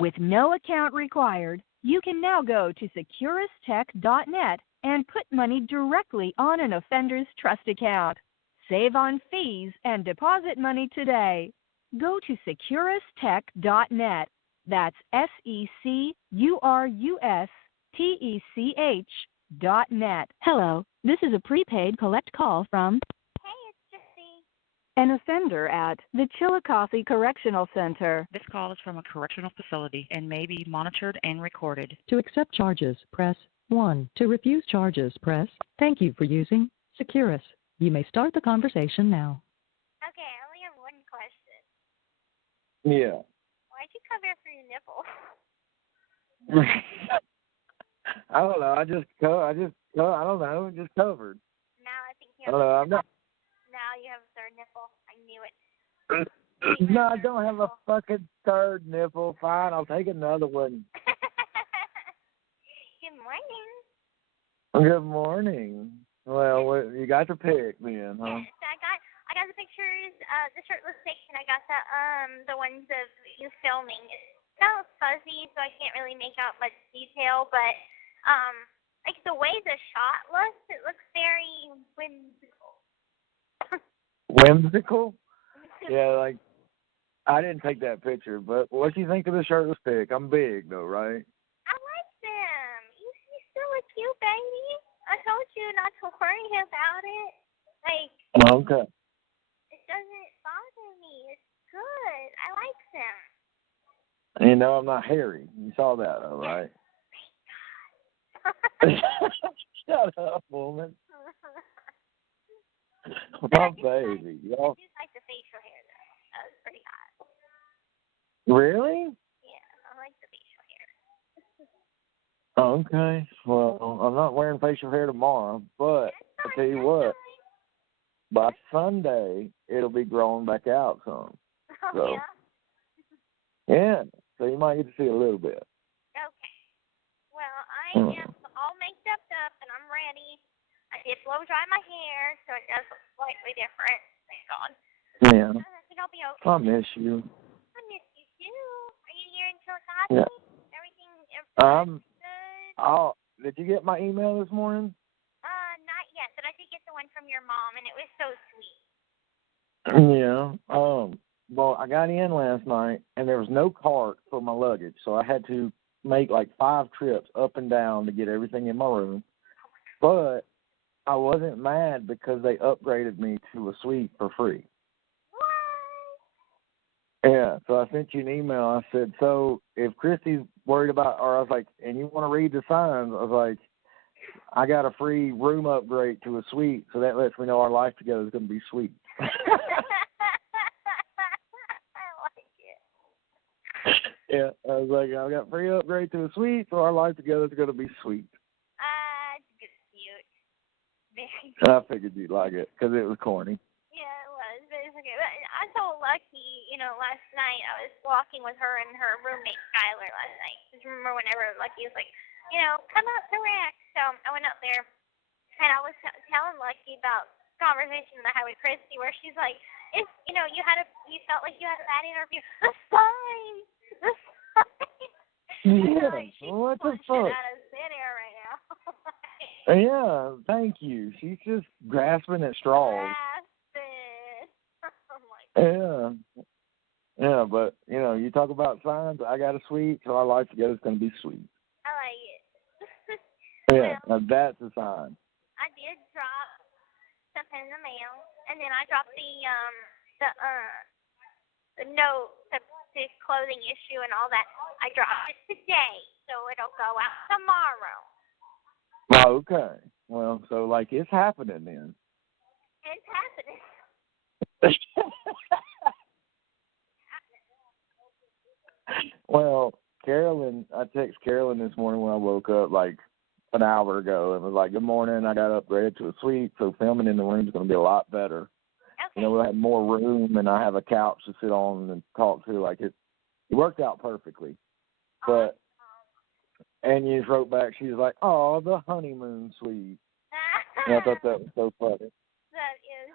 With no account required, you can now go to securustech.net and put money directly on an offender's trust account. Save on fees and deposit money today. Go to securustech.net. That's securustech.net. Hello, this is a prepaid collect call from Hey, it's Gypsy. an offender at the Chillicothe Correctional Center. This call is from a correctional facility and may be monitored and recorded. To accept charges, press 1. To refuse charges, press Thank you for using Securus. You may start the conversation now. Okay, I only have one question. Yeah. Why'd you cover for your nipple? I don't know. I don't know. Just covered. Now I think you I have. don't know. I'm not. Now you have a third nipple. I knew it. No, I don't have a fucking third nipple. Fine, I'll take another one. Good morning. Good morning. Well, you got your pick then, huh? Yes, I got the pictures, the shirtless pics, and I got the ones of you filming. It's kind of fuzzy, so I can't really make out much detail, but like the way the shot looks, it looks very whimsical. Whimsical? Yeah, like I didn't take that picture, but what do you think of the shirtless pic? I'm big though, right? I like them. You still look cute, baby. I told you not to worry about it. Like, Okay. it doesn't bother me. It's good. I like them. You know I'm not hairy. You saw that, though, right? Thank God. Shut up, woman. But My baby. I Y'all. do like the facial hair, though. That was pretty hot. Really? Yeah, I like the facial hair. Okay. Well, I'm not wearing facial hair tomorrow, but I'll tell you what. By Sunday, it'll be growing back out some. Oh, So, yeah? yeah. So you might get to see a little bit. Okay. Well, I am all maked up, and I'm ready. I did blow dry my hair, so it does look slightly different. Thank God. Yeah. I think I'll be okay. I miss you. I miss you, too. Are you here in Chillicothe? Yeah. Everything good? Oh, did you get my email this morning? Not yet, but I did get the one from your mom, and it was so sweet. Yeah. Well, I got in last night, and there was no cart for my luggage, so I had to make like 5 trips up and down to get everything in my room. But I wasn't mad because they upgraded me to a suite for free. What? Yeah, so I sent you an email. I said, so if Christy's worried about, or I was like, and you want to read the signs, I was like, I got a free room upgrade to a suite, so that lets me know our life together is going to be sweet. I like it. Yeah, I was like, I got free upgrade to a suite, so our life together is going to be sweet. It's good, cute. Very cute. I figured you'd like it because it was corny. Yeah, it was, but it's okay. But I told Lucky, last night I was walking with her and her roommate Skylar last night. Just remember whenever Lucky was like, come out to Rex. So I went up there, and I was telling Lucky about conversation that I had with Christy, where she's like, "If you felt like you had a bad interview, the sign, the sign." Yeah, She's what the pulling fuck? shit out of thin air right now. Yeah, thank you. She's just grasping at straws. Oh my God. Yeah, but you talk about signs. I got a suite, so our life together is going to be sweet. I like it. Yeah, Well, now that's a sign. I did drop something in the mail, and then I dropped the note, the clothing issue and all that. I dropped it today, so it'll go out tomorrow. Oh, okay. Well, so like it's happening then. It's happening. Well, Carolyn, I texted Carolyn this morning when I woke up like an hour ago and was like, good morning, I got upgraded to a suite, so filming in the room is going to be a lot better. Okay. We'll have more room, and I have a couch to sit on and talk to. Like it worked out perfectly. But and you just wrote back, she was like, oh, the honeymoon suite. And I thought that was so funny. That is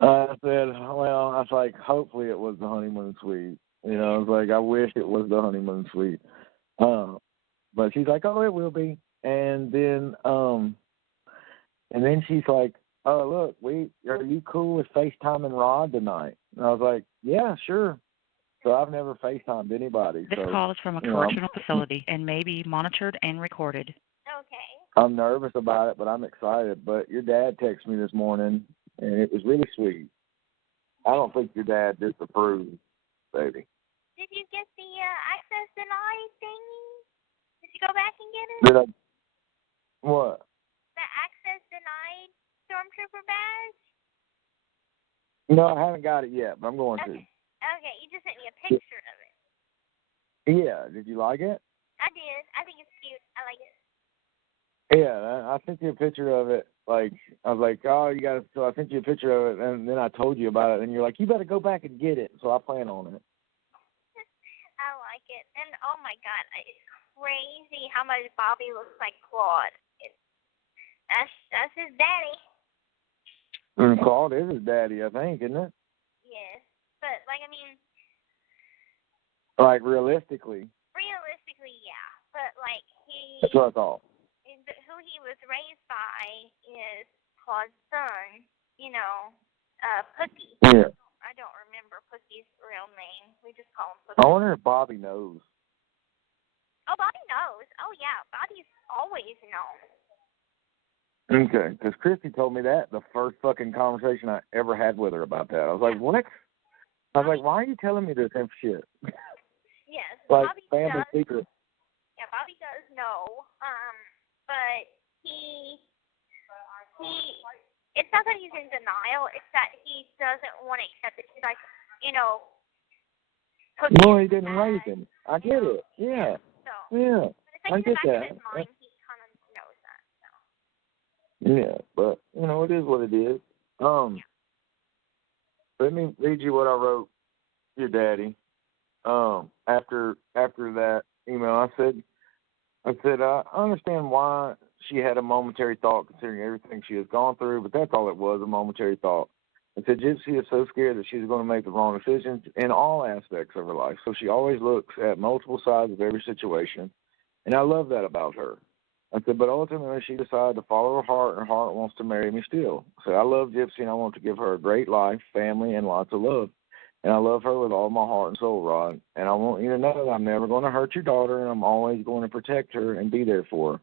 funny. I said, well, I was like, hopefully it was the honeymoon suite. You know, I was like, I wish it was the honeymoon suite. But she's like, oh, it will be. And then she's like, oh, look, are you cool with FaceTiming Rod tonight? And I was like, yeah, sure. So I've never FaceTimed anybody. This so, call is from a correctional facility and may be monitored and recorded. Okay. I'm nervous about it, but I'm excited. But your dad texted me this morning, and it was really sweet. I don't think your dad disapproved, baby. Did you get the access denied thingy? Did you go back and get it? Did I? What? The access denied stormtrooper badge? No, I haven't got it yet, but I'm going to. Okay, you just sent me a picture of it. Yeah, did you like it? I did. I think it's cute. I like it. Yeah, I sent you a picture of it. Like, I was like, oh, you got to, so I sent you a picture of it, and then I told you about it, and you're like, you better go back and get it. So I plan on it. I like it. And, oh, my God, it's crazy how much Bobby looks like Claude. That's his daddy. And Claude is his daddy, I think, isn't it? Yes. But, like, I mean... Like, realistically. Realistically, yeah. But, like, That's what I thought. Who he was raised by is Claude's son, you know, Pookie. Yeah. I don't remember Pookie's real name. We just call him Pookie. I wonder if Bobby knows. Oh, Bobby knows. Oh, yeah. Bobby's always known. Okay, because Christy told me that the first fucking conversation I ever had with her about that. I was like, what? I was like, why are you telling me this damn shit? Yes, like Bobby family does. secret. Yeah, Bobby does know. But it's not that he's in denial. It's that he doesn't want to accept it. He's like, you know. No, he didn't raise him. I get it. Yeah. So. Yeah. But I get that. in his mind, he kind of knows that. So. Yeah, but you know, it is what it is. Let me read you what I wrote your daddy. After that email, I said, I understand why she had a momentary thought considering everything she has gone through, but that's all it was, a momentary thought. I said, Gypsy is so scared that she's going to make the wrong decisions in all aspects of her life, so she always looks at multiple sides of every situation, and I love that about her. I said, but ultimately she decided to follow her heart, and her heart wants to marry me still. I said, I love Gypsy, and I want to give her a great life, family, and lots of love. And I love her with all my heart and soul, Rod. And I want you to know that I'm never going to hurt your daughter, and I'm always going to protect her and be there for her.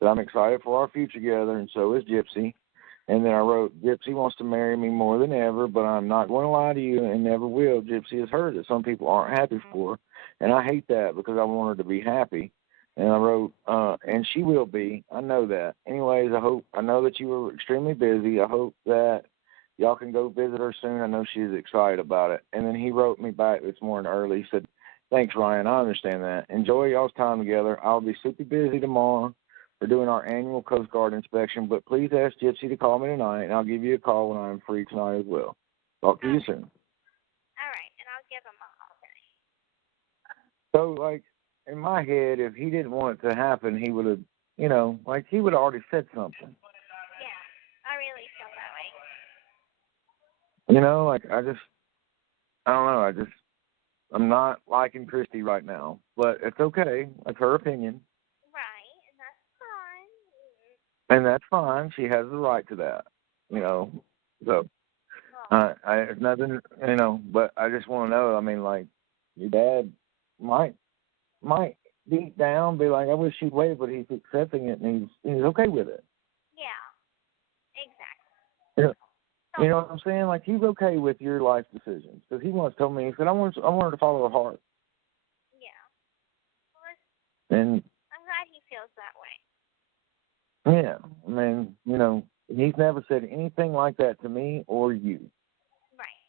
That I'm excited for our future together, and so is Gypsy. And then I wrote, Gypsy wants to marry me more than ever, but I'm not going to lie to you and never will. Gypsy has heard that some people aren't happy for her, and I hate that because I want her to be happy. And I wrote, and she will be. I know that. Anyways, I know that you were extremely busy. I hope that y'all can go visit her soon. I know she's excited about it. And then he wrote me back this morning early. He said, thanks, Ryan. I understand that. Enjoy y'all's time together. I'll be super busy tomorrow. We're doing our annual Coast Guard inspection, but please ask Gypsy to call me tonight, and I'll give you a call when I'm free tonight as well. Talk to you soon. All right, and I'll give him a call. So, like, in my head, if he didn't want it to happen, he would have, you know, like, he would have already said something. Yeah, I really feel that way. You know, like, I don't know, I'm not liking Christy right now, but it's okay. That's her opinion. Right, and that's fine. And that's fine. She has the right to that, you know. So, it's nothing, you know, but I just want to know, I mean, like, your dad might deep down be like, I wish he'd wait, but he's accepting it and he's okay with it. Yeah, exactly. Yeah. You know what I'm saying? Like, he's okay with your life decisions. Because he once told me, he said, I want her to follow her heart. Yeah. Well, and I'm glad he feels that way. Yeah. I mean, you know, he's never said anything like that to me or you. Right.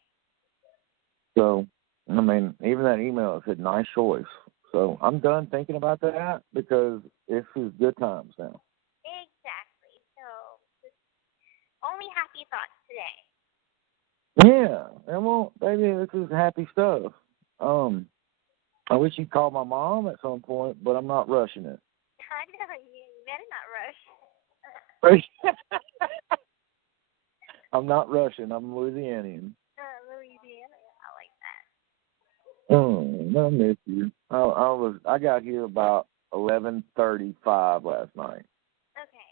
So, I mean, even that email, it said, nice choice. So I'm done thinking about that because this is good times now. Exactly. So, only happy thoughts today. Yeah. And well, baby, this is happy stuff. I wish you'd call my mom at some point, but I'm not rushing it. I know, you better not rush. I'm not rushing. I'm Louisianian. Louisiana, I like I miss you. I got here about 11:35 last night, Okay.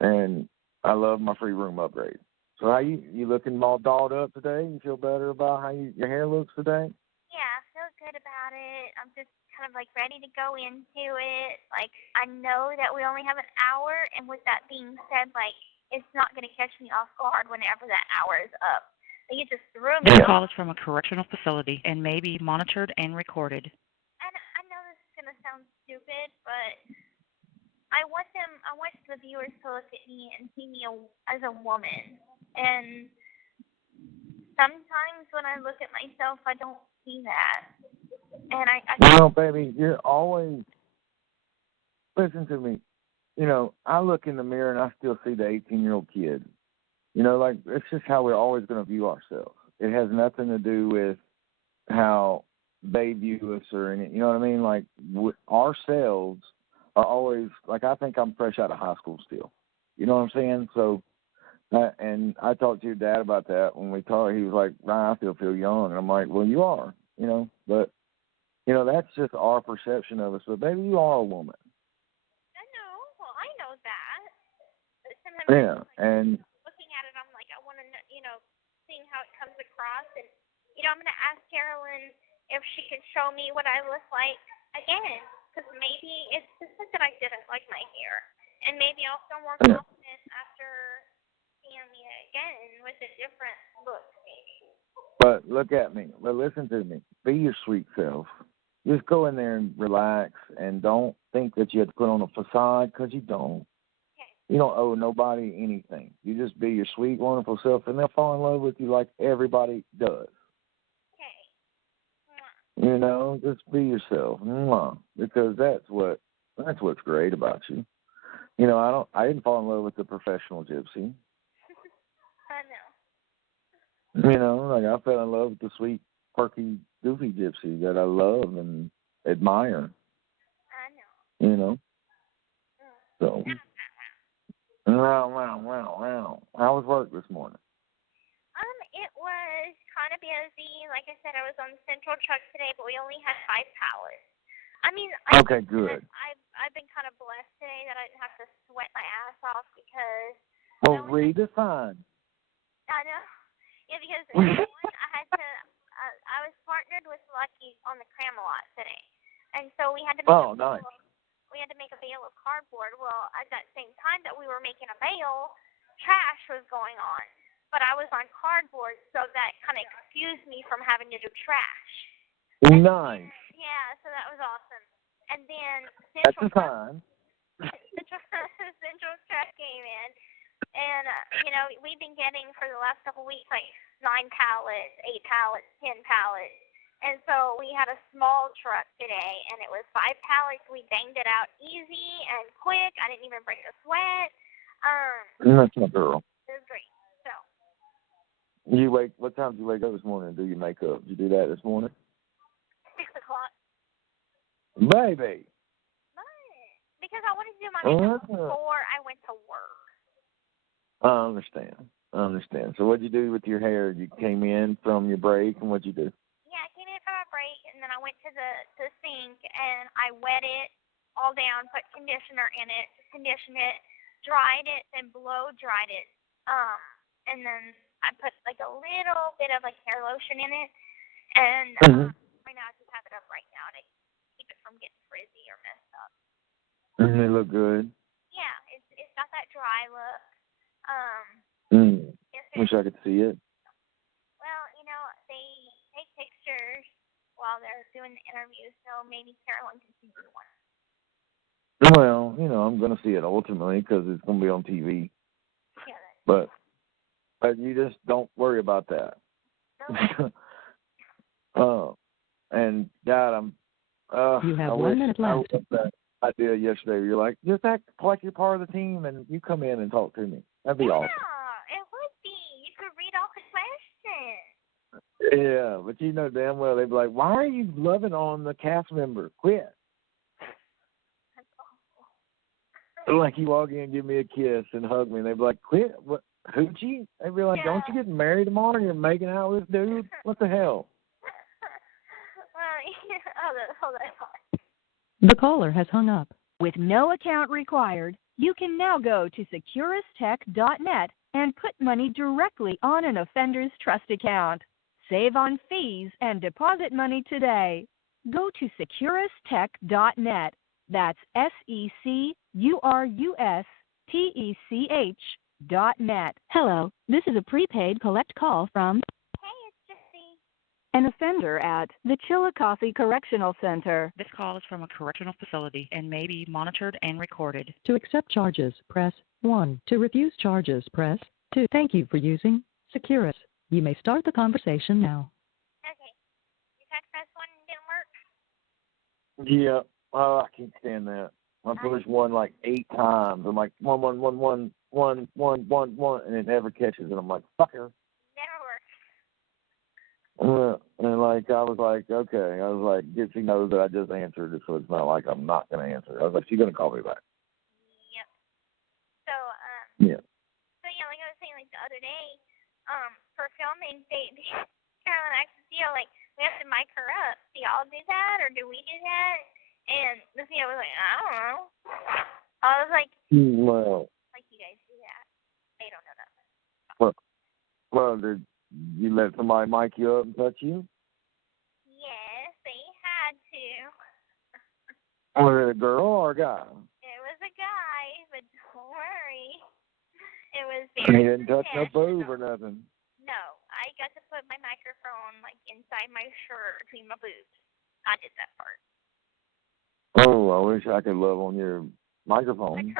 and I love my free room upgrade. So how you looking all dolled up today? You feel better about how your hair looks today? Yeah, I feel good about it. I'm just kind of like ready to go into it. Like I know that we only have an hour, and with that being said, like it's not going to catch me off guard whenever that hour is up. Like it just threw me This off. call is from a correctional facility and may be monitored and recorded. And I know this is going to sound stupid, but I want the viewers to look at me and see me as a woman. And sometimes when I look at myself, I don't see that. And No, baby, you're always, listen to me. I look in the mirror and I still see the 18-year-old kid. Like, it's just how we're always going to view ourselves. It has nothing to do with how they view us or anything. You know what I mean? Like, ourselves are always, like, I think I'm fresh out of high school still. You know what I'm saying? So, and I talked to your dad about that when we talked. He was like, Ryan, I still feel young. And I'm like, well, you are, but, that's just our perception of us. But, baby, you are a woman. I know. Well, I know that. But sometimes Yeah, and looking at it, I'm like, I want to, seeing how it comes across. And, I'm going to ask Carolyn if she can show me what I look like again. Because maybe it's just that I didn't like my hair. And maybe I'll feel more confident after seeing me again with a different look, maybe. But look at me. But listen to me. Be your sweet self. Just go in there and relax, and don't think that you have to put on a facade, because you don't. Okay. You don't owe nobody anything. You just be your sweet, wonderful self, and they'll fall in love with you like everybody does. Okay. Just be yourself, because that's what's great about you. I didn't fall in love with the professional gypsy. I know. Like I fell in love with the sweet, quirky, goofy gypsy that I love and admire. I know. So, wow. How was work this morning? It was kind of busy. Like I said, I was on the central truck today, but we only had 5 pallets. Okay, good. I've been kind of blessed today that I didn't have to sweat my ass off because. Well, read the sign. I know. Yeah, because one, I had to. I was partnered with Lucky on the Cram-A-Lot today, and so we had to make nice. We had to make a bale of cardboard. Well, at that same time that we were making a bale, trash was going on. But I was on cardboard, so that kind of excused me from having to do trash. Nice. Yeah, so that was awesome. And then That's the sign. Central truck came in, and we've been getting for the last couple of weeks like 9 pallets, 8 pallets, 10 pallets. And so we had a small truck today, and it was 5 pallets. We banged it out easy and quick. I didn't even break a sweat. That's my girl. It was great. So. What time did you wake up this morning and do your makeup? Did you do that this morning? 6 o'clock. Baby. Because I wanted to do my makeup before I went to work. I understand. So what'd you do with your hair? You came in from your break, and what'd you do? Yeah, I came in from my break, and then I went to the sink, and I wet it all down, put conditioner in it, conditioned it, dried it, then blow dried it. And then I put like a little bit of like hair lotion in it, and right now I just have it up right now to keep it from getting frizzy or messed up. And they look good. Yeah, it's got that dry look. Wish I could see it. Well, they take pictures while they're doing the interview, so maybe Carolyn can see one. Well, I'm going to see it ultimately because it's going to be on TV. Yeah. But you just don't worry about that. No. And God, you have 1 minute left. I did yesterday. You're like, just act like you're part of the team, and you come in and talk to me. That'd be awesome. Yeah, it would be. You could read all the questions. Yeah, but damn well they'd be like, why are you loving on the cast member? Quit. That's awful. Like you walk in and give me a kiss and hug me, and they'd be like, quit. What? Hoochie? They'd be like, don't you get married tomorrow and you're making out with this dude? What the hell? Hold on. The caller has hung up. With no account required, you can now go to securustech.net and put money directly on an offender's trust account. Save on fees and deposit money today. Go to securustech.net. That's SECURUSTECH.net. Hello, this is a prepaid collect call from Hey, it's Gypsy. an offender at the Chillicothe Correctional Center. This call is from a correctional facility and may be monitored and recorded. To accept charges, press 1. To refuse charges, press 2. Thank you for using Securus. You may start the conversation now. Okay. You tried to press 1 and it didn't work? Yeah. Oh, I can't stand that. I push 1 like 8 times. I'm like 1, 1, 1, 1, 1, 1, 1, 1, and it never catches it. I'm like, fucker. Never works. And like I was like, okay. I was like, Gypsy knows that I just answered it, so it's not like I'm not gonna answer. I was like, she's gonna call me back. Yep. So, Yeah. So yeah, like I was saying, like the other day, for filming, they kind of like feel like we have to mic her up. Do y'all do that, or do we do that? And the CEO was like, I don't know. I was like, Well, like you guys do that. They don't know that. well, did you let somebody mic you up and touch you? Yes, they had to. Was it a girl or a guy? It was a guy, but don't worry. It was He very didn't touch no boob or professional. nothing. No, I got to put my microphone like inside my shirt between my boobs. I did that part. Oh, I wish I could love on your microphone. Microphone.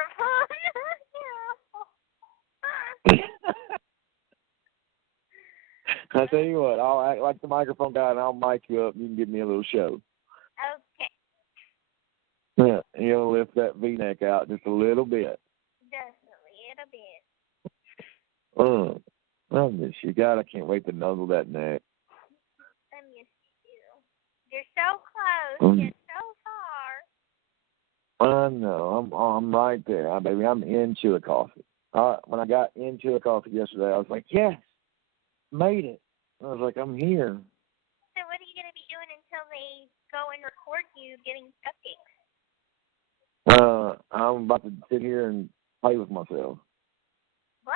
I tell you what, I'll act like the microphone guy and I'll mic you up and you can give me a little show. Okay. Yeah, you'll lift that V-neck out just a little bit. Definitely, a bit. I miss you. God, I can't wait to nuzzle that neck. I miss you. You're so close, yet so far. I know. I'm right there, baby. I'm in Chillicothe. When I got in Chillicothe yesterday, I was like, yes, made it. I was like, I'm here. So what are you going to be doing until they go and record you getting cupcakes? I'm about to sit here and play with myself. What?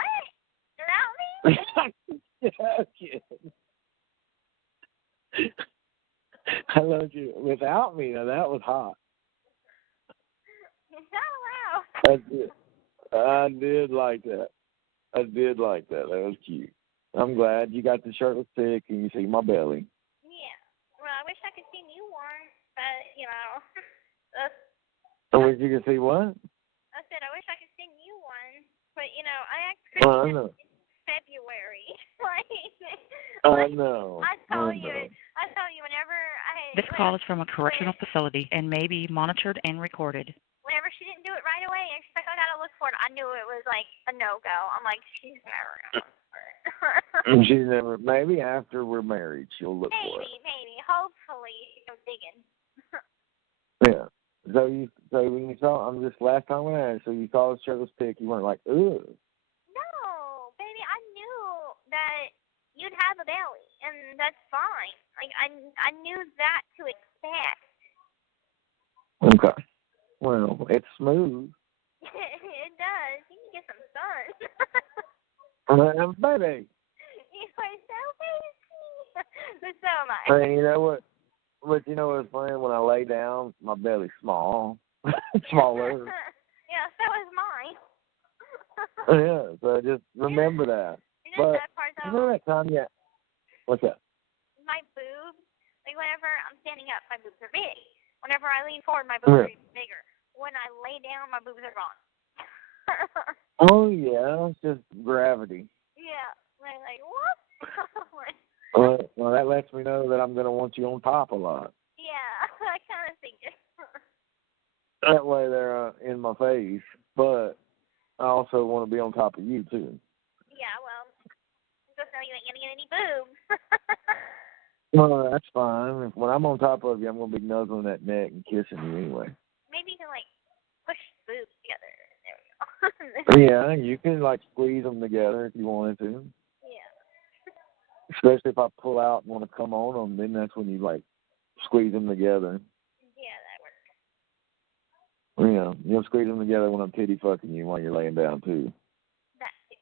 Without me? Yeah, kid. I love you. Without me, now that was hot. It's not allowed. I did like that. That was cute. I'm glad you got the shirtless pic and you see my belly. Yeah. Well, I wish I could see you one, but, you know. I wish you could see what? I said I wish I could sing you one, but, you know, I act crazy in February. I know. I tell you whenever This call is from a correctional facility and may be monitored and recorded. Whenever she didn't do it right away, and she's like, I gotta look for it, I knew it was like a no-go. I'm like, she's never gonna look for it. She's never, maybe after we're married, she'll look for it. Maybe. Hopefully, she'll go digging. Yeah. So when you saw, last time we had, so you saw the shirtless pic, you weren't like, ugh. No, baby, I knew that you'd have a belly, and that's fine. Like, I knew that to expect. Okay. Well, it's smooth. It does. You can get some sun. Baby. You are so crazy. But so am I. Hey, you know what? But you know what's funny? When I lay down, my belly's small. Smaller. Yeah, so is mine. Yeah, so just remember that. You know But that part, though? remember that time, yeah. What's that? My boobs, like whenever I'm standing up, my boobs are big. Whenever I lean forward, my boobs are even bigger. When I lay down, my boobs are gone. Oh, yeah, it's just gravity. Yeah, like what? Well, that lets me know that I'm going to want you on top a lot. Yeah, I kind of figured. That way they're in my face, but I also want to be on top of you, too. Yeah, well, just know you ain't going to get any boobs. Well, that's fine. When I'm on top of you, I'm going to be nuzzling that neck and kissing you anyway. Maybe you can, like, push boobs together. There we go. Yeah, you can, like, squeeze them together if you wanted to. Yeah. Especially if I pull out and want to come on them, then that's when you, like, squeeze them together. Yeah, that works. Yeah, you'll squeeze them together when I'm titty fucking you while you're laying down too. That too.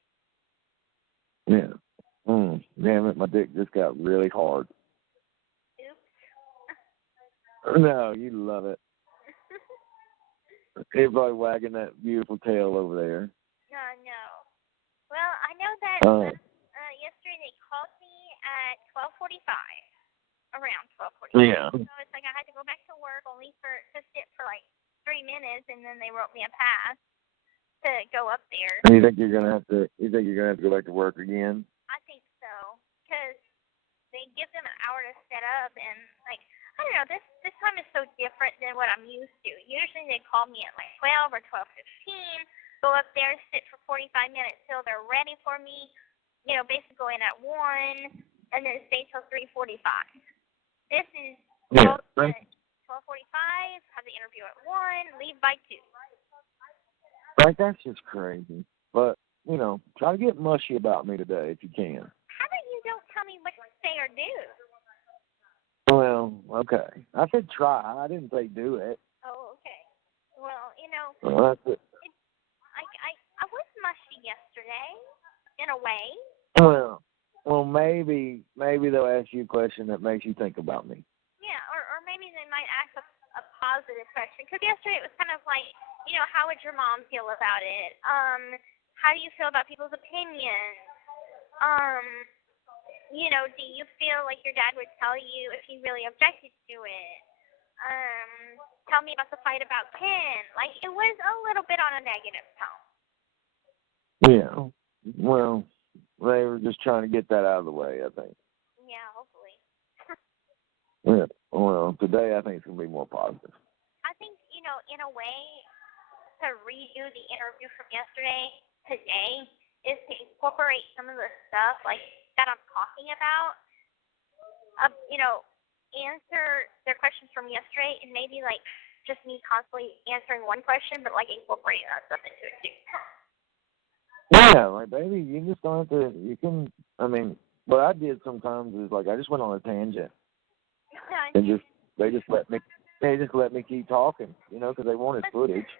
Yeah. Damn it, my dick just got really hard. Oops. No, you love it. Everybody wagging that beautiful tail over there. No. Well, I know that yesterday they called me at 12:45, around 12:45. Yeah. So it's like I had to go back to work only to sit for like 3 minutes, and then they wrote me a pass to go up there. And you think you're gonna have to go back to work again? I think so, because they give them an hour to set up, and like I don't know, this time is so different than what I'm used to. Usually they call me at like 12 or 12:15, go up there, sit for 45 minutes till they're ready for me, basically go in at 1, and then stay till 3:45. This is 12:45, have the interview at 1, leave by 2. Like, that's just crazy. But, try to get mushy about me today if you can. How about you don't tell me what to say or do? Well, okay. I said try. I didn't say do it. Oh, okay. Well, Well, that's it. I was mushy yesterday, in a way. Well, maybe they'll ask you a question that makes you think about me. Yeah, or maybe they might ask a positive question. Because yesterday it was kind of like, how would your mom feel about it? How do you feel about people's opinions? Do you feel like your dad would tell you if he really objected to it? Tell me about the fight about Ken. Like, it was a little bit on a negative tone. Yeah. Well, they were just trying to get that out of the way, I think. Yeah, hopefully. Yeah. Well, today I think it's going to be more positive. I think, in a way, to redo the interview from yesterday today is to incorporate some of the stuff, like, that I'm talking about. Answer their questions from yesterday, and maybe, like, just me constantly answering one question, but, like, incorporating that stuff into it, too. Yeah, like, baby, you just don't have to, what I did sometimes is, like, I just went on a tangent. And they just let me keep talking, because they wanted footage.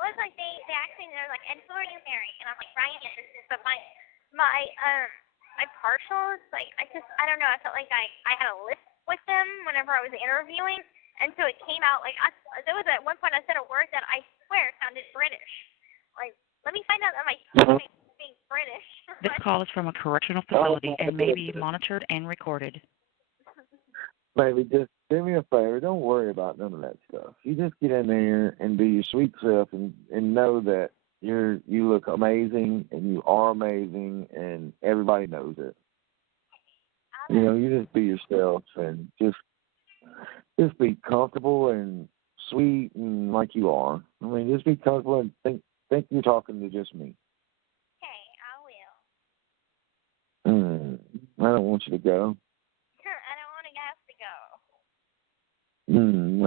Well, it's like they asked me, they're like, and who are you marrying? And I'm like, Ryan Anderson. But my partials, like, I don't know, I felt like I had a list with them whenever I was interviewing, and so it came out, like, there was at one point I said a word that I swear sounded British. Like, let me find out that my being British. This call is from a correctional facility and may be monitored and recorded. Baby, just do me a favor. Don't worry about none of that stuff. You just get in there and be your sweet self and know that you look amazing and you are amazing and everybody knows it. You just be yourself and just be comfortable and sweet and like you are. Just be comfortable and think you're talking to just me. Okay, I will. I don't want you to go. I don't want to have to go. I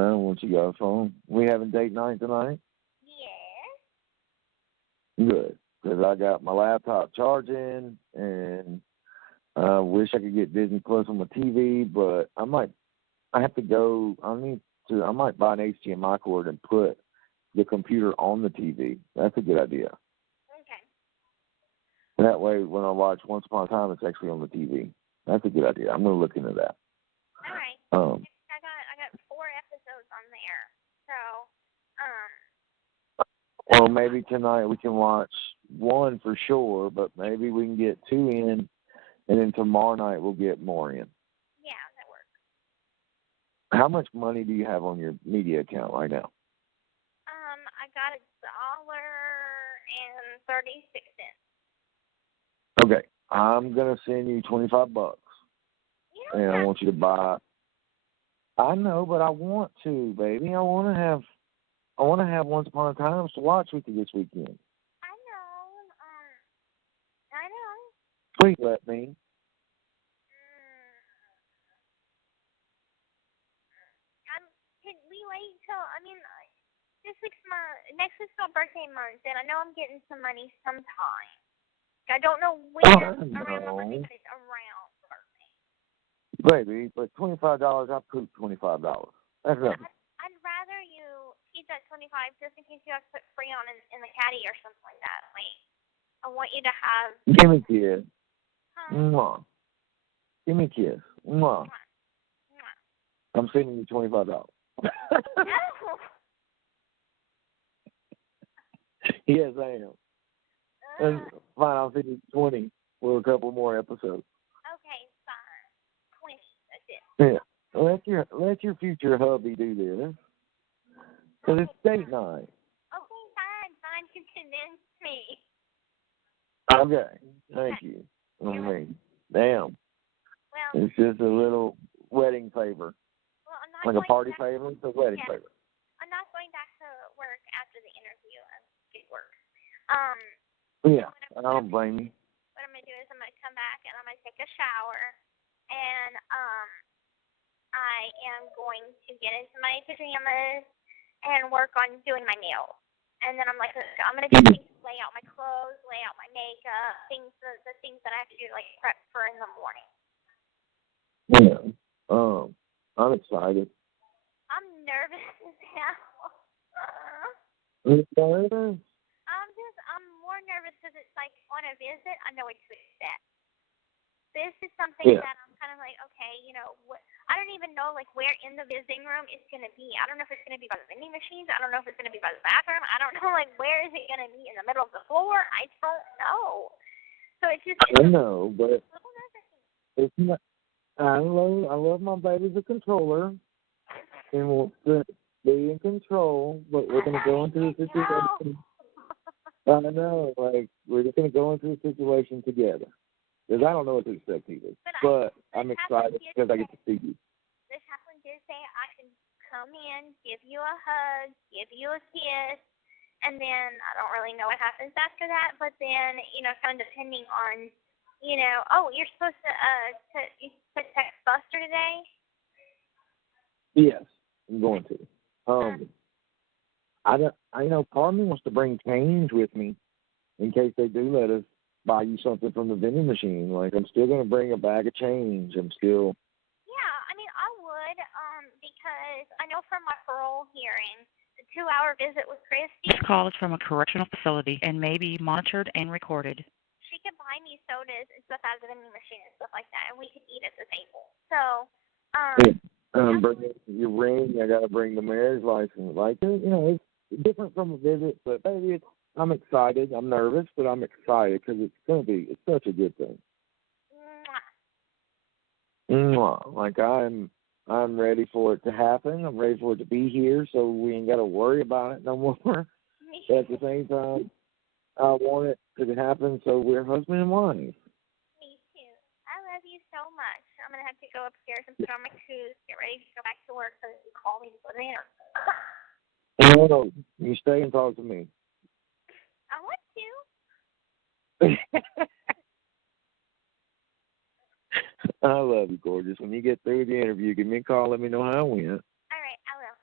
don't want you to go. So we having date night tonight? Yes. Good, because I got my laptop charging, and I wish I could get Disney Plus on my TV, but I might buy an HDMI cord and put the computer on the TV. That's a good idea. Okay. That way, when I watch Once Upon a Time, it's actually on the TV. That's a good idea. I'm going to look into that. All right. I got 4 episodes on there, so Well, maybe tonight we can watch 1 for sure, but maybe we can get 2 in, and then tomorrow night we'll get more in. Yeah, that works. How much money do you have on your media account right now? I got $1.36. Okay, I'm gonna send you $25, and I want you to buy. I know, but I want to, baby. I want to have Once Upon a Time to watch with you this weekend. I know. Please let me. Can we wait till? Next week's my birthday month, and I know I'm getting some money sometime. I don't know when around my birthday, but it's around birthday. Baby, but $25, I poop $25. That's nothing. I'd rather you keep that 25 just in case you have to put Freon in the caddy or something like that. Like, I want you to have. Give me a kiss. Mwah. Give me a kiss. Mwah. I'm sending you $25. No. Yes, I am. That's fine, I'll send you 20 for a couple more episodes. Okay, fine. 20. That's it. Yeah. Let your future hubby do this. Because it's date night. Okay, fine. You convinced me. Okay. Thank you. I mean, damn. Well, It's just a little wedding favor. well, I'm not Like a going party back, favor? It's a wedding favor. I'm not going back to work after the interview. Good work. Yeah, I don't blame you. What I'm going to do is I'm going to come back and I'm going to take a shower. And I am going to get into my pajamas and work on doing my nails. And then I'm going to do things, lay out my clothes, lay out my makeup, the things that I have to do, like prep for in the morning. Yeah. I'm excited. I'm nervous as hell. You nervous? I'm more nervous because it's like on a visit, I know what to expect. This is something that I'm kind of like, okay, I don't even know like where in the visiting room it's going to be. I don't know if it's going to be by the vending machines. I don't know if it's going to be by the bathroom. I don't know like where is it going to be, in the middle of the floor. I don't know. So it's just. I know, but it's not. I love my baby the controller, and we'll be in control. But we're going to go into the situation. I know, like we're just going to go into a situation together. Because I don't know what to expect either. But I'm excited because I get to see you. This happened did say I can come in, give you a hug, give you a kiss, and then I don't really know what happens after that. But then, kind of depending on, you're supposed to text Buster today? Yes, I'm going to. I know part of me wants to bring change with me in case they do let us buy you something from the vending machine. Like, I'm still going to bring a bag of change. I'm still. Yeah, I mean, I would, because I know from my parole hearing, the 2-hour visit with Christy. This call is from a correctional facility and may be monitored and recorded. She could buy me sodas and stuff out of the vending machine and stuff like that, and we could eat at the table. So, bring your ring. I got to bring the marriage license. Like, it's different from a visit, but baby, I'm excited. I'm nervous, but I'm excited because it's such a good thing. Mwah. Like, I'm ready for it to happen. I'm ready for it to be here, so we ain't got to worry about it no more. But at the same time, I want it to happen so we're husband and wife. Me too. I love you so much. I'm going to have to go upstairs and put on my shoes, get ready to go back to work so that you call me to go to dinner. No, you stay and talk to me. I want to. I love you, gorgeous. When you get through the interview, give me a call. Let me know how it went. All right, I will.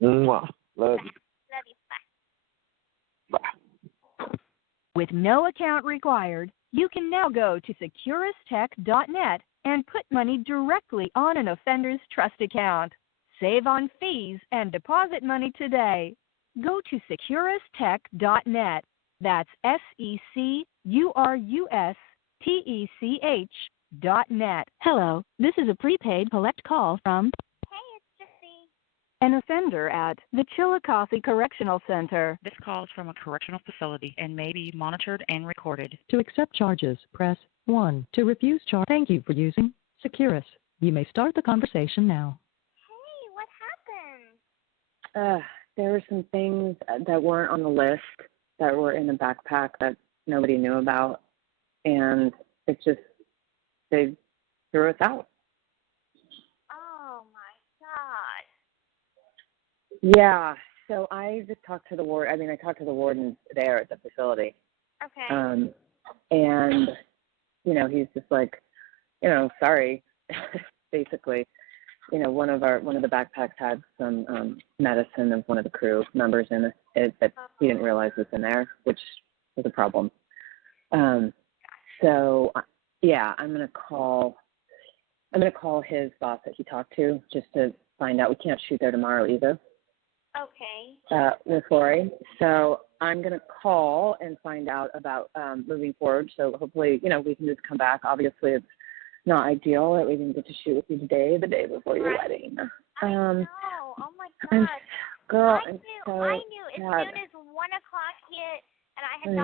Mwah. Mwah. Love you. Love you. Bye. Bye. With no account required, you can now go to securistech.net and put money directly on an offender's trust account. Save on fees and deposit money today. Go to securistech.net. That's SECURUSTECH.net. Hello, this is a prepaid collect call from Hey, it's Gypsy. an offender at the Chillicothe Correctional Center. This call is from a correctional facility and may be monitored and recorded. To accept charges, press 1. To refuse charge, thank you for using Securus. You may start the conversation now. Hey, what happened? There were some things that weren't on the list that were in the backpack that nobody knew about, and it just, they threw us out. Oh, my God. Yeah, so I just talked to the I talked to the warden there at the facility. Okay. And, he's just like, sorry, basically. One of the backpacks had some medicine of one of the crew members in it that he didn't realize was in there, which was a problem. So, yeah, I'm going to call I'm going to call his boss that he talked to just to find out. We can't shoot there tomorrow either. Okay. With Lori. So I'm going to call and find out about moving forward. So hopefully, we can just come back. Obviously, it's not ideal that we didn't get to shoot with you today, the day before your wedding. I know. Oh, my God. I knew as soon as 1 o'clock hit, and I had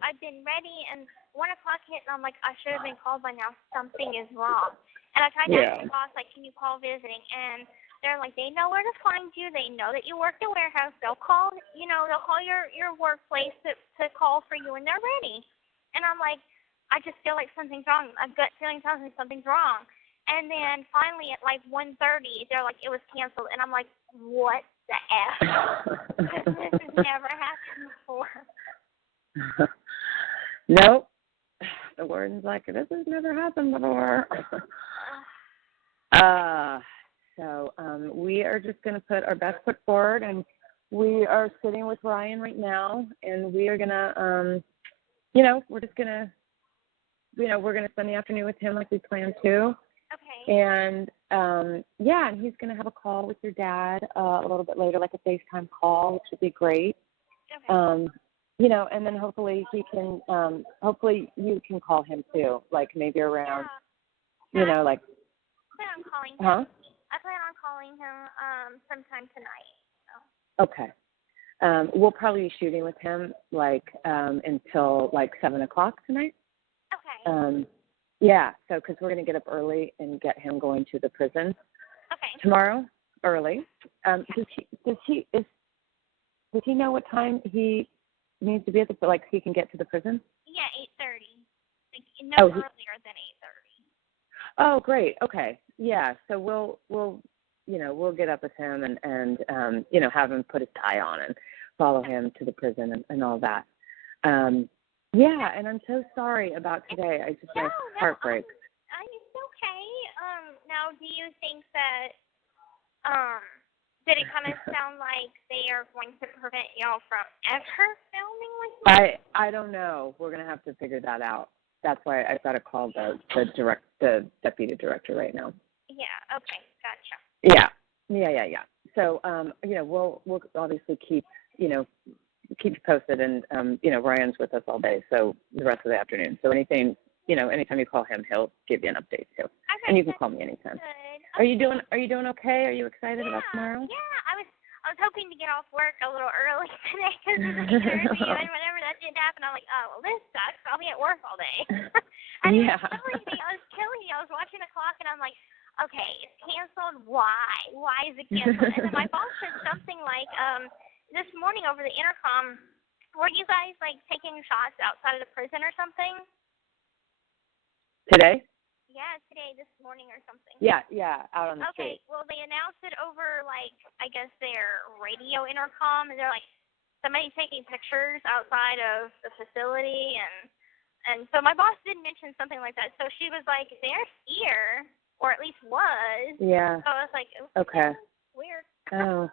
I'd been ready, and 1 o'clock hit, and I'm like, I should have been called by now. Something is wrong. And I tried to ask the boss, like, can you call visiting? And they're like, they know where to find you. They know that you work the warehouse. They'll call, they'll call your workplace to call for you when they're ready. And I'm like, I just feel like something's wrong. My gut feeling tells me something's wrong. And then finally at like 1:30, they're like, it was canceled. And I'm like, what the F? This has never happened before. Nope. The warden's like, this has never happened before. So we are just going to put our best foot forward, and we are sitting with Ryan right now, and we are going to, we're just going to, we're going to spend the afternoon with him like we planned to. Okay. And, and he's going to have a call with your dad a little bit later, like a FaceTime call, which would be great. Okay. And then hopefully he can, hopefully you can call him too, like maybe around, I plan on calling him. Huh? I plan on calling him sometime tonight. So. Okay. We'll probably be shooting with him until 7 o'clock tonight. Okay. So because we're going to get up early and get him going to the prison tomorrow early. Does he know what time he needs to be at so he can get to the prison? Yeah, 8:30. Earlier than 8:30. Oh, great. Okay. Yeah. So we'll get up with him and have him put his tie on and follow him to the prison and all that. And I'm so sorry about today. My heart breaks. It's okay. Now, do you think that, did it kind of sound like they are going to prevent y'all from ever filming with me? I don't know. We're going to have to figure that out. That's why I've got to call the deputy director right now. Yeah. Okay. Gotcha. Yeah. So, we'll obviously keep you posted, and Ryan's with us all day, so the rest of the afternoon. So anything, anytime you call him, he'll give you an update too. Okay, and you can call me anytime. Good. Are you doing okay? Are you excited about tomorrow? Yeah, I was hoping to get off work a little early today because of the interview, and whenever that didn't happen, I'm like, oh, well, this sucks. I'll be at work all day. And it was killing me. I was watching the clock, and I'm like, okay, it's canceled. Why? Why is it canceled? And then my boss said something like, this morning over the intercom, were you guys taking shots outside of the prison or something? Today? Yeah, today, this morning or something. Yeah, out on the street. Okay, well, they announced it over, I guess their radio intercom, and they're like, somebody's taking pictures outside of the facility, and so my boss did mention something like that. So she was like, they're here, or at least was. Yeah. So I was like, okay. Weird. Oh.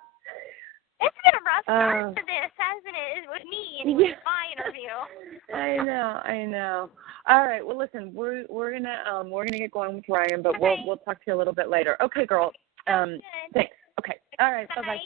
It's been a rough start to this, hasn't it? With me, anyway, my interview. I know. All right. Well, listen, we're gonna get going with Ryan, but we'll talk to you a little bit later. Okay, girl. Thanks. Okay. All right. Bye.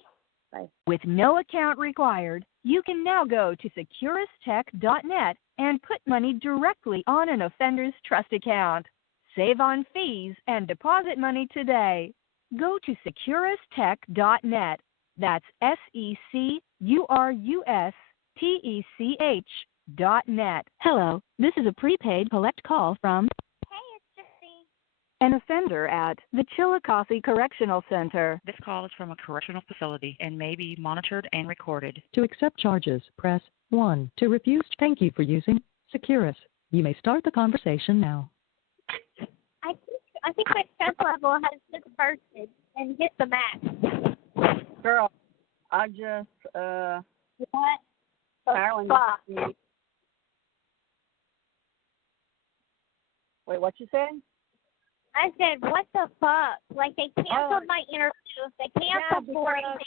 Bye. With no account required, you can now go to securistech.net and put money directly on an offender's trust account. Save on fees and deposit money today. Go to securistech.net. That's SECURUSTECH.net. Hello, this is a prepaid collect call from Hey, it's Gypsy. an offender at the Chillicothe Correctional Center. This call is from a correctional facility and may be monitored and recorded. To accept charges, press 1. To refuse, thank you for using Securus. You may start the conversation now. I think my stress level has just bursted and hit the max. Girl, I just, What? Marilyn, wait, what you said? I said, what the fuck? They canceled my interview. They canceled before anything.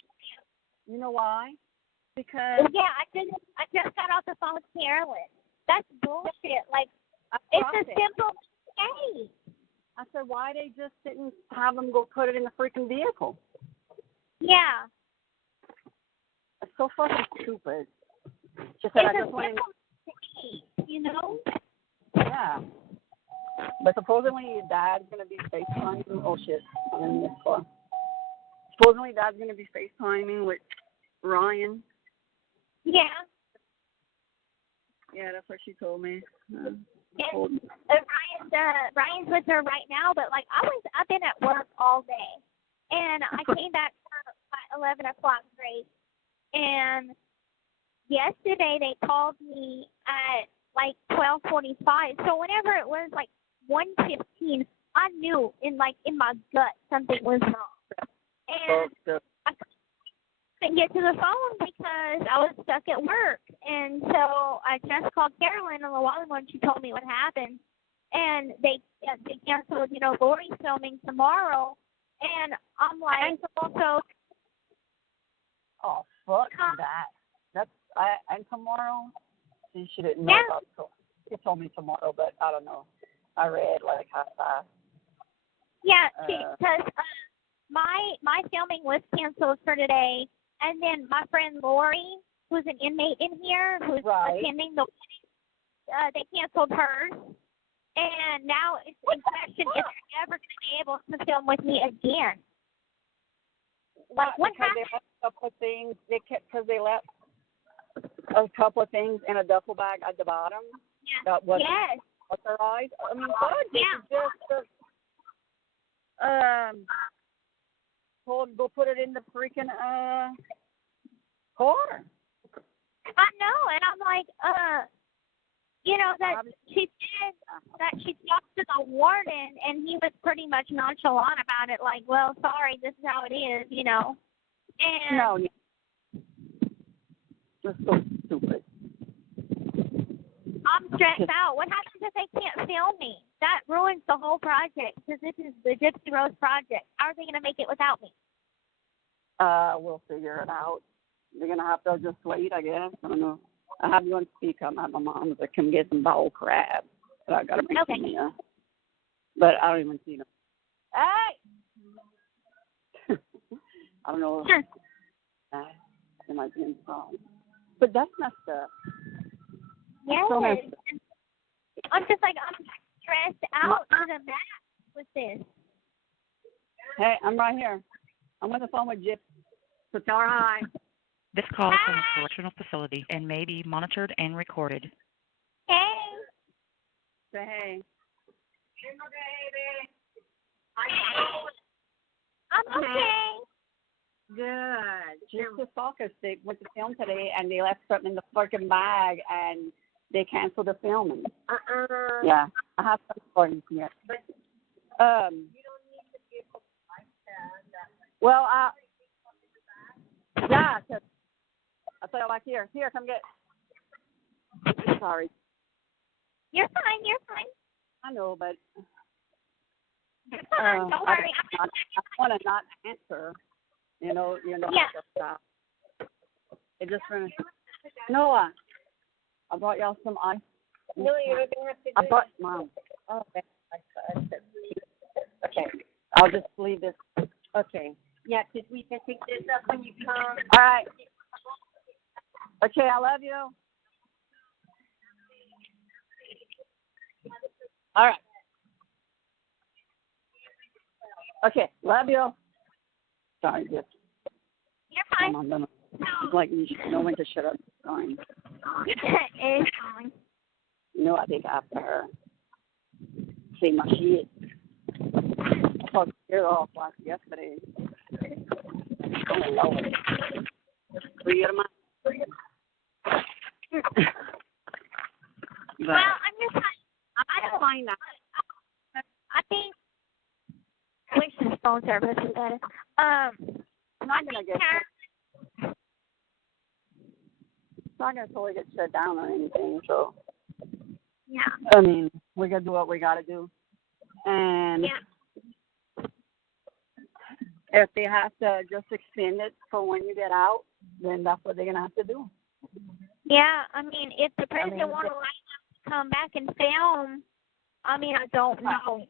You know why? Because I just got off the phone with Carolyn. That's bullshit. It's a simple mistake. I said, why they just didn't have them go put it in the freaking vehicle? Yeah. It's so fucking stupid. She said, I It's a just went. simple thing, you know? Yeah. But supposedly Dad's gonna be FaceTiming. Oh shit! I'm in this car. Supposedly Dad's gonna be FaceTiming with Ryan. Yeah. Yeah, that's what she told me. And Ryan's with her right now, but like I've been at work all day, and I came back at 11 o'clock break, and yesterday they called me at like 12:45. So whenever it was like 1:15, I knew in my gut something was wrong, and I couldn't get to the phone because I was stuck at work. And so I just called Carolyn a little while ago, and she told me what happened. And they canceled, Lori's filming tomorrow. And I'm like, so. Oh fuck that! And tomorrow. She didn't know about it. She told me tomorrow, but I don't know. I read like half fast. Yeah, because my filming was canceled for today. And then my friend Lori, who's an inmate in here, who's attending the wedding, they canceled hers. And now it's in question if they're ever going to be able to film with me again. Like, what happened? They left a couple of things. They left a couple of things in a duffel bag at the bottom. Yeah. That wasn't Yes. authorized. I mean, God, told them go put it in the freaking car. I know, and I'm like, that she said that she talked to the warden, and he was pretty much nonchalant about it, like, well, sorry, this is how it is, And no, that's so stupid. I'm stressed out. What happens if they can't film me? That ruins the whole project, because this is the Gypsy Rose project. How are they going to make it without me? We'll figure it out. They're going to have to just wait, I guess. I don't know. I have you on speaker. I'm at my mom's. I can get some bowel crab. But I got to bring some here. But I don't even see them. Hey! I don't know. They might be in song. But that's messed up. Yes. So messed up. I'm just like, I'm stressed out to the max with this. Hey, I'm right here. I'm on the phone with Gypsy. So tell her hi. This call is from a correctional facility and may be monitored and recorded. Hey. Say hey. I'm okay. Good. Just the soccer stick went to film today, and they left something in the fucking bag, and they canceled the filming. Yeah, I have some for you here. Well, yeah, I'll tell you back here. Here, come get. Sorry. You're fine. I know, but. You're fine. Don't worry. I want to not answer. You know. Yeah. It just finished. Noah, I brought y'all some ice. No, you're going to have to do I brought Mom. Oh, okay. Okay. I'll just leave this. Okay. Yeah, because we can pick this up when you come. All right. Okay, I love you. All right. Okay, love you. Sorry, Gypsy. You're fine. I'm gonna, like, you should know when to shut up. Fine. It's fine. No, I think after her. See my shit. I talked her off yesterday. Oh, Lord. Free of my. Well, I'm just like, I don't mind that. I think wish this phone service is better. I'm not gonna get. It's not gonna totally get shut down or anything. So. Yeah. I mean, we gotta do what we gotta do, and if they have to just extend it for when you get out, then that's what they're gonna have to do. Yeah, I mean, if the president won't allow us to come back and film, I mean, I don't know.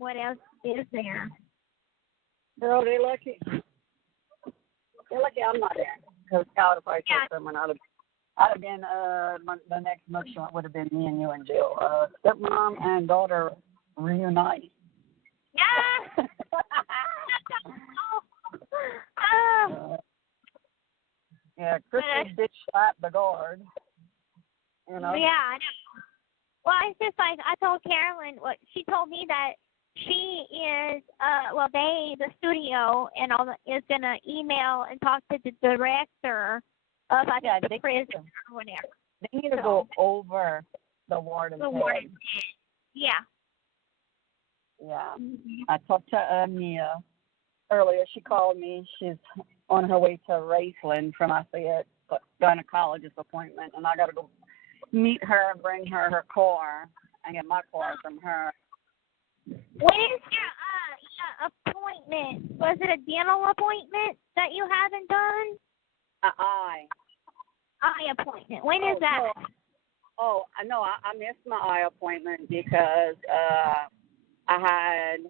what else is there? Girl, they're lucky. They're lucky I'm not there. Because I would have probably took them, and I'd have been, the next mugshot would have been me and you and Jill. Stepmom and daughter reunite. Yeah. Yeah, Christy did slap the guard. You know? Yeah, I know. Well, it's just like I told Carolyn, she told me that she is, the studio and all is going to email and talk to the director of, the prison or whatever. They need to go over the warden's head. Yeah. Yeah. I talked to Mia earlier. She called me. She's on her way to Raceland from Lafayette, gynecologist appointment, and I got to go meet her and bring her car and get my car from her. When is your appointment? Was it a dental appointment that you haven't done? Eye appointment. When is that? No, I missed my eye appointment because I had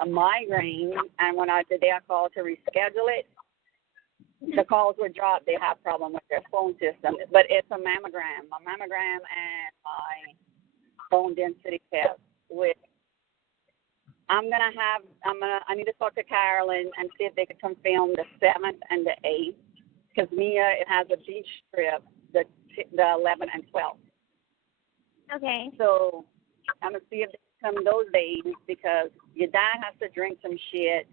a migraine, and when the day I called to reschedule it, the calls were dropped. They have problem with their phone system, but it's a mammogram and my bone density test, which I need to talk to Carolyn and see if they could confirm the 7th and the 8th, because Mia, it has a beach trip the 11th and 12th. Okay. So I'm going to see if they come those days, because your dad has to drink some shit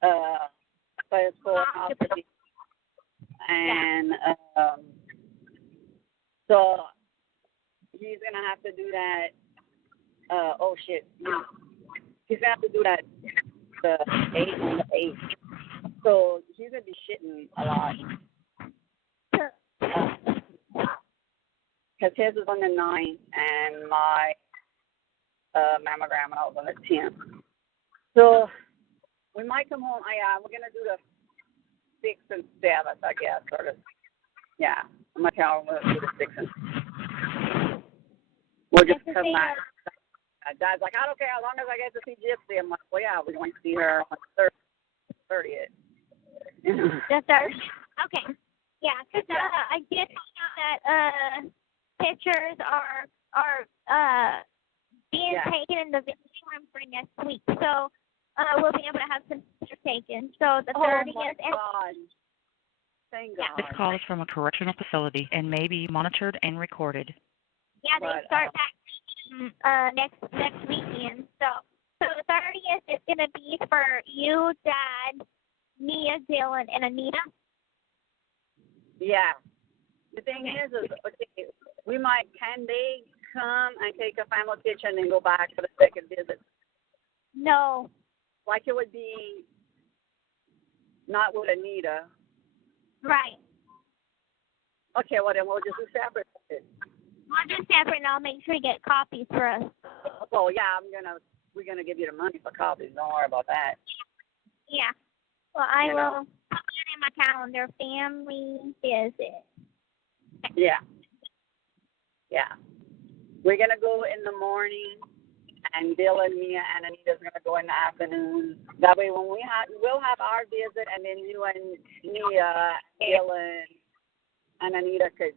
for his colonoscopy. And so he's going to have to do that. He's going to have to do that the 8th and the 8th. So he's going to be shitting a lot. Because his is on the 9th and my mammogram and I was on the 10th. So we might come home. We're going to do the 6th and 7th, I guess. I'm going to tell him we'll do the 6th and 7th. We'll just come back. Dad's like, I don't care as long as I get to see Gypsy. I'm like, well, yeah, we're going to see her on the 30th. The 30th? Okay. Yeah, because I did find out that pictures are being taken in the visiting room for next week. So we'll be able to have some pictures taken. So the 30th. Oh, my God. Thank God. This call is from a correctional facility and may be monitored and recorded. Yeah, they start back next weekend. So the 30th is going to be for you, Dad, Mia, Dylan, and Anita. Yeah. The thing is, okay, can they come and take a family picture and then go back for the second visit? No. Like it would be not with Anita. Right. Okay, well then we'll just do separate. We'll do separate, and I'll make sure you get copies for us. Oh yeah, we're gonna give you the money for copies. Don't worry about that. Yeah. Well, I will put it in my calendar. Family visit. Yeah. Yeah. We're gonna go in the morning, and Dylan, Mia, and Anita's gonna go in the afternoon. That way, when we'll have our visit, and then you and Mia, Dylan, and Anita could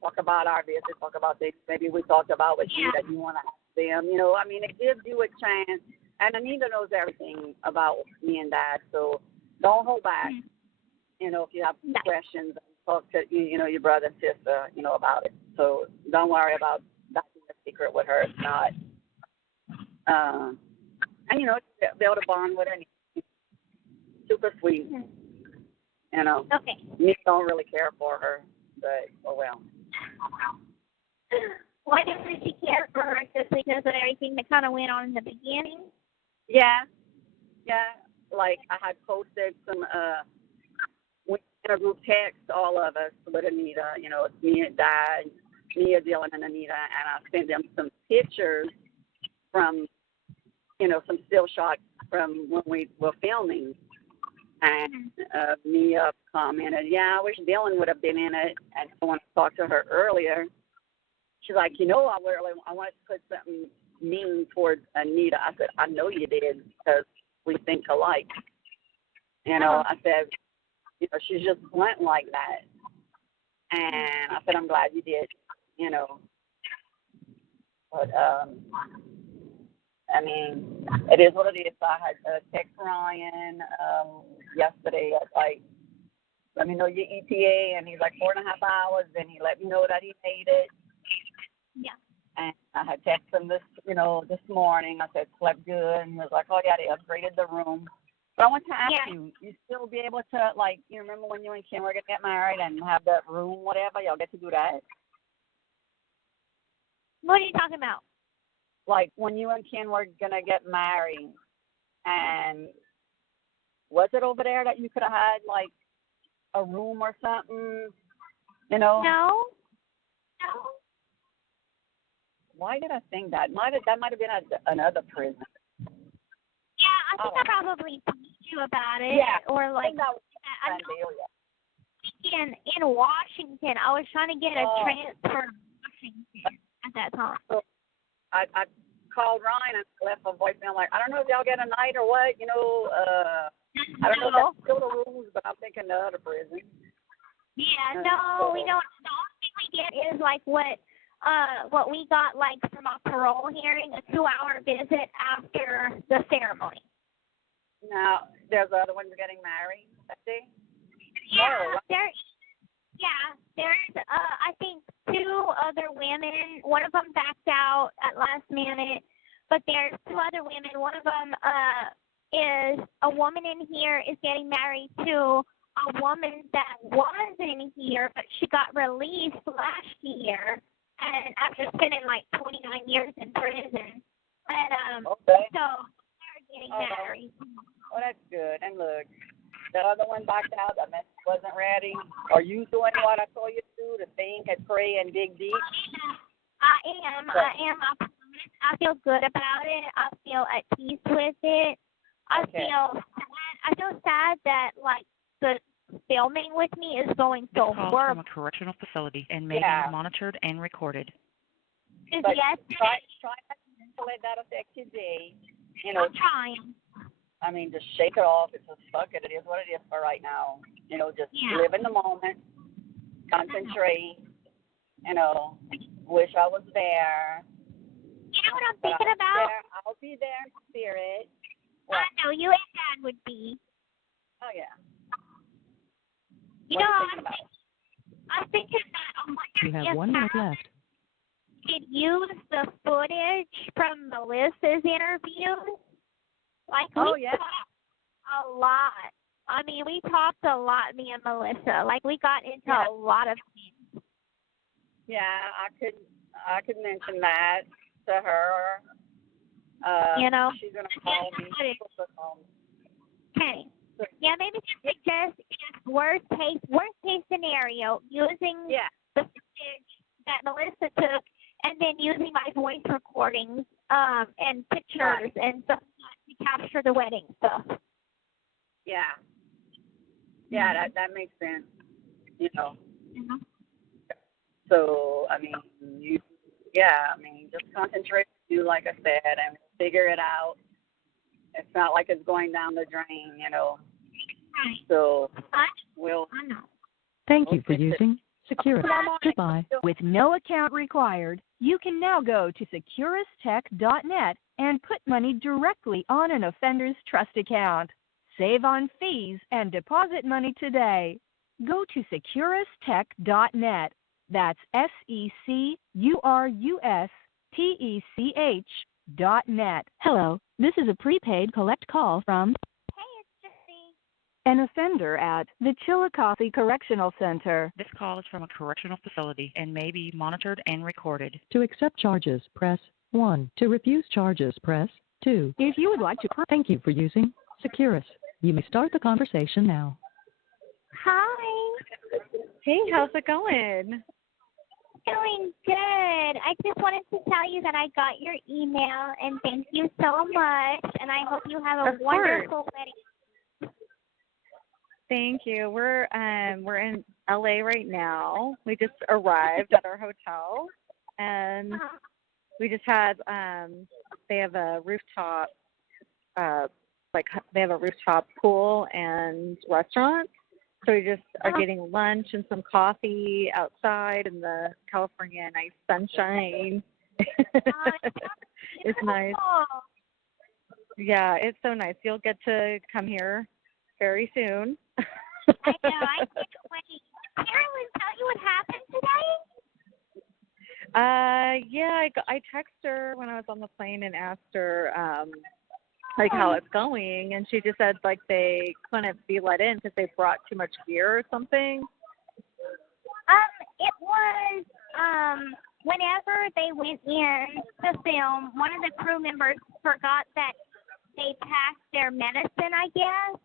talk about our visit, talk about things maybe we talked about with you that you want to ask them. You know, I mean, it gives you a chance. And Anita knows everything about me and Dad, so don't hold back. You know, if you have questions, talk to your brother and sister, about it. So don't worry about that being a secret with her. It's not. And be able to bond with her. Super sweet. Okay. Me don't really care for her, but oh well. Why didn't she care for her? Just because of everything that kind of went on in the beginning? Yeah. Like I had posted some in a group text, all of us with Anita. It's me and Dad, Mia, Dylan, and Anita, and I sent them some pictures from, some still shots from when we were filming. And Mia commented, I wish Dylan would have been in it. And someone talked to her earlier. She's like, I want to put something mean towards Anita. I said, I know you did because we think alike. You know, I said, you know, she's just blunt like that. And I said, I'm glad you did, you know. But, I mean, it is what it is. I had text Ryan yesterday at like, let me know your ETA, and he's like 4.5 hours. Then he let me know that he made it. Yeah. And I had texted him this morning. I said, slept good, and he was like, oh yeah, they upgraded the room. But I want to ask you still be able to, like, you remember when you and Ken were going to get married and have that room, whatever? Y'all get to do that? What are you talking about? Like when you and Ken were going to get married, and was it over there that you could have had, like, a room or something, you know? No. Why did I think that? That might have been another prison. Yeah, I think I probably told you about it. Yeah. Or like, I know in Washington, I was trying to get a transfer to Washington at that time. So I called Ryan and left a voicemail like, I don't know if y'all get a night or what, you know. I don't know if that's still the rules, but I'm thinking the other prison. Yeah, no, we don't. The only thing we get is like what we got like from our parole hearing, a 2-hour visit after the ceremony. Now, there's other ones getting married that day? Yeah, there's I think 2 other women. One of them backed out at last minute, but there's 2 other women. One of them is a woman in here is getting married to a woman that was in here, but she got released last year, and after spending like 29 years in prison, and so they're getting married. Well, that's good. And look, the other one backed out. That message wasn't ready. Are you doing what I told you to do? To think and pray and dig deep. I am. I feel good about it. I feel at peace with it. I feel sad that like the filming with me is going so This call horrible. from a correctional facility and may be monitored and recorded. But try not to let that affect your day. You know, I'm trying. I mean, just shake it off. It's just fuck it. It is what it is for right now. You know, just live in the moment, concentrate. You know, wish I was there. You know what I'm thinking about? I'll be there in spirit. I know you and Dad would be. Oh yeah. You know, I'm thinking that I wonder You have 1 minute left. Could use the footage from Melissa's interview. Like we talked a lot. I mean, we talked a lot, me and Melissa. Like we got into a lot of things. Yeah, I could mention that to her. You know, she's gonna call me. Okay. Yeah, maybe just suggest if worst case scenario, using the footage that Melissa took, and then using my voice recordings and pictures and stuff to capture the wedding stuff. Yeah. Yeah, that makes sense. You know. Mm-hmm. So I mean, just concentrate. Do like I said, and figure it out. It's not like it's going down the drain, you know. Right. So I know. Thank you for using Securus. Goodbye. With no account required, you can now go to securustech.net and put money directly on an offender's trust account. Save on fees and deposit money today. Go to securustech.net. That's SECURUSTECH.net. Hello, this is a prepaid collect call from an offender at the Chillicothe Correctional Center. This call is from a correctional facility and may be monitored and recorded. To accept charges, press 1. To refuse charges, press 2. If you would like to... Thank you for using Securus. You may start the conversation now. Hi. Hey, how's it going? Doing good. I just wanted to tell you that I got your email, and thank you so much, and I hope you have a wonderful wedding. Thank you. We're in LA right now. We just arrived at our hotel, and we just had they have a rooftop they have a rooftop pool and restaurant. So we just are getting lunch and some coffee outside in the California nice sunshine. It's nice. Yeah, it's so nice. You'll get to come here very soon. I know. I can't wait. Carolyn, tell you what happened today? Yeah, I texted her when I was on the plane and asked her how it's going, and she just said they couldn't be let in because they brought too much gear or something. It was whenever they went in to film, one of the crew members forgot that they packed their medicine, I guess,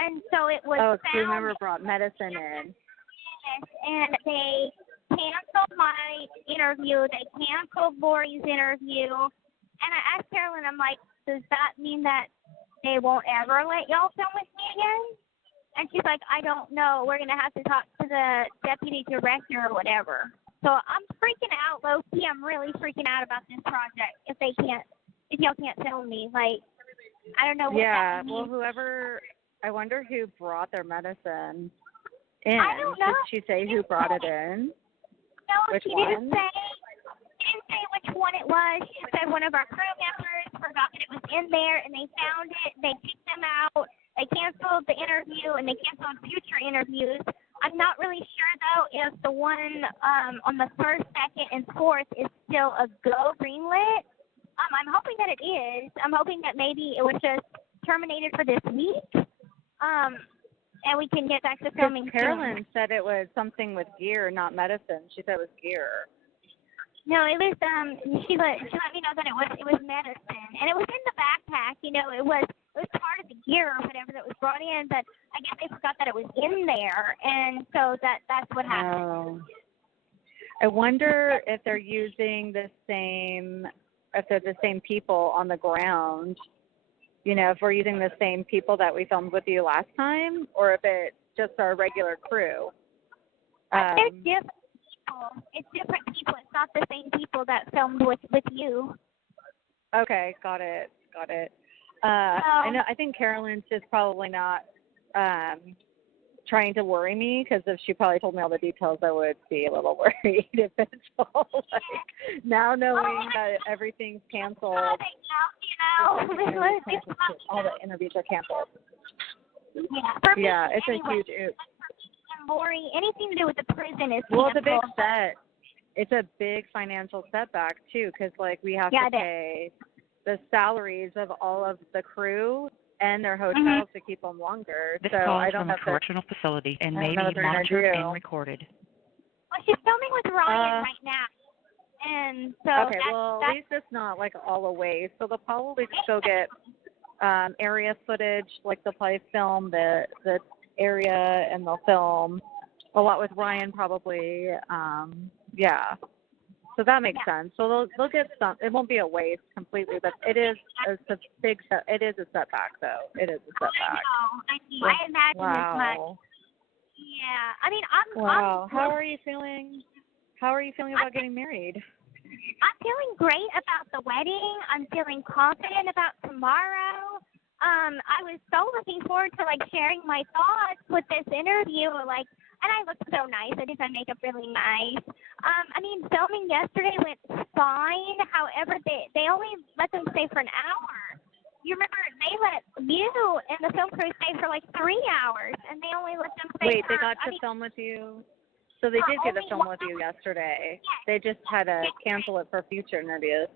and so it was. Oh, crew member brought medicine in. Yes, and they canceled my interview. They canceled Lori's interview, and I asked Carolyn, I'm like, does that mean that they won't ever let y'all film with me again? And she's like, I don't know. We're going to have to talk to the deputy director or whatever. So I'm freaking out, low-key. I'm really freaking out about this project if y'all can't film me. I don't know what that means. Well, whoever, I wonder who brought their medicine in. I don't know. Did she say who brought it in? No, Which she one? didn't say. She didn't say which one it was. She just said one of our crew members forgot that it was in there, and they found it. They kicked them out. They canceled the interview, and they canceled future interviews. I'm not really sure, though, if the one on the 1st, 2nd, and 4th is still a go greenlit. I'm hoping that it is. I'm hoping that maybe it was just terminated for this week, and we can get back to filming. Carolyn said it was something with gear, not medicine. She said it was gear. No, it was. She let me know that it was medicine, and it was in the backpack. It was part of the gear or whatever that was brought in, but I guess they forgot that it was in there, and so that's what happened. I wonder if they're using if they're the same people on the ground. If we're using the same people that we filmed with you last time, or if it's just our regular crew. They're different people. It's different people. It's not the same people that filmed with you. Okay, got it. I think Carolyn's just probably not trying to worry me, because if she probably told me all the details, I would be a little worried if it's all now knowing that everything's canceled. All the interviews are canceled. Yeah, it's a huge oops. Lori, anything to do with the prison is canceled. Well, it's a big set. It's a big financial setback too, because we have to pay the salaries of all of the crew and their hotels to keep them longer. This so call I is don't from know a correctional facility and may be what they're gonna monitored do. and recorded. Well, she's filming with Ryan right now, and so okay. At least it's not all away. So they'll probably still get area footage. They'll probably film the area, and they'll film a lot with Ryan probably. So that makes sense. So they'll get some. It won't be a waste completely, but it is a setback, though. It is a setback. I know. I imagine as much. Yeah. I mean, I'm How are you feeling? How are you feeling about getting married? I'm feeling great about the wedding. I'm feeling confident about tomorrow. I was so looking forward to sharing my thoughts with this interview. And I looked so nice. I did my makeup really nice. I mean, filming yesterday went fine. However, they only let them stay for an hour. You remember, they let you and the film crew stay for 3 hours, and they only let them stay Wait, they got to film with you? So they did get to film with you yesterday. Yes. They just had to cancel it for future interviews.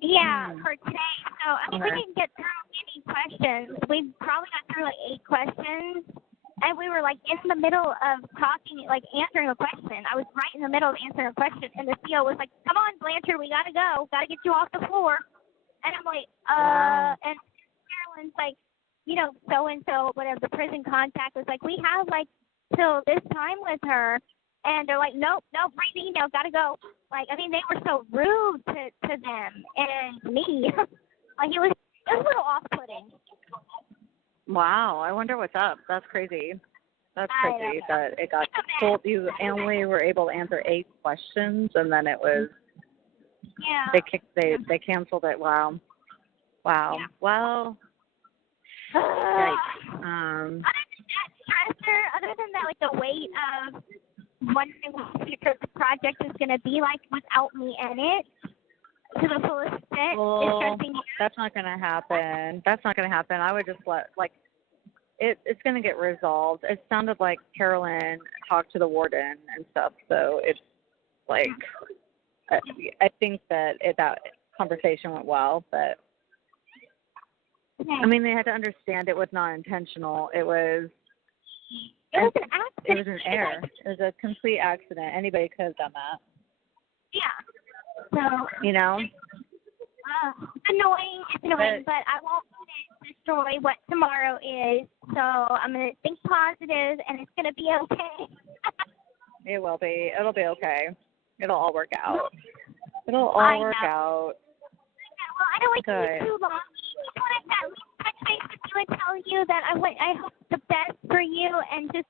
Yeah, for today. So, I mean, we didn't get through any questions. We probably got through 8 questions. And we were in the middle of talking, answering a question. I was right in the middle of answering a question, and the CEO was like, "Come on, Blanchard, we gotta go. Gotta get you off the floor." And I'm like, Wow. And Carolyn's like, so and so, whatever the prison contact was like, we have till this time with her, and they're like, nope, read the email, gotta go. I mean, they were so rude to them and me. It was a little off-putting. Wow, I wonder what's up. That's crazy. That's crazy that it got told you only were able to answer 8 questions, and then it was Yeah. They canceled it. Wow. Yeah. Well. Yikes. Other than that, like the weight of wondering what the future of the project is going to be like without me in it to the fullest extent is stressing me out. That's not going to happen. I would just let, like, it's going to get resolved. It sounded like Carolyn talked to the warden and stuff, so it's like, I think that that conversation went well, but Okay. I mean, they had to understand it was not intentional. It was an accident. It was an error. It was a complete accident. Anybody could have done that. Yeah. So, you know? It's annoying, but I won't let it destroy what tomorrow is. So I'm going to think positive, and it's going to be okay. It will be. It'll be okay. It'll all work out. It'll all work out. Well, I don't want to keep you too long. I want to at least touch base with you and tell you that I hope the best for you, and just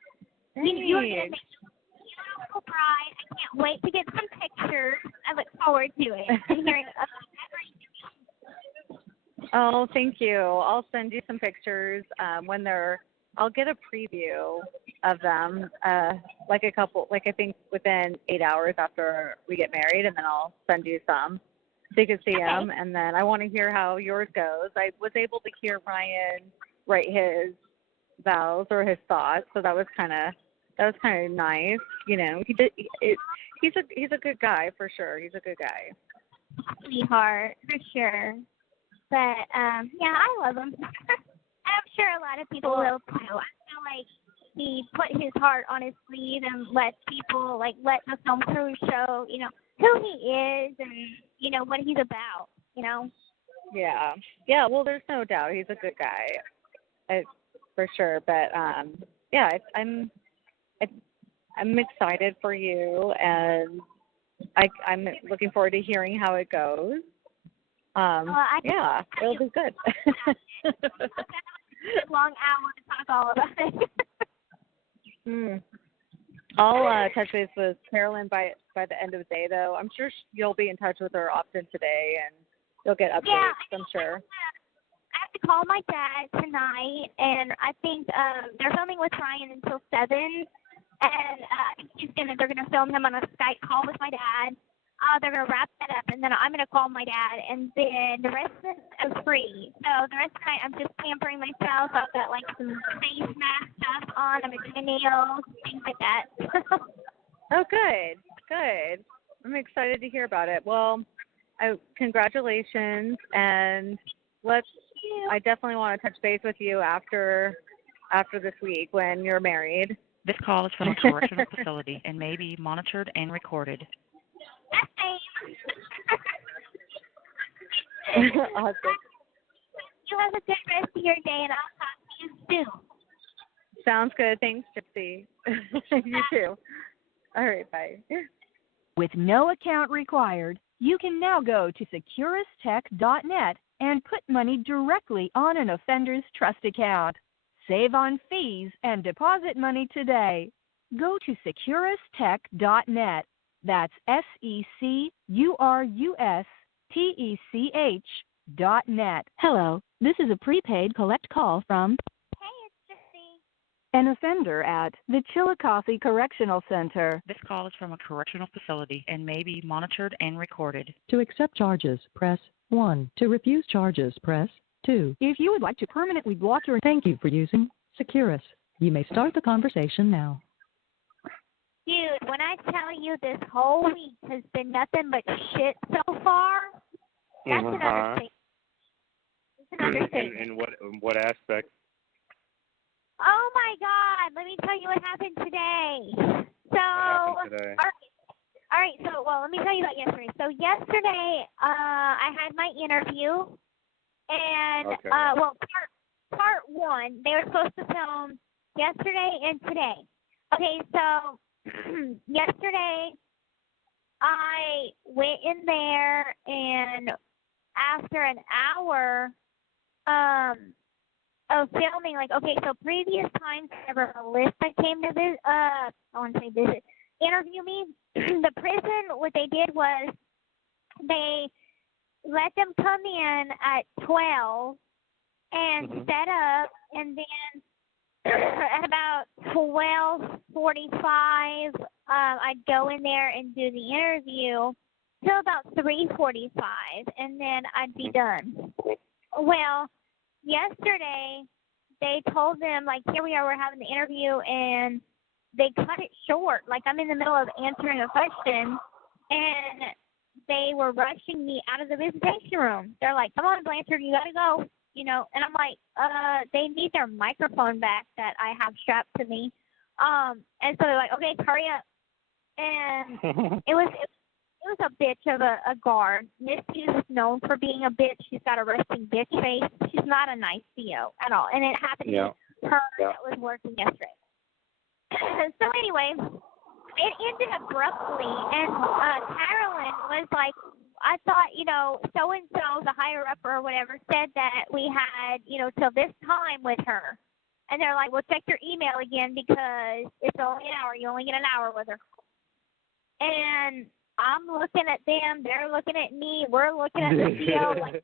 you're going to make a beautiful bride. I can't wait to get some pictures. I look forward to it and hearing about everything. Oh, thank you. I'll send you some pictures I'll get a preview of them, I think within 8 hours after we get married, and then I'll send you some so you can see them. And then I want to hear how yours goes. I was able to hear Ryan write his vows or his thoughts, so that was kind of nice. You know, he's a good guy for sure. He's a good guy. Sweetheart, for sure. But yeah, I love him. I'm sure a lot of people will too. I feel like he put his heart on his sleeve and let people, let the film crew show, who he is and, what he's about, Yeah. Yeah, well, there's no doubt he's a good guy, for sure. But, yeah, I'm excited for you, and I'm looking forward to hearing how it goes. Yeah, it'll be good. Long hour to talk all about it. I'll touch base with Carolyn by the end of the day, though. I'm sure you'll be in touch with her often today, and you'll get updates, yeah, I'm sure. I have to call my dad tonight, and I think they're filming with Ryan until 7, and they're gonna film him on a Skype call with my dad. They're going to wrap that up, and then I'm going to call my dad, and then the rest of it is free. So the rest of the night, I'm just pampering myself. I've got, some face mask stuff on. I'm doing nails, things like that. Oh, good. Good. I'm excited to hear about it. Well, congratulations, and I definitely want to touch base with you after this week when you're married. This call is from a correctional facility and may be monitored and recorded. Awesome. You have a good rest of your day, and I'll talk to you soon. Sounds good. Thanks, Gypsy. You too. All right, bye. With no account required, you can now go to securistech.net and put money directly on an offender's trust account. Save on fees and deposit money today. Go to securistech.net. That's SECURUSTECH.net. Hello, this is a prepaid collect call from an offender at the Chillicothe Correctional Center. This call is from a correctional facility and may be monitored and recorded. To accept charges, press 1. To refuse charges, press 2. If you would like to permanently block your... Thank you for using Securus. You may start the conversation now. Dude, when I tell you this whole week has been nothing but shit so far, that's an understatement. It's an understatement. In what aspect? Oh my God! Let me tell you what happened today. So, what happened today? All right. So, let me tell you about yesterday. So yesterday, I had my interview, and okay. part one, they were supposed to film yesterday and today. Okay, so. Yesterday, I went in there, and after an hour of filming, so previous times ever a list that came to interview me, the prison, what they did was they let them come in at 12 and set up, and then at about 12:45, I'd go in there and do the interview till about 3:45, and then I'd be done. Well, yesterday they told them, like, here we are, we're having the interview, and they cut it short. Like, I'm in the middle of answering a question, and they were rushing me out of the visitation room. They're like, come on, Blanchard, you gotta go. You know, and I'm like, they need their microphone back that I have strapped to me. And so they're like, okay, hurry up. And it was a bitch of a guard. Misty is known for being a bitch. She's got a resting bitch face. She's not a nice CO at all. And it happened to her that was working yesterday. So anyway, it ended abruptly, and Carolyn was like, I thought, you know, so-and-so, the higher-up or whatever, said that we had, you know, till this time with her. And they're like, well, check your email again because it's only an hour. You only get an hour with her. And I'm looking at them. They're looking at me. We're looking at the CEO like,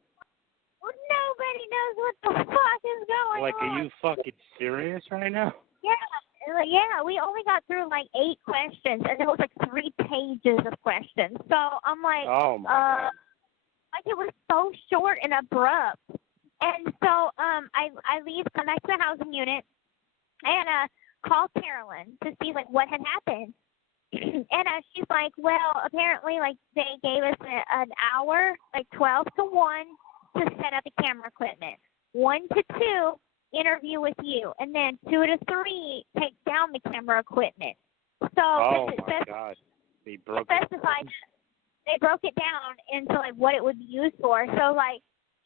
well, nobody knows what the fuck is going on. Like, are you fucking serious right now? Yeah, we only got through like 8 questions, and there was like 3 pages of questions. So I'm like, oh my God. Like it was so short and abrupt. And so I leave, come back to the housing unit, and call Carolyn to see like what had happened. And she's like, well, apparently like they gave us an hour, like 12 to 1, to set up the camera equipment. 1 to 2. Interview with you, and then 2 to 3 take down the camera equipment. So my God, they broke they broke it down into like what it would be used for. So like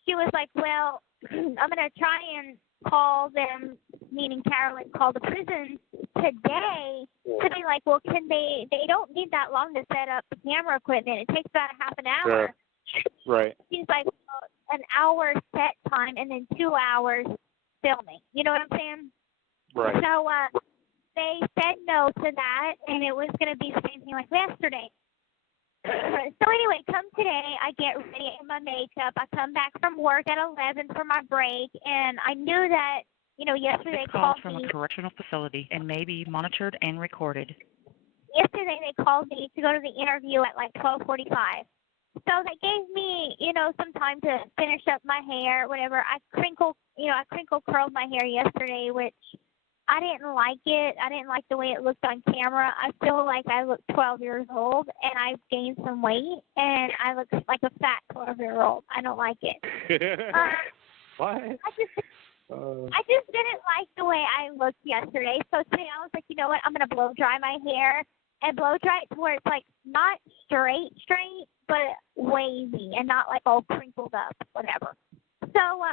she was like, well, I'm gonna try and call them, meaning Carolyn, call the prison today to be like, well, can they don't need that long to set up the camera equipment. It takes about a half an hour. Sure. Right. She's like, well, an hour set time and then 2 hours filming. You know what I'm saying? Right. So they said no to that, and it was going to be the same thing like yesterday. So anyway, come today, I get ready in my makeup. I come back from work at 11 for my break, and I knew that, you know, yesterday they called from me. a correctional facility and may be monitored and recorded. Yesterday they called me to go to the interview at like 12:45. So that gave me, you know, some time to finish up my hair, whatever. I crinkle curled my hair yesterday, which I didn't like it. I didn't like the way it looked on camera. I feel like I look 12 years old, and I've gained some weight, and I look like a fat 12-year-old. I don't like it. What? I just didn't like the way I looked yesterday. So today I was like, you know what? I'm going to blow dry my hair and blow dry it to where it's like not straight, but wavy and not like all crinkled up, whatever. So,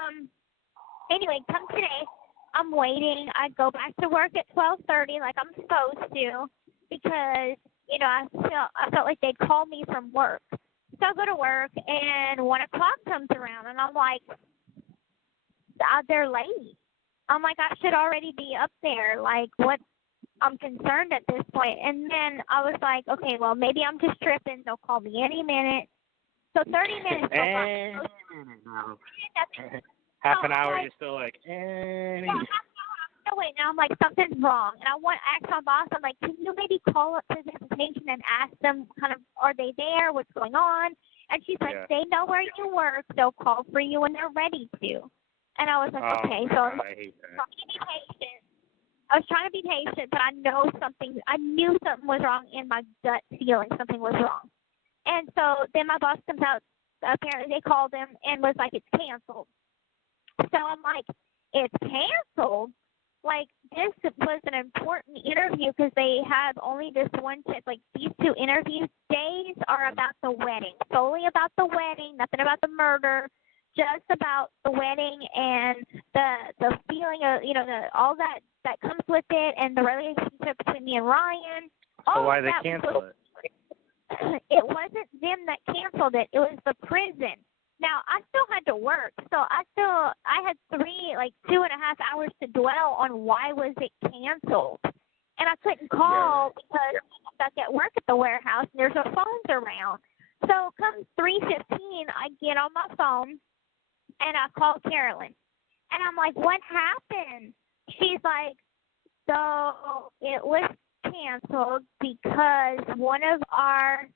anyway, come today. I'm waiting. I go back to work at 12:30 like I'm supposed to because, you know, I felt like they'd call me from work. So I go to work, and 1 o'clock comes around, and I'm like, they're late. I'm like, I should already be up there. Like, what? I'm concerned at this point. And then I was like, okay, well, maybe I'm just tripping. They'll call me any minute. So 30 minutes go by. Half an hour, you're still like, any. No, wait, now I'm like, something's wrong. And I ask my boss, I'm like, can you maybe call up to the visitation and ask them kind of, are they there? What's going on? And she's like, they know where you work. They'll call for you when they're ready to. And I was like, okay. So I'm trying to be patient. I was trying to be patient, but I knew something was wrong in my gut feeling. Something was wrong. And so then my boss comes out. Apparently they called him and was like, it's canceled. So I'm like, it's canceled? Like, this was an important interview because they have only this one chance. Like, these 2 interview days are about the wedding. Solely about the wedding, nothing about the murder. Just about the wedding and the feeling of, you know, all that comes with it and the relationship between me and Ryan. So why they cancel it? It wasn't them that canceled it. It was the prison. Now, I still had to work, so I had 2.5 hours to dwell on why was it canceled. And I couldn't call because I'm stuck at work at the warehouse and there's no phones around. So come 3:15, I get on my phone and I call Carolyn, and I'm like, "What happened?" She's like, "So it was canceled because one of our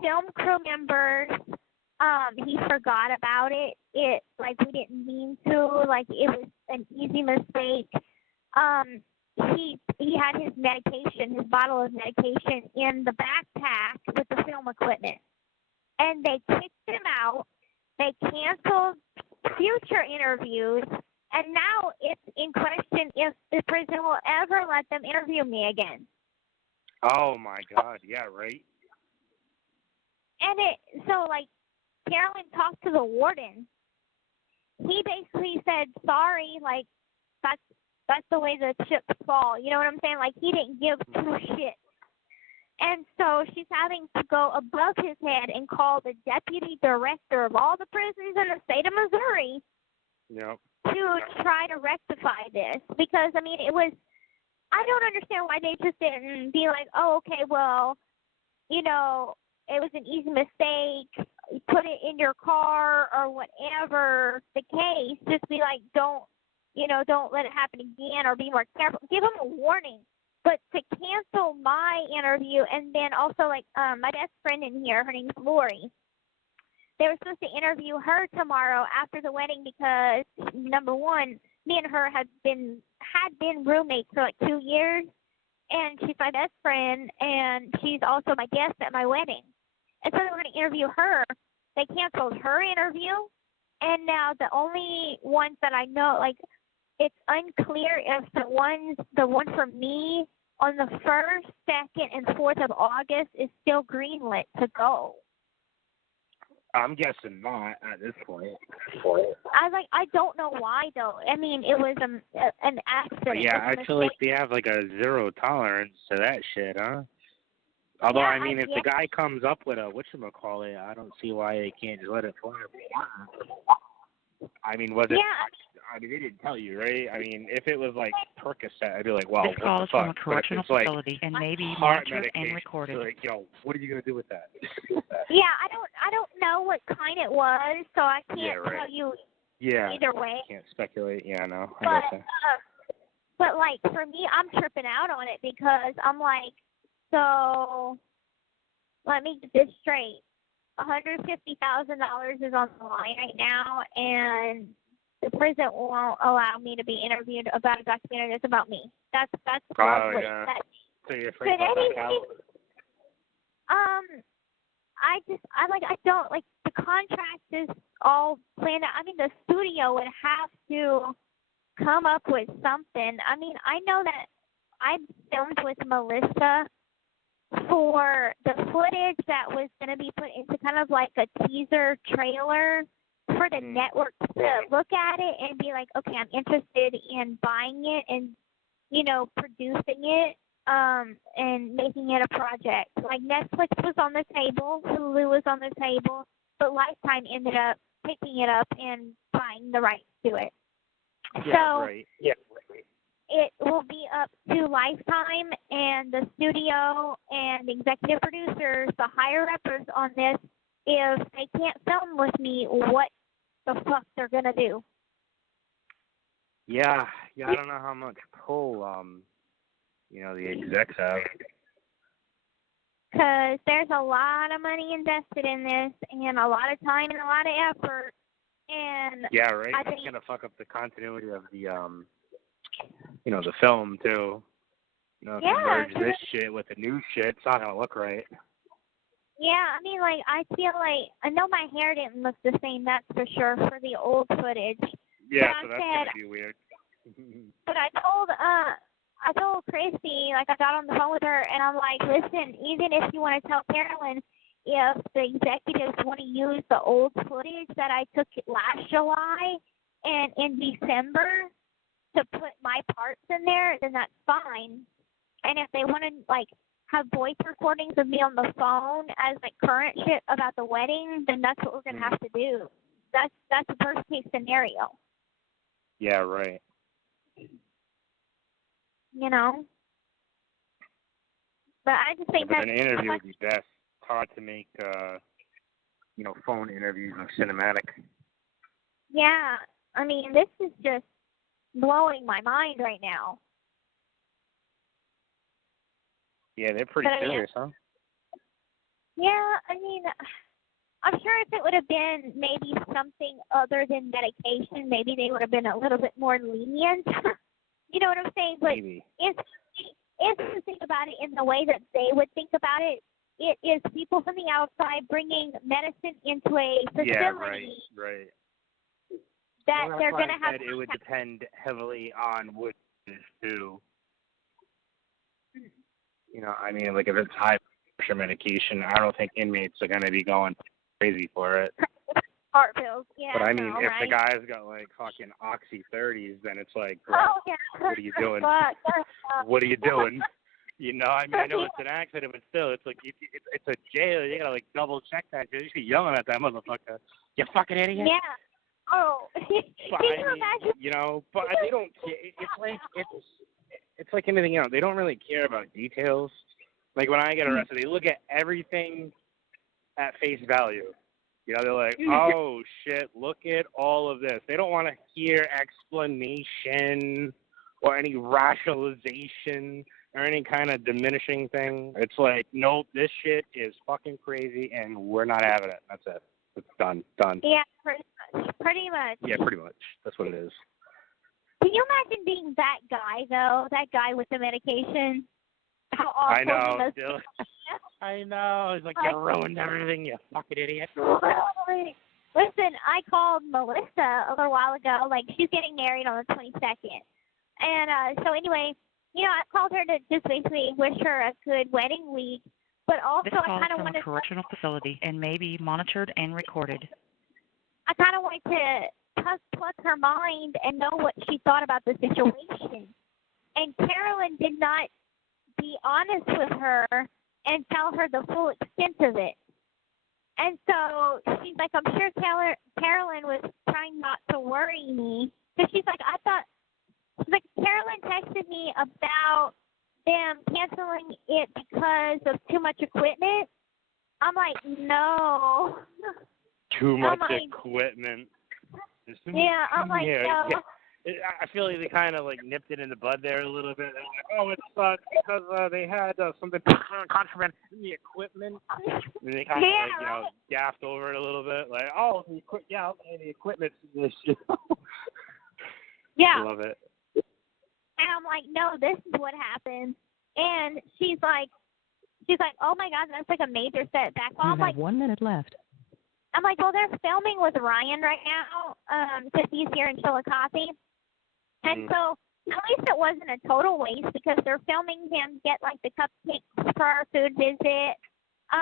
film crew members, he forgot about it. It like we didn't mean to. Like it was an easy mistake. He had his medication, his bottle of medication, in the backpack with the film equipment, and they kicked him out. They canceled future interviews, and now it's in question if the prison will ever let them interview me again." Oh my God! Yeah, right. And so like Carolyn talked to the warden. He basically said, "Sorry, like that's the way the chips fall." You know what I'm saying? Like he didn't give two shits. And so she's having to go above his head and call the deputy director of all the prisons in the state of Missouri Yep. to try to rectify this. Because, I mean, I don't understand why they just didn't be like, "Oh, okay, well, you know, it was an easy mistake. Put it in your car," or whatever the case. Just be like, don't let it happen again, or be more careful. Give them a warning. But to cancel my interview, and then also, like, my best friend in here, her name's Lori. They were supposed to interview her tomorrow after the wedding because, number one, me and her had been roommates for like 2 years, and she's my best friend, and she's also my guest at my wedding. And so they were going to interview her. They canceled her interview, and now the only ones that I know, like, it's unclear if the one for me on the 1st, 2nd, and 4th of August is still greenlit to go. I'm guessing not at this point. I don't know why though. I mean, it was an accident. Yeah, I feel like they have like a zero tolerance to that shit, huh? Although, Yeah, I mean, if the guy comes up with a whatchamacallit, I don't see why they can't just let it fly. I mean, was it? Yeah. I mean, they didn't tell you, right? I mean, if it was like Percocet, I'd be like, "Wow, This what call the is fuck?" from a correctional but if it's facility and may be heart monitored and medication, recorded. it's like, yo, what are you gonna do with that? Yeah, I don't know what kind it was, so I can't tell you either way. Can't speculate. Yeah, no, I But gotcha. but like for me, I'm tripping out on it because I'm like, so let me get this straight. $150,000 is on the line right now, and the prison won't allow me to be interviewed about a documentary that's about me. That's lovely. Yeah. So you're But afraid about anyway, that? I don't like the contract is all planned out. I mean, the studio would have to come up with something. I mean, I know that I filmed with Melissa for the footage that was going to be put into kind of like a teaser trailer for the network to look at it and be like, okay, I'm interested in buying it and, you know, producing it and making it a project. Like Netflix was on the table, Hulu was on the table, but Lifetime ended up picking it up and buying the rights to it. Yeah, right. Yeah. It will be up to Lifetime and the studio and the executive producers, the higher-uppers on this. If they can't film with me, what the fuck they're going to do? Yeah, I don't know how much pull, the execs have. Because there's a lot of money invested in this and a lot of time and a lot of effort. And yeah, right. I think It's gonna fuck up the continuity of the the film too. You know, if you merge this shit with the new shit, it's not gonna look right. Yeah, I mean, like, I feel like, I know my hair didn't look the same, that's for sure, for the old footage. Yeah, so that's gonna be weird. But I told Christy, like, I got on the phone with her, and I'm like, listen, even if you want to tell Carolyn, if the executives want to use the old footage that I took last July and in December to put my parts in there, then that's fine. And if they want to, like, have voice recordings of me on the phone as, like, current shit about the wedding, then that's what we're going to have to do. That's the worst case scenario. Yeah, right. You know? But I just think but an interview would be best. It's hard to make phone interviews and cinematic. Yeah, I mean, this is just blowing my mind right now. Yeah, they're pretty serious, huh? Yeah, I mean, I'm sure if it would have been maybe something other than medication, maybe they would have been a little bit more lenient. You know what I'm saying? But Maybe. if you think about it in the way that they would think about it, it is people from the outside bringing medicine into a facility. Yeah, right. That Well, they're that's why going to I have. said it would depend heavily on what it is too. I mean, like if it's high pressure medication, I don't think inmates are going to be going crazy for it. Heart pills, yeah. But I mean, if right? the guy's got like fucking Oxy 30s, then it's like, bro, yeah. what are you doing? What are you doing? I mean, I know it's an accident, but still, it's like it's a jail. You gotta like double check that. You should be yelling at that motherfucker. You fucking idiot. Yeah. Oh. But I mean, but they don't. It's like anything else. They don't really care about details. Like when I get arrested, they look at everything at face value. They're like, oh shit, look at all of this. They don't want to hear explanation or any rationalization or any kind of diminishing thing. It's like, nope, this shit is fucking crazy and we're not having it. That's it. It's done. Yeah, pretty much. Yeah, pretty much. That's what it is. Can you imagine being that guy, though? That guy with the medication? How awful I know, he must still. I know. It's like, you ruined everything, you fucking idiot. Listen, I called Melissa a little while ago. Like, she's getting married on the 22nd. And so anyway, I called her to just basically wish her a good wedding week. But also, This I call is kind of from wanted a correctional facility and may be monitored and recorded. I kind of wanted to plus her mind and know what she thought about the situation. And Carolyn did not be honest with her and tell her the full extent of it. And so she's like, I'm sure Carolyn was trying not to worry me. Because she's like, Carolyn texted me about them canceling it because of too much equipment. I'm like, no. Too much equipment. Yeah, I'm like, no. Yeah. I feel like they kind of like nipped it in the bud there a little bit. They're like, oh, it sucks because they had something contraband in the equipment. And they kind of gaffed over it a little bit. Like, oh, the equipment's this shit. Yeah. I love it. And I'm like, no, this is what happened. And she's like, oh my God, that's like a major setback. Well, You have 1 minute left. I'm like, well, they're filming with Ryan right now because he's here in Chillicothe. And so at least it wasn't a total waste because they're filming him get like the cupcakes for our food visit.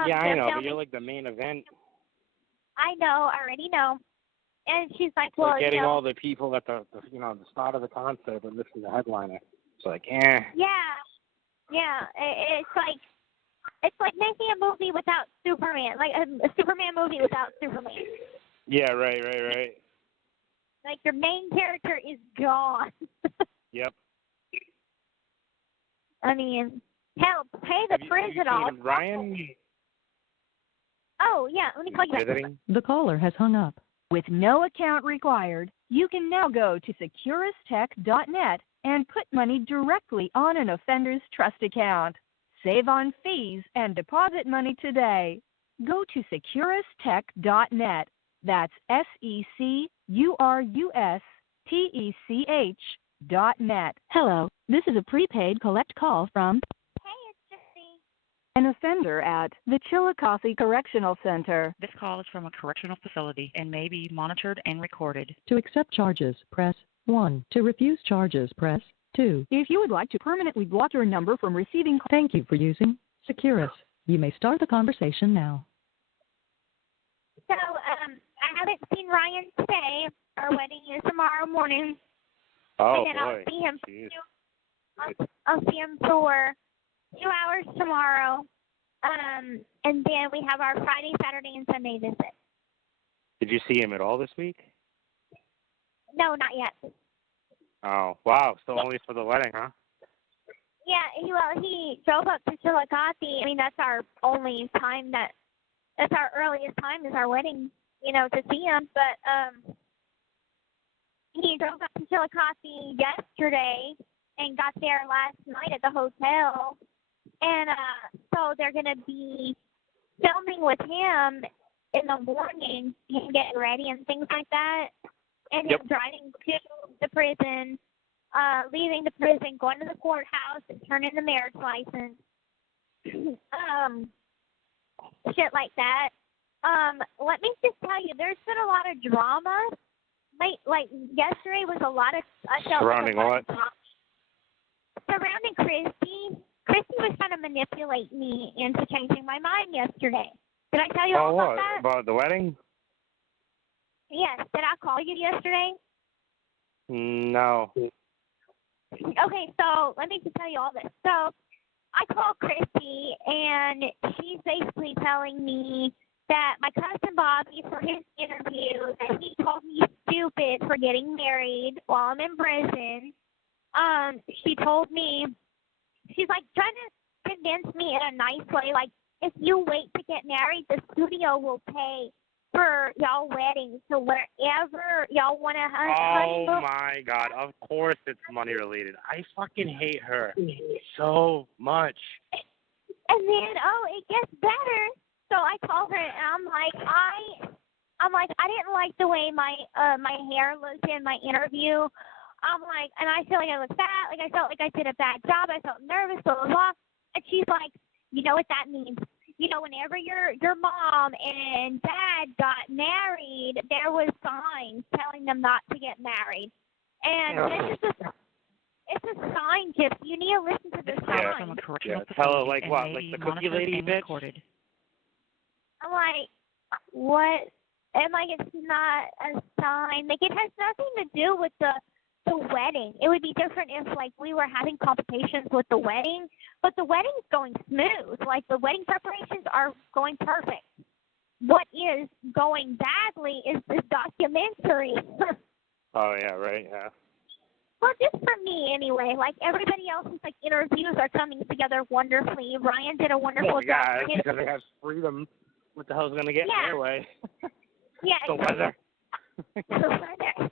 Yeah, I know, but you're like the main event. I know, I already know. And she's like, well, like getting all the people at the start of the concert and missing the headliner. It's like, eh. Yeah. It's like making a movie without Superman, like a Superman movie without Superman. Yeah, right. Like your main character is gone. Yep. I mean, hell, pay the prison off. Ryan? Oh, yeah, let me call you back. The caller has hung up. With no account required, you can now go to securistech.net and put money directly on an offender's trust account. Save on fees and deposit money today. Go to securistech.net. That's SECURUSTECH.net. Hello, this is a prepaid collect call from Hey, it's Gypsy. an offender at the Chillicothe Correctional Center. This call is from a correctional facility and may be monitored and recorded. To accept charges, press 1. To refuse charges, press 2. If you would like to permanently block your number from receiving calls, Thank you for using Securus. You may start the conversation now. So, I haven't seen Ryan today. Our wedding is tomorrow morning. Oh, and then boy. I'll see him. I'll see him for 2 hours tomorrow. And then we have our Friday, Saturday, and Sunday visit. Did you see him at all this week? No, not yet. Oh, wow. So only for the wedding, huh? Yeah, he drove up to Chillicothe. I mean, that's our only time that that's our earliest time is our wedding, to see him. But he drove up to Chillicothe yesterday and got there last night at the hotel. And so they're going to be filming with him in the morning, him getting ready and things like that. And him driving to the prison, leaving the prison, going to the courthouse and turning the marriage license. Shit like that. Let me just tell you, there's been a lot of drama. Like yesterday was a lot of surrounding what? Surrounding Christy. Christy was trying to manipulate me into changing my mind yesterday. Did I tell you all about that? About the wedding? Yes. Did I call you yesterday? No. Okay, so let me just tell you all this. So I called Christy, and she's basically telling me that my cousin Bobby, for his interview, that he called me stupid for getting married while I'm in prison. She told me, she's like trying to convince me in a nice way, like, if you wait to get married, the studio will pay for y'all weddings to wherever y'all want to honeymoon. Oh my God! Of course it's money related. I fucking hate her so much. And then it gets better. So I called her and I'm like I didn't like the way my hair looked in my interview. I'm like, and I feel like I look fat. Like I felt like I did a bad job. I felt nervous. Blah blah blah. And she's like, you know what that means? Whenever your mom and dad got married, there was signs telling them not to get married. And it's a sign, Gypsy. You need to listen to the signs. Tell her, like what? Like the cookie lady bitch? I'm like, what? And like, it's not a sign. Like, it has nothing to do with the wedding. It would be different if, like, we were having complications with the wedding, but the wedding's going smooth. Like, the wedding preparations are going perfect. What is going badly is this documentary. Oh, yeah, right, yeah. Well, just for me, anyway. Like, everybody else's, like, interviews are coming together wonderfully. Ryan did a wonderful job. Yeah, because they have freedom. What the hell's going to get in their way? Yeah. The weather. The weather.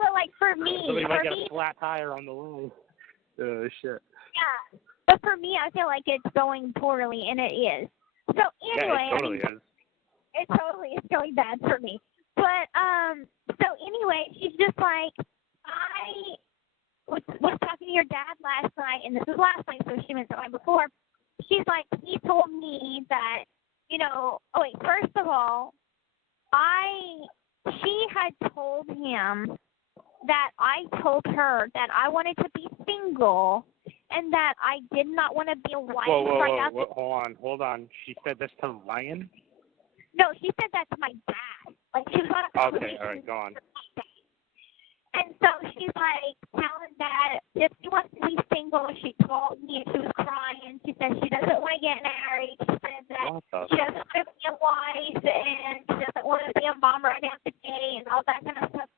So, like, for me... Somebody might get a flat tire on the line. Oh, shit. Yeah. But for me, I feel like it's going poorly, and it is. So, anyway... Yeah, it totally is. It totally is going bad for me. But, so anyway, she's just like, I was talking to your dad last night, and this was last night, so she meant the night before. She's like, he told me that, first of all, she had told him that I told her that I wanted to be single and that I did not want to be a wife Hold on. She said this to Ryan? No, she said that to my dad. Like, she was on a Okay, all right, go on. And so she's like telling Dad if she wants to be single. She called me and she was crying. She said she doesn't want to get married. She said that she doesn't want to be a wife and she doesn't want to be a mom right now today and all that kind of stuff.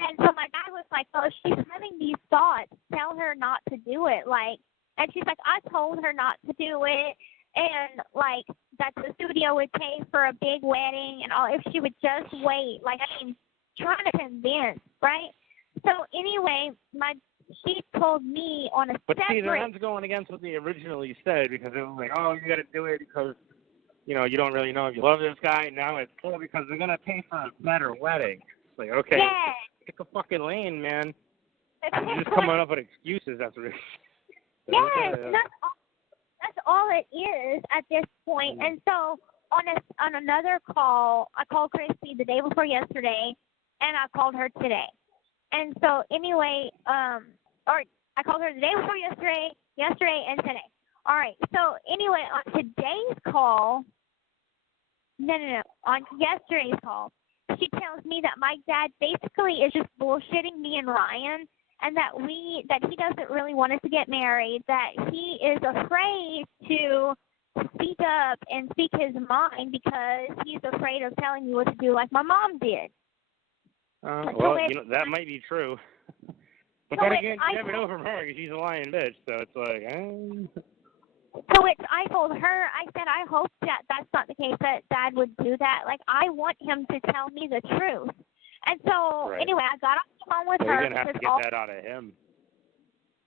And so my dad was like, oh, she's having these thoughts. Tell her not to do it. Like, and she's like, I told her not to do it. And, like, that the studio would pay for a big wedding and all if she would just wait. Like, I mean, trying to convince, right? So, anyway, she told me on a But separate... see, that's going against what they originally said because it was like, oh, you got to do it because, you don't really know if you love this guy. Now it's cool because they're going to pay for a better wedding. It's like, okay, pick a fucking lane, man. You're just coming up with excuses. That's what it is. Yes, that's all it is at this point. And so on another call, I called Christy the day before yesterday, and I called her today. And so anyway, I called her the day before yesterday, and today. All right. So anyway, on today's call, on yesterday's call, she tells me that my dad basically is just bullshitting me and Ryan, and that he doesn't really want us to get married, that he is afraid to speak up and speak his mind because he's afraid of telling you what to do like my mom did. Well, that might be true. But then again, you never know from her because she's a lying bitch, so it's like, So which I told her, I said, I hope that that's not the case, that Dad would do that. Like, I want him to tell me the truth. And so, anyway, I got off the phone with her. You're going to have to get that out of him.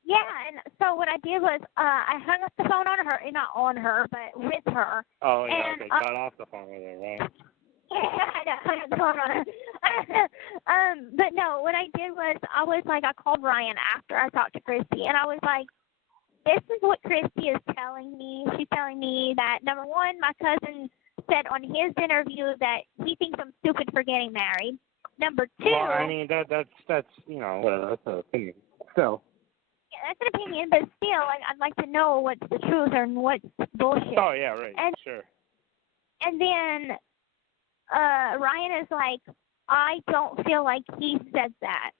Yeah, and so what I did was I hung up the phone on her, not on her, but with her. Oh, yeah, and, okay, got off the phone with her, right? Yeah, I hung up the phone on her. But no, what I did was I called Ryan after I talked to Christy, and I was like, this is what Christy is telling me. She's telling me that, number one, my cousin said on his interview that he thinks I'm stupid for getting married. Number two. Well, I mean, that's you know, that's an opinion. Still. Yeah, that's an opinion, but still, like, I'd like to know what's the truth and what's bullshit. Oh, yeah, right, sure. And then Ryan is like, I don't feel like he said that.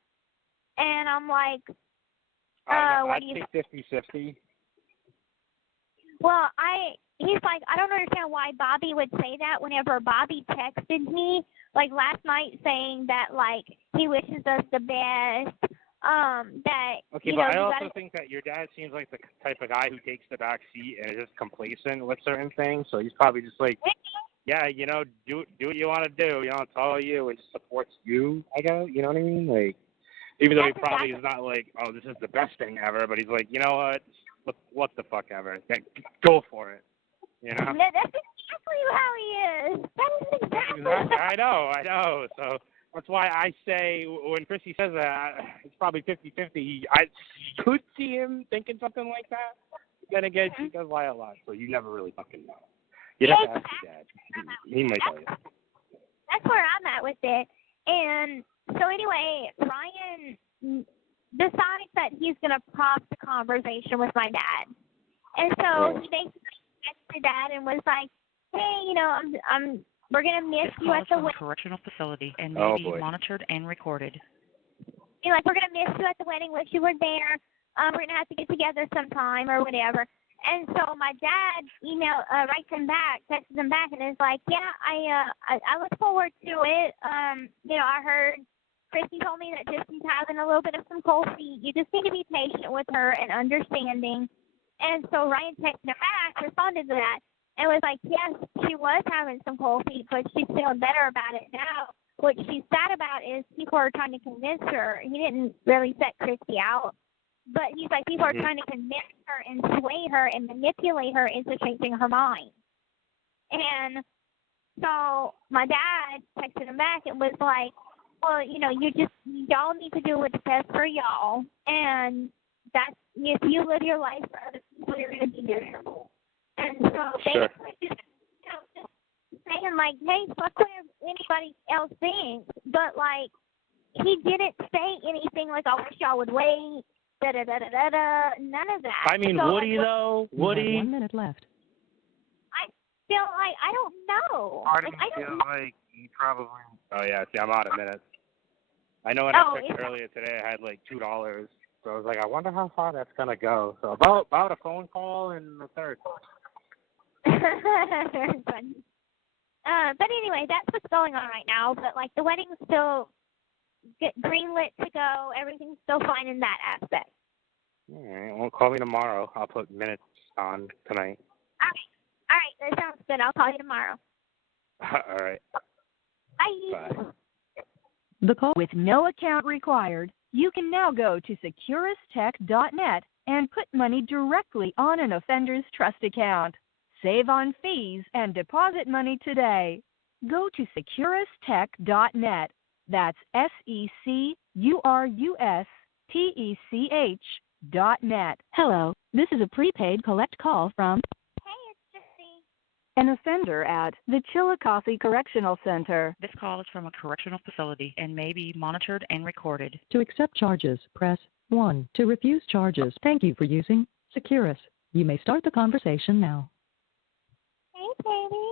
And I'm like, what do you think? 50-50. Well, he's like, I don't understand why Bobby would say that whenever Bobby texted me, like, last night saying that, like, he wishes us the best, that, okay, you know, but I also think that your dad seems like the type of guy who takes the back seat and is just complacent with certain things, so he's probably just like, yeah, you know, do what you want to do, you know, it's all you, and supports you, I guess, you know what I mean? Like, even though he probably is not like, oh, this is the best thing ever, but he's like, you know what the fuck ever, go for it, you know? That's exactly how he is. That is exactly I know, so that's why I say when Chrissy says that, it's probably 50-50. I could see him thinking something like that. Then again, she does lie a lot, so you never really fucking know. You'd have to ask your dad. He might tell you. That's where I'm at with it. And so anyway, Ryan decides that he's going to prompt the conversation with my dad. And so he basically texted Dad and was like, hey, you know, we're going to miss you at the wedding. Correctional facility and may be monitored and recorded. He's like, we're going to miss you at the wedding. Wish you were there. We're going to have to get together sometime or whatever. And so my dad writes him back, texts him back, and is like, yeah, I look forward to it. You know, I heard Christy told me that Gypsy's having a little bit of some cold feet. You just need to be patient with her and understanding. And so Ryan texted him back, responded to that, and was like, yes, she was having some cold feet, but she's feeling better about it now. What she's sad about is people are trying to convince her. He didn't really set Christy out, but he's like, people are trying to convince her and sway her and manipulate her into changing her mind. And so my dad texted him back and was like, well, you know, y'all need to do what's best for y'all. And that's, if you live your life for other people, you're going to be miserable. And so basically, just saying, like, hey, fuck what anybody else thinks. But, like, he didn't say anything like, I wish y'all would wait, da-da-da-da-da-da, none of that. I mean, so, would he, though? Would he? 1 minute left. I feel like, I don't know. I feel like he probably... Oh, yeah, see, I'm out of minutes. I know when I checked earlier today, I had, like, $2. So I was like, I wonder how far that's going to go. So about a phone call and a third. Very funny. But anyway, that's what's going on right now. But, like, the wedding's still greenlit to go. Everything's still fine in that aspect. All right. Well, call me tomorrow. I'll put minutes on tonight. All right. That sounds good. I'll call you tomorrow. All right. Bye. The call. With no account required, you can now go to securistech.net and put money directly on an offender's trust account. Save on fees and deposit money today. Go to securistech.net. That's SECURUSTECH.net. Hello, this is a prepaid collect call from an offender at the Chillicothe Correctional Center. This call is from a correctional facility and may be monitored and recorded. To accept charges, press 1. To refuse charges, thank you for using Securus. You may start the conversation now. Hey, baby.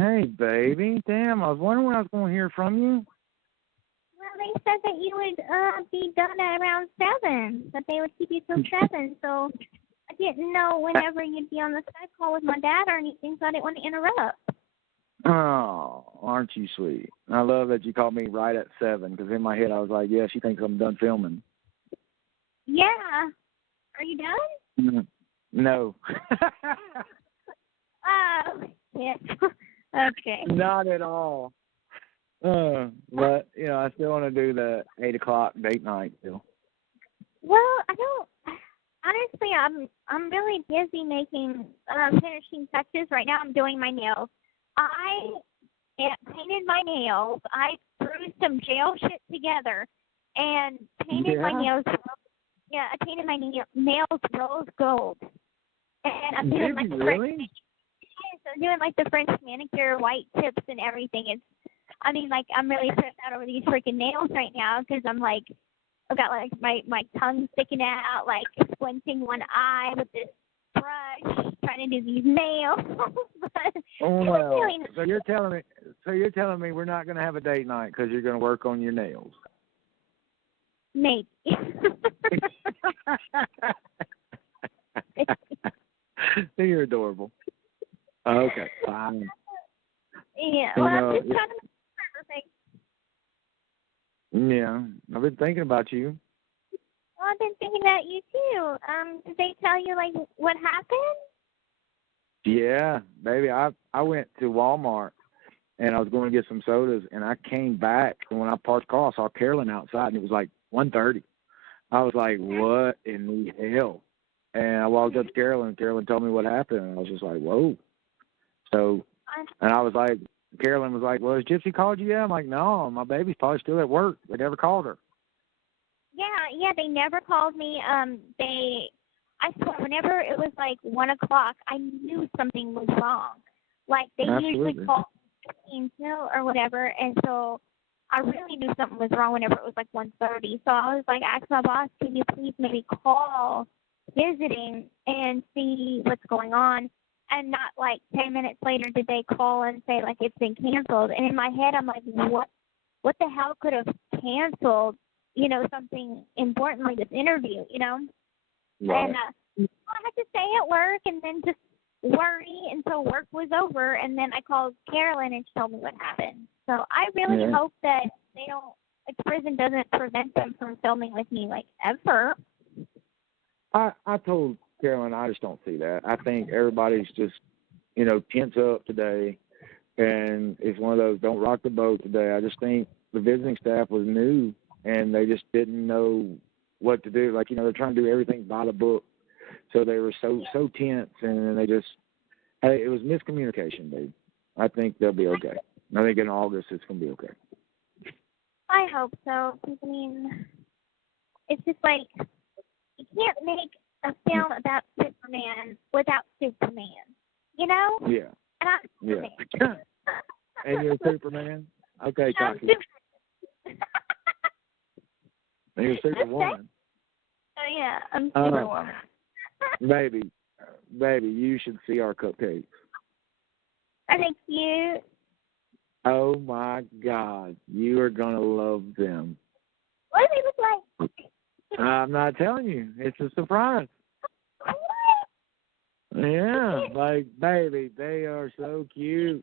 Hey, baby. Damn, I was wondering when I was going to hear from you. Well, they said that you would be done at around 7, that they would keep you till 7, so I didn't know whenever you'd be on the Skype call with my dad or anything, so I didn't want to interrupt. Oh, aren't you sweet? I love that you called me right at 7, because in my head I was like, yeah, she thinks I'm done filming. Yeah. Are you done? No. Oh, yes. Okay. Not at all. But I still want to do the 8 o'clock date night still. Well, I don't. Honestly, I'm really busy making finishing touches right now. I'm doing my nails. I painted my nails. I threw some gel shit together and painted my nails. Yeah, I painted my nails rose gold. And I'm doing like the really? I'm doing like the French manicure, white tips and everything. I'm really stressed out over these freaking nails right now because I've got like my tongue sticking out, like squinting one eye with this brush, trying to do these nails. Oh well. So you're telling me we're not going to have a date night because you're going to work on your nails. Maybe. You're adorable. Okay, fine. Yeah, well, I'm just trying to make everything. Yeah, I've been thinking about you. Well, I've been thinking about you too. Did they tell you like what happened? Yeah, baby. I went to Walmart and I was going to get some sodas and I came back and when I parked the car I saw Carolyn outside and it was like 1:30. I was like, what in the hell? And I walked up to Carolyn and Carolyn told me what happened and I was just like, whoa. So, and I was like, Carolyn was like, well, has Gypsy called you yet? I'm like, no, my baby's probably still at work. They never called her. Yeah, they never called me. I swear, whenever it was like 1 o'clock, I knew something was wrong. Like they usually call 15 till or whatever, and so I really knew something was wrong whenever it was like 1:30. So I was like, ask my boss, can you please maybe call visiting and see what's going on? And not like 10 minutes later did they call and say like it's been canceled. And in my head, I'm like, what the hell could have canceled? Something important like this interview. Right. And I had to stay at work and then just worry until work was over. And then I called Carolyn and she told me what happened. So I really hope that they don't, like, prison doesn't prevent them from filming with me, like, ever. I told Carolyn I just don't see that. I think everybody's just, tense up today. And it's one of those don't rock the boat today. I just think the visiting staff was new and they just didn't know what to do. Like, they're trying to do everything by the book. So they were so tense and it was miscommunication, babe. I think they'll be okay. I think in August it's going to be okay. I hope so. I mean, it's just like, you can't make a film about Superman without Superman, Yeah. And I'm Superman. And you're Superman? Okay, Taki. And you're Superwoman. Oh, yeah, I'm Superwoman. Baby, you should see our cupcakes. Are they cute? Oh, my God. You are going to love them. What do they look like? I'm not telling you. It's a surprise. Yeah, like, baby, they are so cute.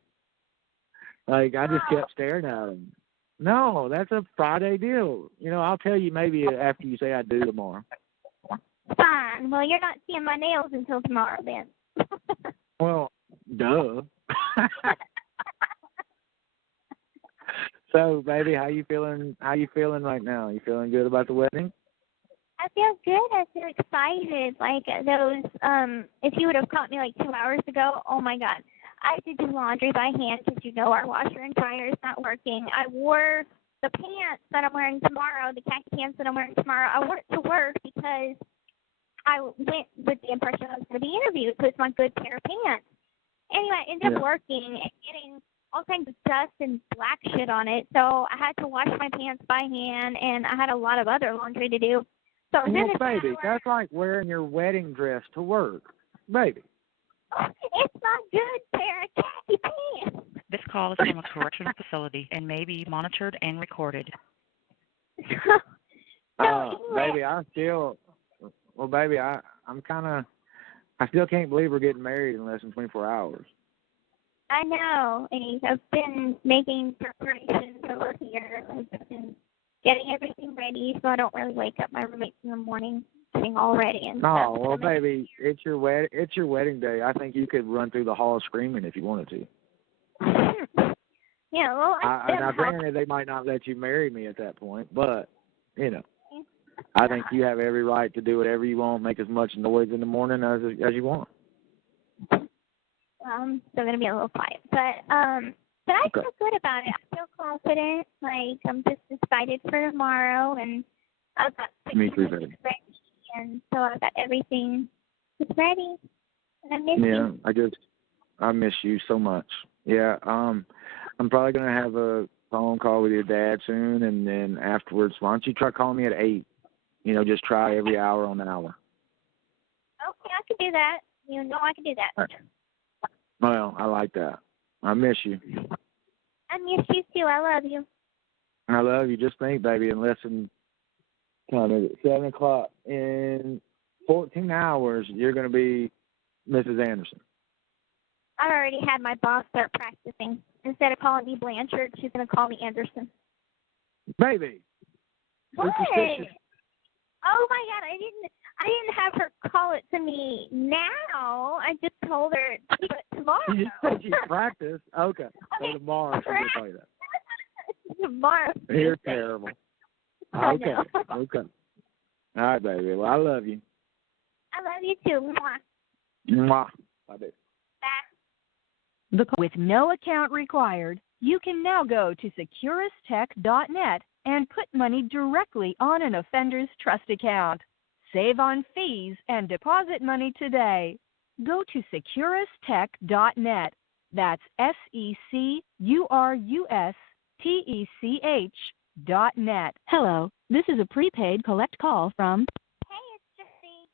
Like, I just kept staring at them. No, that's a Friday deal. I'll tell you maybe after you say I do tomorrow. Fine. Well, you're not seeing my nails until tomorrow then. Well, duh. So, baby, how you feeling? How you feeling right now? You feeling good about the wedding? I feel good. I feel excited. Like those, if you would have caught me like 2 hours ago, oh my God. I had to do laundry by hand because our washer and dryer is not working. I wore the pants that I'm wearing tomorrow, the khaki pants that I'm wearing tomorrow. I wore it to work because I went with the impression I was going to be interviewed, so it's my good pair of pants. Anyway, I ended up working and getting all kinds of dust and black shit on it, so I had to wash my pants by hand, and I had a lot of other laundry to do. So well, baby, that's like wearing your wedding dress to work. Baby. It's my good pair of khaki pants. This call is from a correctional facility and may be monitored and recorded. Baby, I still can't believe we're getting married in less than 24 hours. I know. I've been making preparations over here. I've been getting everything ready so I don't really wake up my roommates in the morning. thing already and Oh, stuff. well, baby, it's your wedding day. I think you could run through the hall screaming if you wanted to. Yeah, well, Now, granted, they might not let you marry me at that point, but, you know, I think you have every right to do whatever you want, make as much noise in the morning as you want. I'm still gonna be a little quiet, but I feel good about it. I feel confident. Like I'm just excited for tomorrow, and I've got Me too, baby. ready, and so I've got everything just ready. And I miss you. I miss you so much. Yeah, I'm probably gonna have a phone call with your dad soon, and then afterwards, why don't you try calling me at 8? You know, just try every hour on the hour. Okay, I can do that. You know I can do that. Right. Well, I like that. I miss you. I miss you too. I love you. I love you. Just think, baby, in less than 7 o'clock in 14 hours, you're going to be Mrs. Anderson. I already had my boss start practicing. Instead of calling me Blanchard, she's going to call me Anderson. Baby. What? Superstitious. Oh my God! I didn't have her call it to me now. I just told her to do it tomorrow. You just said she practiced. Okay. So tomorrow she's going to tell you that. Tomorrow. You're terrible. Okay. Okay. All right, baby. Well, I love you. I love you too. Mwah. Mwah. Bye, baby. Bye. With no account required, you can now go to securistech.net and put money directly on an offender's trust account. Save on fees and deposit money today. Go to securistech.net. That's SECURUSTECH.net. Hello, this is a prepaid collect call from Hey, it's Gypsy.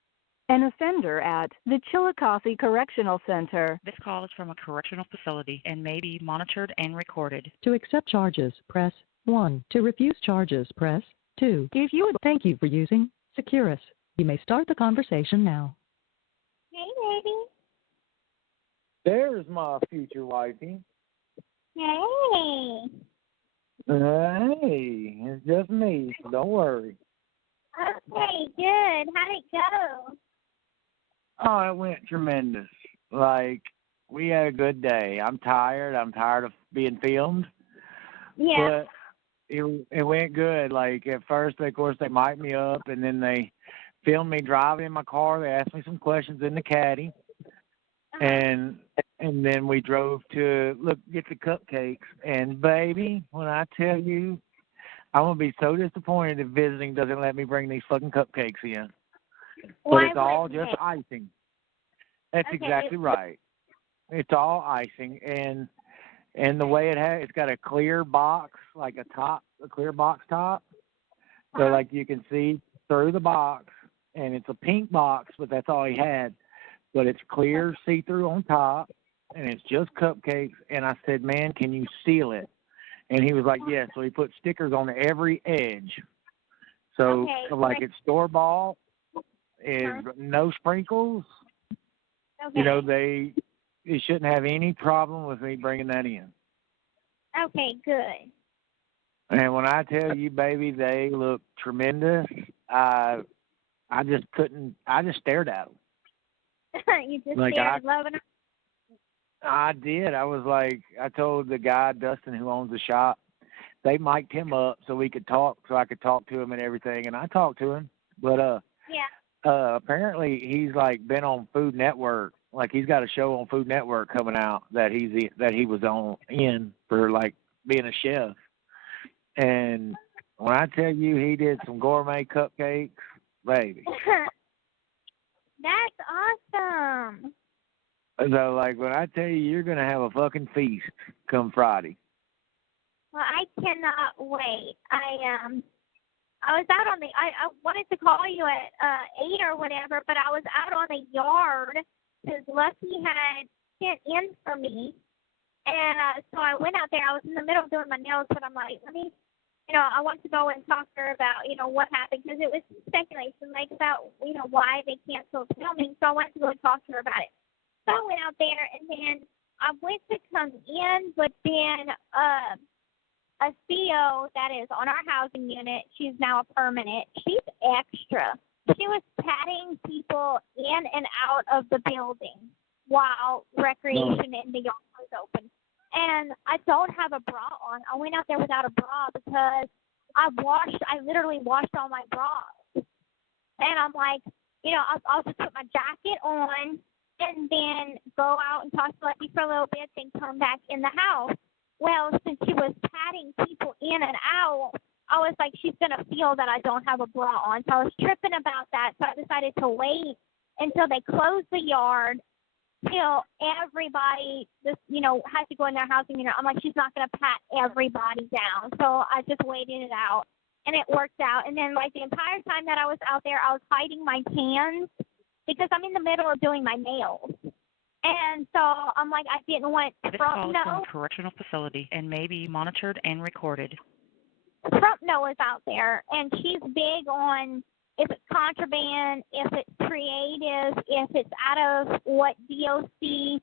an offender at the Chillicothe Correctional Center. This call is from a correctional facility and may be monitored and recorded. To accept charges, press 1. To refuse charges, press 2. If you would thank you for using Securus. You may start the conversation now. Hey, baby. There's my future wifey. Hey. Hey, it's just me, so don't worry. Okay, good. How'd it go? Oh, it went tremendous. Like, we had a good day. I'm tired. I'm tired of being filmed. Yeah. But it went good. Like, at first, of course, they mic'd me up, and then they filmed me driving in my car. They asked me some questions in the caddy. And then we drove to get the cupcakes. And, baby, when I tell you, I'm going to be so disappointed if visiting doesn't let me bring these fucking cupcakes in. But it's all just icing. That's exactly right. It's all icing. And the way it's got a clear box, like a clear box top. So, like, you can see through the box. And it's a pink box, but that's all he had. But it's clear, see-through on top, and it's just cupcakes. And I said, man, can you seal it? And he was like, yes. So he put stickers on every edge. So, like, it's store-bought, is no sprinkles. Okay. You know, they shouldn't have any problem with me bringing that in. Okay, good. And when I tell you, baby, they look tremendous. I just stared at them. You just Like, started loving them? I did. I told the guy, Dustin, who owns the shop, they mic'd him up so we could talk, so I could talk to him and everything. And I talked to him. But, apparently he's, like, been on Food Network. Like, he's got a show on Food Network coming out that he was in for, like, being a chef. And when I tell you he did some gourmet cupcakes, baby. That's awesome. So, like, when I tell you you're going to have a fucking feast come Friday. Well, I cannot wait. I was out on I wanted to call you at 8 or whatever, but I was out on the yard because Lucky had sent in for me. And so I went out there. I was in the middle of doing my nails, but I'm like, I want to go and talk to her about, what happened, because it was speculation, like, about, why they canceled filming. So I wanted to go and talk to her about it. So I went out there, and then I went to come in, but then a CO that is on our housing unit, she's now a permanent, she's extra. she was patting people in and out of the building while recreation in the yard was open. And I don't have a bra on. I went out there without a bra because I literally washed all my bras. And I'm like, I'll just put my jacket on and then go out and talk to Lucky for a little bit, then come back in the house. Well, since she was patting people in and out, I was like, she's going to feel that I don't have a bra on. So I was tripping about that. So I decided to wait until they closed the yard till everybody has to go in their housing unit. I'm like, she's not going to pat everybody down. So I just waited it out, and it worked out. And then, like, the entire time that I was out there, I was hiding my hands because I'm in the middle of doing my nails. And so I'm like, I didn't want This call is from a correctional facility and may be monitored and recorded. Trump Noah's out there, and she's big on if it's contraband, if it's creative, if it's out of what DOC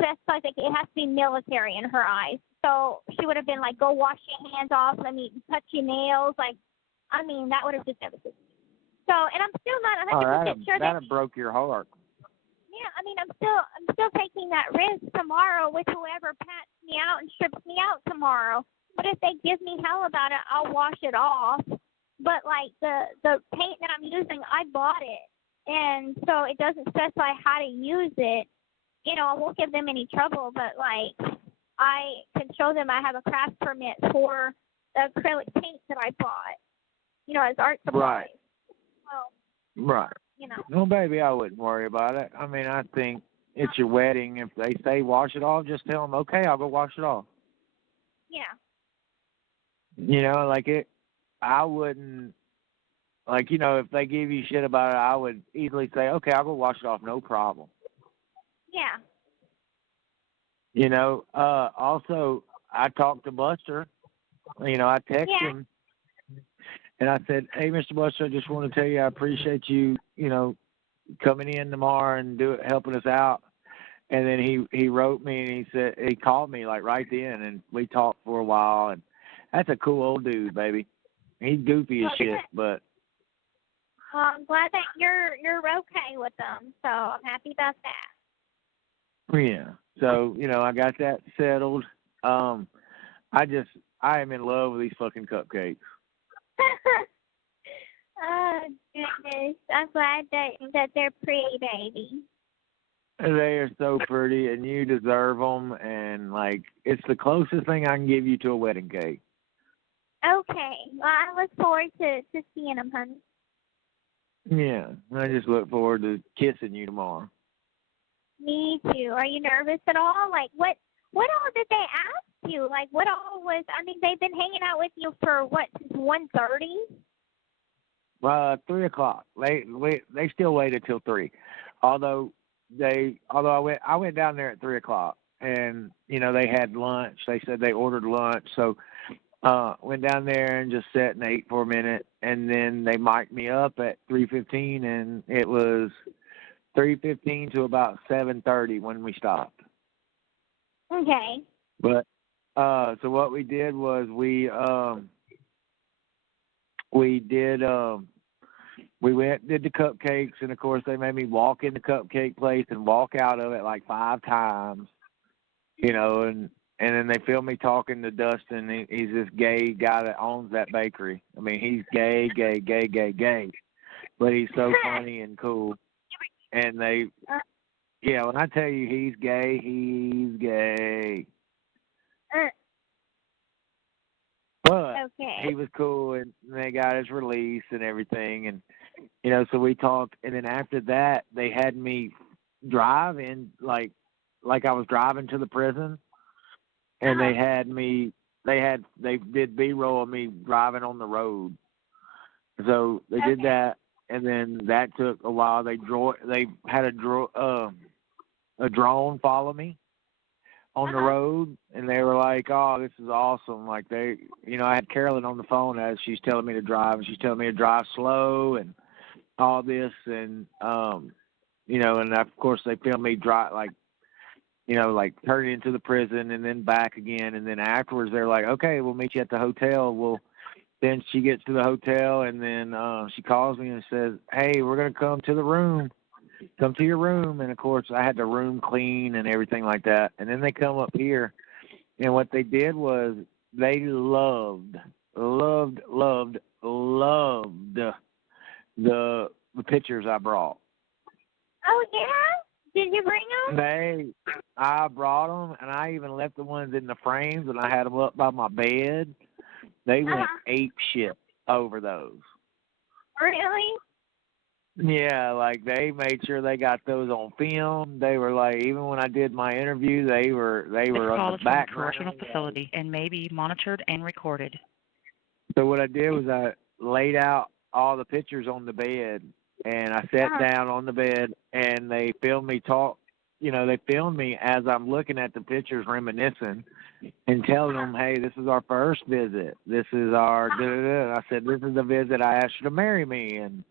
specifies. Like, it has to be military in her eyes. So she would have been like, go wash your hands off, let me touch your nails. Like, I mean, that would have just devastated me. So, and I'm still not 100% sure that broke your heart. Yeah, I mean, I'm still taking that risk tomorrow with whoever pats me out and strips me out tomorrow. But if they give me hell about it, I'll wash it off. But, like, the paint that I'm using, I bought it. And so it doesn't specify how to use it. I won't give them any trouble, but, like, I can show them I have a craft permit for the acrylic paint that I bought, as art supplies. Right. So, right. Well, baby, I wouldn't worry about it. I mean, I think it's your wedding. If they say wash it off, just tell them, okay, I'll go wash it off. Yeah. I wouldn't, if they give you shit about it, I would easily say, okay, I'll go wash it off, no problem. Yeah. Also, I talked to Buster. I texted him, and I said, hey, Mr. Buster, I just want to tell you I appreciate you, coming in tomorrow and helping us out. And then he wrote me, and he said, he called me, like, right then, and we talked for a while, and that's a cool old dude, baby. He's goofy as shit, but. Well, I'm glad that you're okay with them, so I'm happy about that. Yeah. So, I got that settled. I am in love with these fucking cupcakes. Oh, goodness. I'm glad that they're pretty, baby. They are so pretty, and you deserve them, and, like, it's the closest thing I can give you to a wedding cake. Okay. Well, I look forward to seeing them, honey. Yeah. I just look forward to kissing you tomorrow. Me too. Are you nervous at all? Like, what all did they ask you? Like, what all was, I mean, they've been hanging out with you for, what, since 1:30? 3 o'clock. They still waited till 3. Although I went down there at 3 o'clock, and, they had lunch. They said they ordered lunch, so went down there and just sat and ate for a minute, and then they mic'd me up at 3:15, and it was 3:15 to about 7:30 when we stopped. Okay. But so what we did was we went did the cupcakes, and of course they made me walk in the cupcake place and walk out of it like 5 times, and then they filmed me talking to Dustin. He's this gay guy that owns that bakery. I mean, he's gay, but he's so funny and cool. And when I tell you he's gay, he's gay. But he was cool, and they got his release and everything. And, so we talked. And then after that, they had me drive in, like I was driving to the prison. And they did B-roll of me driving on the road. So they did that. And then that took a while. They had a drone follow me on the road, and they were like, "Oh, this is awesome!" Like I had Carolyn on the phone as she's telling me to drive, and she's telling me to drive slow and all this, and and of course they filmed me drive like turning into the prison and then back again, and then afterwards they're like, "Okay, we'll meet you at the hotel. then she gets to the hotel, and then she calls me and says, "Hey, we're gonna come to the room. Come to your room." And of course, I had the room clean and everything like that. And then they come up here, and what they did was they loved the pictures I brought. Oh yeah? Did you bring them? I brought them, and I even left the ones in the frames, and I had them up by my bed. They went ape shit over those. Really? Yeah, like they made sure they got those on film. They were like, even when I did my interview, they were This on call the is from a background. correctional facility and may be monitored and recorded. So what I did was I laid out all the pictures on the bed, and I sat down on the bed, and they filmed me talk. You know, they filmed me as I'm looking at the pictures, reminiscing, and telling them, "Hey, this is our first visit. This is our." And I said, "This is the visit I asked you to marry me," and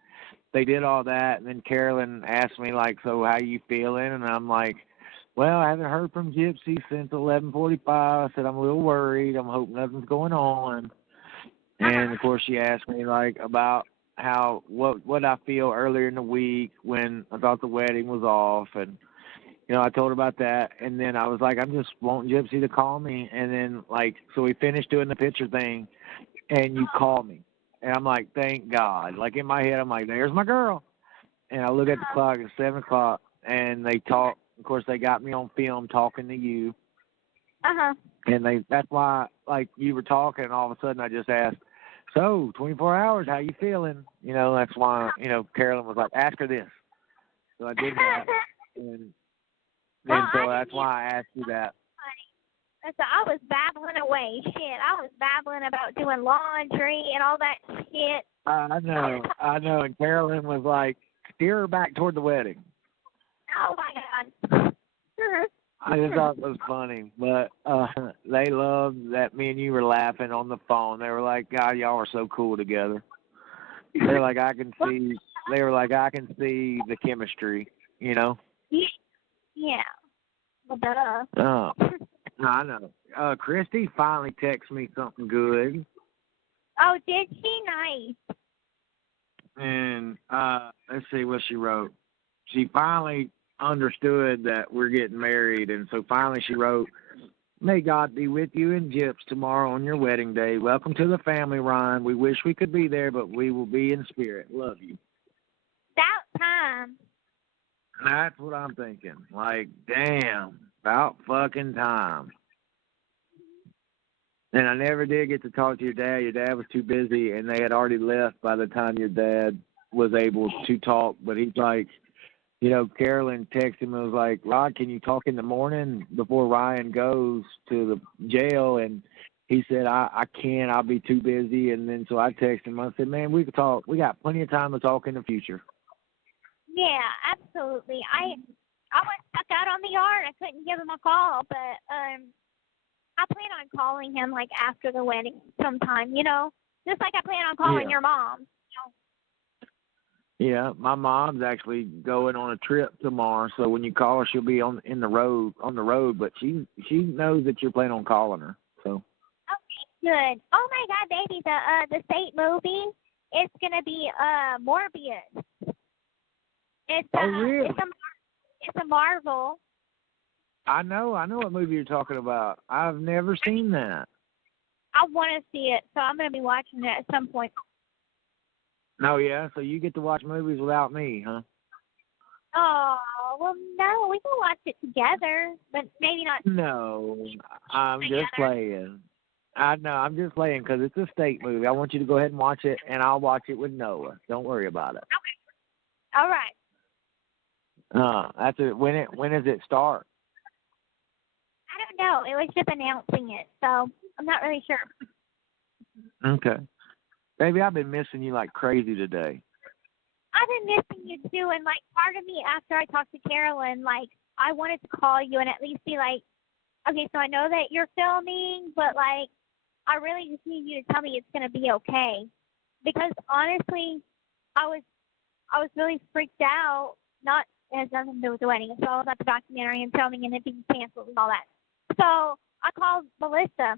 they did all that. And then Carolyn asked me, like, "So how you feeling?" And I'm like, "Well, I haven't heard from Gypsy since 11:45. I said, I'm a little worried. I'm hoping nothing's going on." And of course, she asked me like about what I feel earlier in the week when I thought the wedding was off, and I told her about that. And then I was like, I'm just wanting Gypsy to call me. And then so we finished doing the picture thing, and you call me, and I'm like, thank God. Like in my head, I'm like, there's my girl. And I look at the clock, it's 7:00, and they talk. Of course, they got me on film talking to you. And that's why, like, you were talking, and all of a sudden I just asked, "So, 24 hours, how you feeling?" That's why, Carolyn was like, "Ask her this." So I did that. And then so that's why I asked you that. So I was babbling away. Shit, I was babbling about doing laundry and all that shit. I know. And Carolyn was like, steer her back toward the wedding. Oh, my God. I just thought it was funny, but they loved that me and you were laughing on the phone. They were like, "God, y'all are so cool together." They're like, I can see the chemistry, Yeah. Well, duh. I know. Christy finally texted me something good. Oh, did she? Nice. And let's see what she wrote. She finally understood that we're getting married, and so finally she wrote, "May God be with you and Gyps tomorrow on your wedding day. Welcome to the family, Ryan. We wish we could be there, but we will be in spirit. Love you." About time. That's what I'm thinking. Like, damn, about fucking time. And I never did get to talk to your dad. Your dad was too busy, and they had already left by the time your dad was able to talk. But he's like, Carolyn texted him and was like, "Rod, can you talk in the morning before Ryan goes to the jail?" And he said, I can't. I'll be too busy. And then so I texted him. I said, "Man, we could talk. We got plenty of time to talk in the future." Yeah, absolutely. I was stuck out on the yard. I couldn't give him a call, but I plan on calling him like after the wedding sometime. Just like I plan on calling your mom. Yeah, my mom's actually going on a trip tomorrow, so when you call her, she'll be on the road. But she knows that you're planning on calling her. So. Okay, good. Oh my God, baby, the state movie, it's gonna be Morbius. It's really? It's a Marvel. I know what movie you're talking about. I've never seen that. I want to see it, so I'm gonna be watching it at some point. Oh, yeah? So you get to watch movies without me, huh? Oh, well, no, we can watch it together, but maybe not. No, I'm just playing. I know, I'm just playing because it's a state movie. I want you to go ahead and watch it, and I'll watch it with Noah. Don't worry about it. Okay. All right. That's it. When does it start? I don't know. It was just announcing it, so I'm not really sure. Okay. Baby, I've been missing you like crazy today. I've been missing you too, and like part of me after I talked to Carolyn, like I wanted to call you and at least be like, okay, so I know that you're filming, but like I really just need you to tell me it's gonna be okay, because honestly, I was really freaked out. Not it has nothing to do with the wedding. It's all about the documentary and filming and it being canceled and all that. So I called Melissa,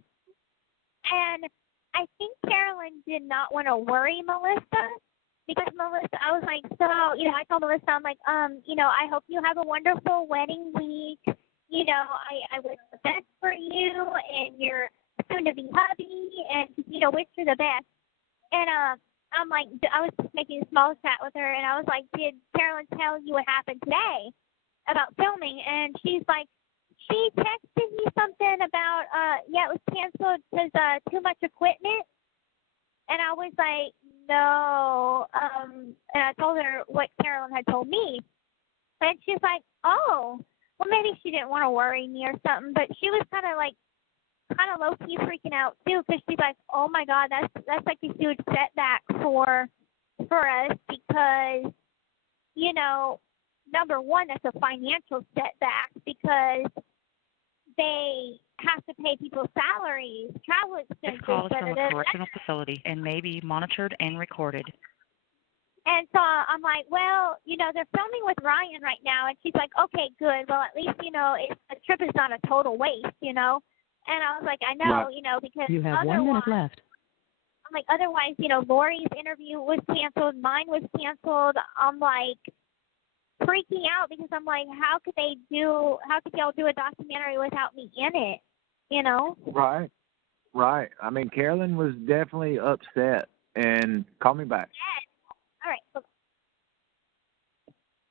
and I think Carolyn did not want to worry Melissa because Melissa, I was like, so, I told Melissa, I'm like, I hope you have a wonderful wedding week. I wish the best for you and your soon-to-be hubby and, wish her the best. And I'm like, I was just making a small chat with her, and I was like, did Carolyn tell you what happened today about filming? And she's like, she texted me something about, it was canceled because too much equipment. And I was like, no. And I told her what Carolyn had told me. And she's like, oh, well, maybe she didn't want to worry me or something. But she was kind of low-key freaking out, too, because she's like, oh, my God, that's like a huge setback for us because, number one, that's a financial setback because they have to pay people's salaries, travel expenses. This call is from a correctional facility and may be monitored and recorded. And so I'm like, well, they're filming with Ryan right now. And she's like, okay, good. Well, at least, the trip is not a total waste, And I was like, I know, because you have 1 minute left. I'm like, otherwise, Lori's interview was canceled. Mine was canceled. I'm like freaking out because I'm like, how could y'all do a documentary without me in it? Right. I mean, Carolyn was definitely upset. And call me back. All right.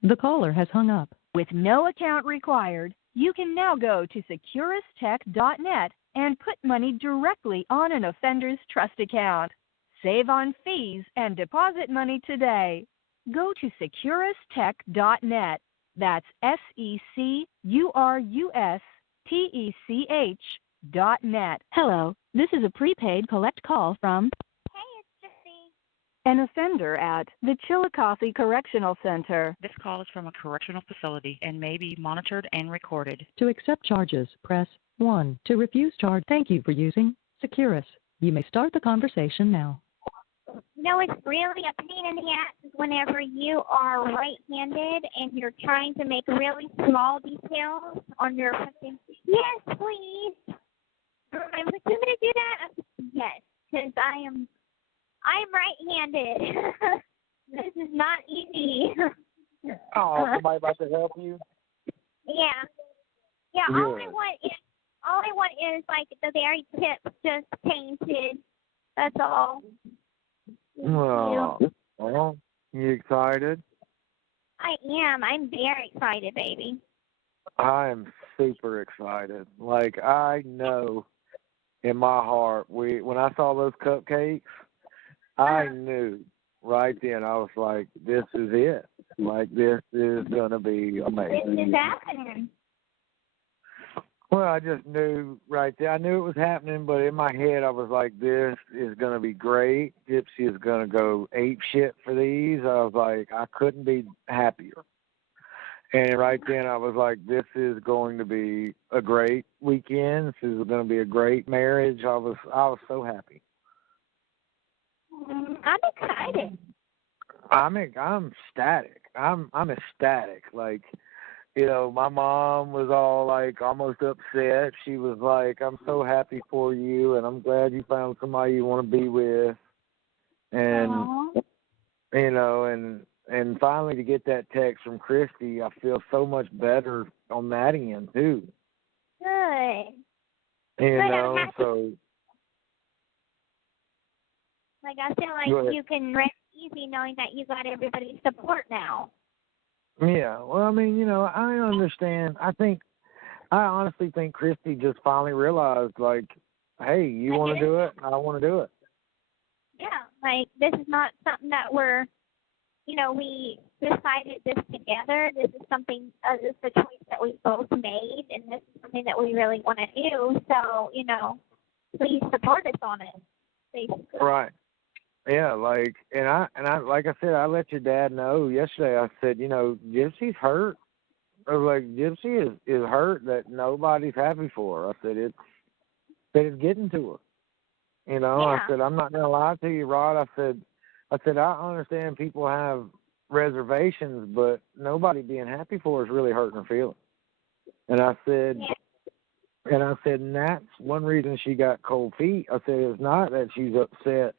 The caller has hung up. With no account required, you can now go to securistech.net and put money directly on an offender's trust account. Save on fees and deposit money today. Go to securistech.net. That's SECURUSTECH.net. Hello, this is a prepaid collect call from Hey, it's Gypsy. an offender at the Chillicothe Correctional Center. This call is from a correctional facility and may be monitored and recorded. To accept charges, press 1. To refuse charge, thank you for using Securus. You may start the conversation now. It's really a pain in the ass whenever you are right-handed and you're trying to make really small details on your fucking. Yes, please. I'm like, you gonna do that? Yes, because I'm right-handed. This is not easy. Oh, somebody about to help you? Yeah. Good. All I want is like the very tip just painted. That's all. Well, you excited? I am. I'm very excited, baby. I am super excited. Like, I know in my heart, when I saw those cupcakes, I knew right then. I was like, this is it. Like, this is going to be amazing. This is happening. Well, I just knew right there. I knew it was happening, but in my head, I was like, this is going to be great. Gypsy is going to go ape shit for these. I was like, I couldn't be happier. And right then, I was like, this is going to be a great weekend. This is going to be a great marriage. I was so happy. I'm excited. I'm ecstatic. I'm ecstatic. Like, my mom was all like almost upset. She was like, I'm so happy for you, and I'm glad you found somebody you want to be with. And, and finally to get that text from Christy, I feel so much better on that end, too. Good. So. Like, I feel like you can rest easy knowing that you got everybody's support now. Yeah, well, I mean, I understand. I honestly think Christy just finally realized, like, hey, you want to do it? I want to do it. Yeah, like, this is not something that we decided this together. This is something, this is a choice that we both made, and this is something that we really want to do. So, please support us on it, basically. Right. Yeah, like, and I, like I said, I let your dad know yesterday. I said, Gypsy's hurt. I was like, Gypsy is hurt that nobody's happy for her. I said, it's getting to her. Yeah. I said, I'm not gonna lie to you, Rod. I said, I understand people have reservations, but nobody being happy for her is really hurting her feelings. And I said, And I said, and that's one reason she got cold feet. I said, it's not that she's upset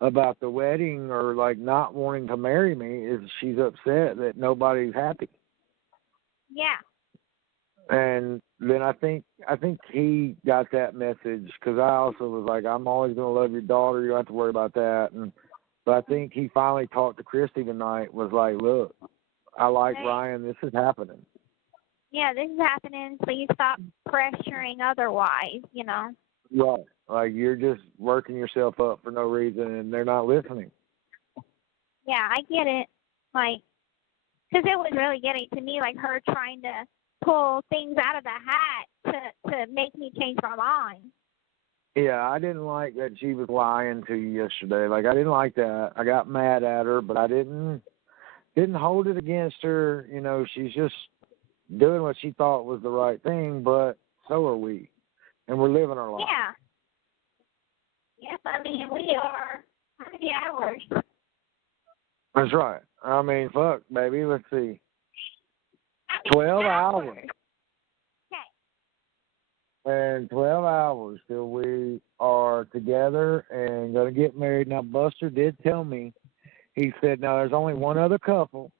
about the wedding or like not wanting to marry me. Is she's upset that nobody's happy. Yeah. And then I think he got that message because I also was like, I'm always going to love your daughter. You don't have to worry about that. But I think he finally talked to Christy tonight, was like, look, I like Ryan. This is happening. Yeah, this is happening. Please stop pressuring otherwise, you know. Right. Like, you're just working yourself up for no reason, and they're not listening. Yeah, I get it. Like, because it was really getting to me, like her trying to pull things out of the hat to make me change my mind. Yeah, I didn't like that she was lying to you yesterday. Like, I didn't like that. I got mad at her, but I didn't hold it against her. You know, she's just doing what she thought was the right thing, but so are we. And we're living our life. Yeah. Yes, I mean, we are. How many hours? That's right. I mean, fuck, baby, let's see. 12 hours. And 12 hours till we are together and going to get married. Now, Buster did tell me, he said, now there's only one other couple.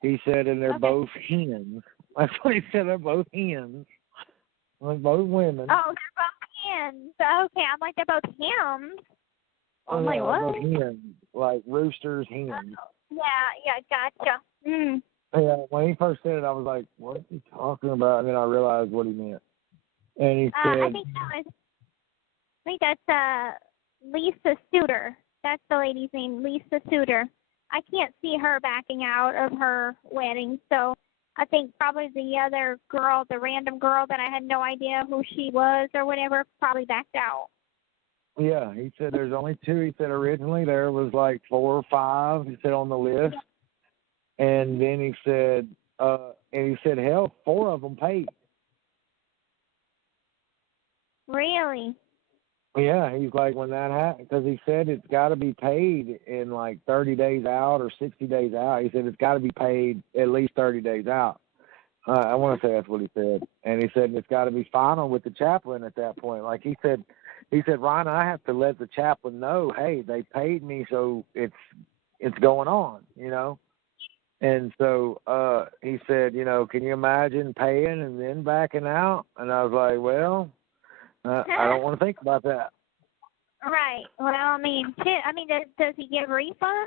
He said, and they're both hens. That's what he said, they're both hens. They're both women. Oh, they're both hens. Okay, I'm like, they're both hens. I'm like, what? Both hens, like roosters, hens. Yeah, gotcha. Mm. Yeah, when he first said it, I was like, what is he talking about? And then I realized what he meant. And he said, I think that's Lisa Suter. That's the lady's name, Lisa Suter. I can't see her backing out of her wedding, so I think probably the other girl, the random girl that I had no idea who she was or whatever, probably backed out. Yeah, he said there's only two. He said originally there was like 4 or 5, he said, on the list. Yeah. And then he said, hell, 4 of them paid. Really? Yeah, he's like, when that happened, because he said it's got to be paid in like 30 days out or 60 days out. He said it's got to be paid at least 30 days out. I want to say that's what he said. And he said it's got to be final with the chaplain at that point. Like he said, Ryan, I have to let the chaplain know, hey, they paid me, so it's going on, you know. And so he said, you know, can you imagine paying and then backing out? And I was like, well, I don't want to think about that. Right. Well, I mean, does he give refunds?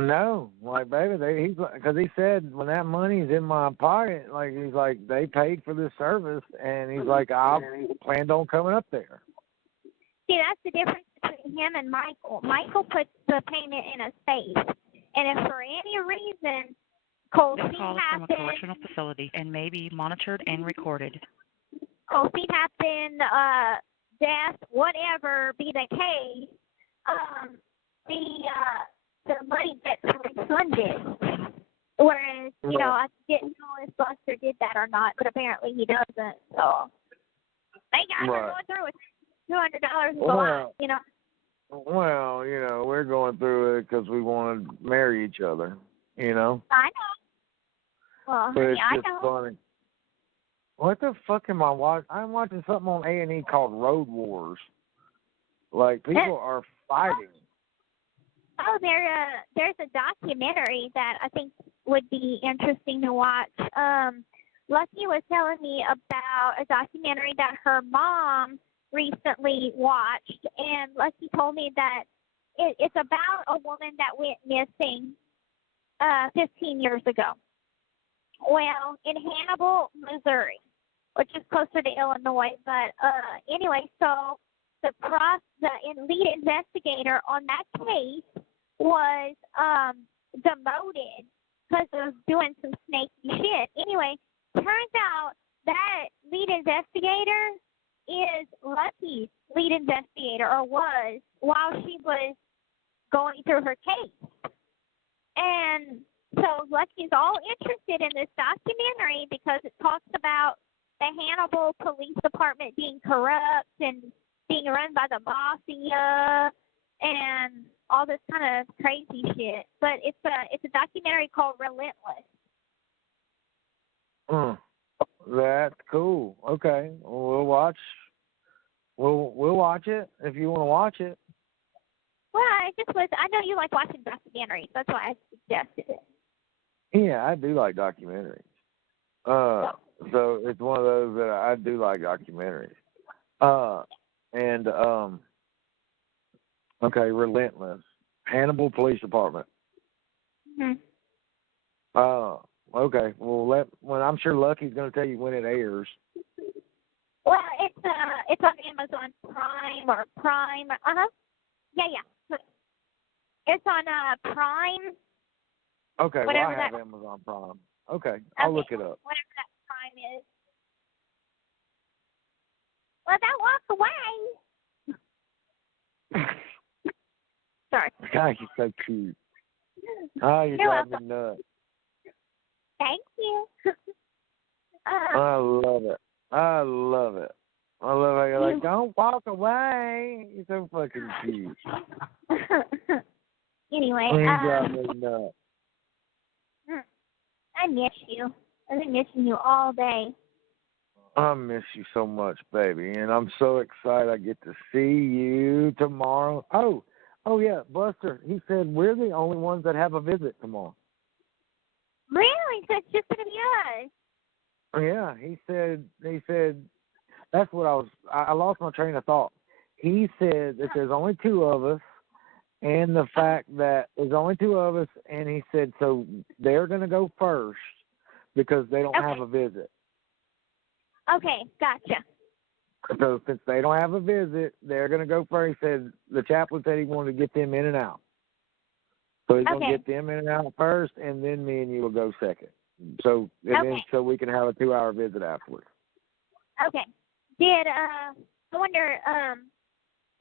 No, like, baby, because he said when that money's in my pocket, like, he's like, they paid for this service, and he's like, I planned on coming up there. See, that's the difference between him and Michael. Michael puts the payment in a safe, and if for any reason cold feet call happen, from a correctional facility and may be monitored and recorded. Cold feet happen, death, whatever be the case, the money gets refunded. Whereas, you know, I didn't know if Buster did that or not, but apparently he doesn't. So thank God we're going through it. $200 is a lot, you know. Well, you know, we're going through it because we want to marry each other, you know. I know. Well, but it's I just know. funny. What the fuck am I watching? I'm watching something on A&E called Road Wars. Like, people are fighting. Oh, there's a documentary that I think would be interesting to watch. Lucky was telling me about a documentary that her mom recently watched, and Lucky told me that it's about a woman that went missing 15 years ago. Well, in Hannibal, Missouri, which is closer to Illinois, but anyway, so the lead investigator on that case was demoted because of doing some snaky shit. Anyway, turns out that lead investigator is Lucky's lead investigator, or was, while she was going through her case. And so Lucky's all interested in this documentary because it talks about the Hannibal Police Department being corrupt and being run by the mafia and all this kind of crazy shit. But it's a documentary called Relentless. That's cool. Okay, well, we'll watch. We'll watch it if you want to watch it. Well, I know you like watching documentaries. That's why I suggested it. Yeah, I do like documentaries. So it's one of those that I do like documentaries. And okay, Relentless, Hannibal Police Department. Mhm. Okay. Well, I'm sure Lucky's going to tell you when it airs. Well, it's on Amazon Prime or Prime. Yeah. It's on Prime. Okay. Whatever well, I have that. Amazon Prime. Okay, I'll look it up. Whatever that Prime is. Well, don't walk away. Sorry. God, you're so cute. Oh, you're driving me nuts. Thank you. I love it. I love how you're like, don't walk away. You're so fucking cute. Anyway, You drive me nuts. I miss you. I've been missing you all day. I miss you so much, baby, and I'm so excited I get to see you tomorrow. Oh yeah, Buster, he said we're the only ones that have a visit tomorrow. Really? So it's just going to be us? Yeah, he said that's what I lost my train of thought. He said that there's only two of us, and the fact that there's only two of us, and he said so they're going to go first because they don't have a visit. Okay, gotcha. So since they don't have a visit, they're going to go first. He said the chaplain said he wanted to get them in and out. So he's going to get them in and out first, and then me and you will go second. So then we can have a 2-hour visit afterwards. Okay. I wonder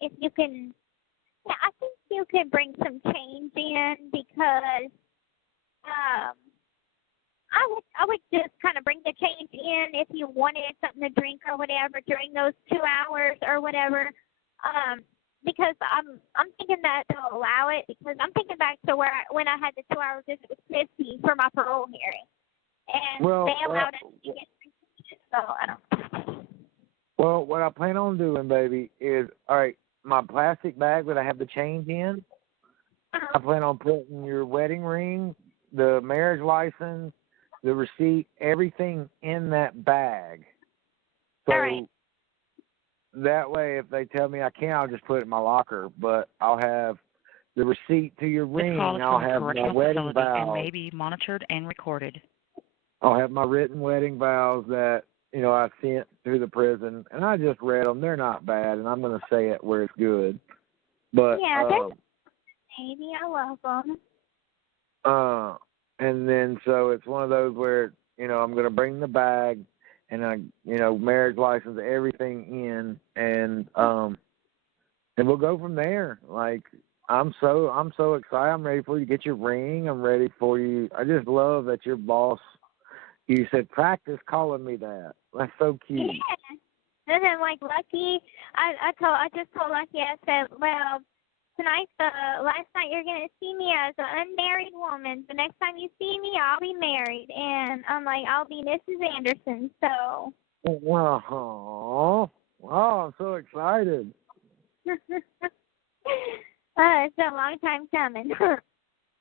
if you can. Yeah, I think you can bring some change in because I would just kind of bring the change in if you wanted something to drink or whatever during those 2 hours or whatever. Because I'm thinking that they'll allow it because I'm thinking back to when I had the 2-hour visit with Christy for my parole hearing, and they allowed us to get drinks. So I don't. Well, what I plan on doing, baby, is all right. My plastic bag that I have the change in, I plan on putting your wedding ring, the marriage license, the receipt, everything in that bag. So that way, if they tell me I can't, I'll just put it in my locker. But I'll have the receipt to your ring. I'll have my wedding vows. And may be monitored and recorded. I'll have my written wedding vows that I sent through the prison, and I just read them. They're not bad, and I'm going to say it where it's good. But yeah, maybe I love them. And then so it's one of those where I'm going to bring the bag, and marriage license, everything in, and we'll go from there. Like I'm so excited. I'm ready for you to get your ring. I'm ready for you. I just love that your boss. You said practice calling me that. That's so cute. Yeah. And then like Lucky, I just told Lucky, I said, well, tonight, last night you're gonna see me as an unmarried woman. The next time you see me, I'll be married, and I'm like, I'll be Mrs. Anderson. So. Wow! I'm so excited. It's a long time coming.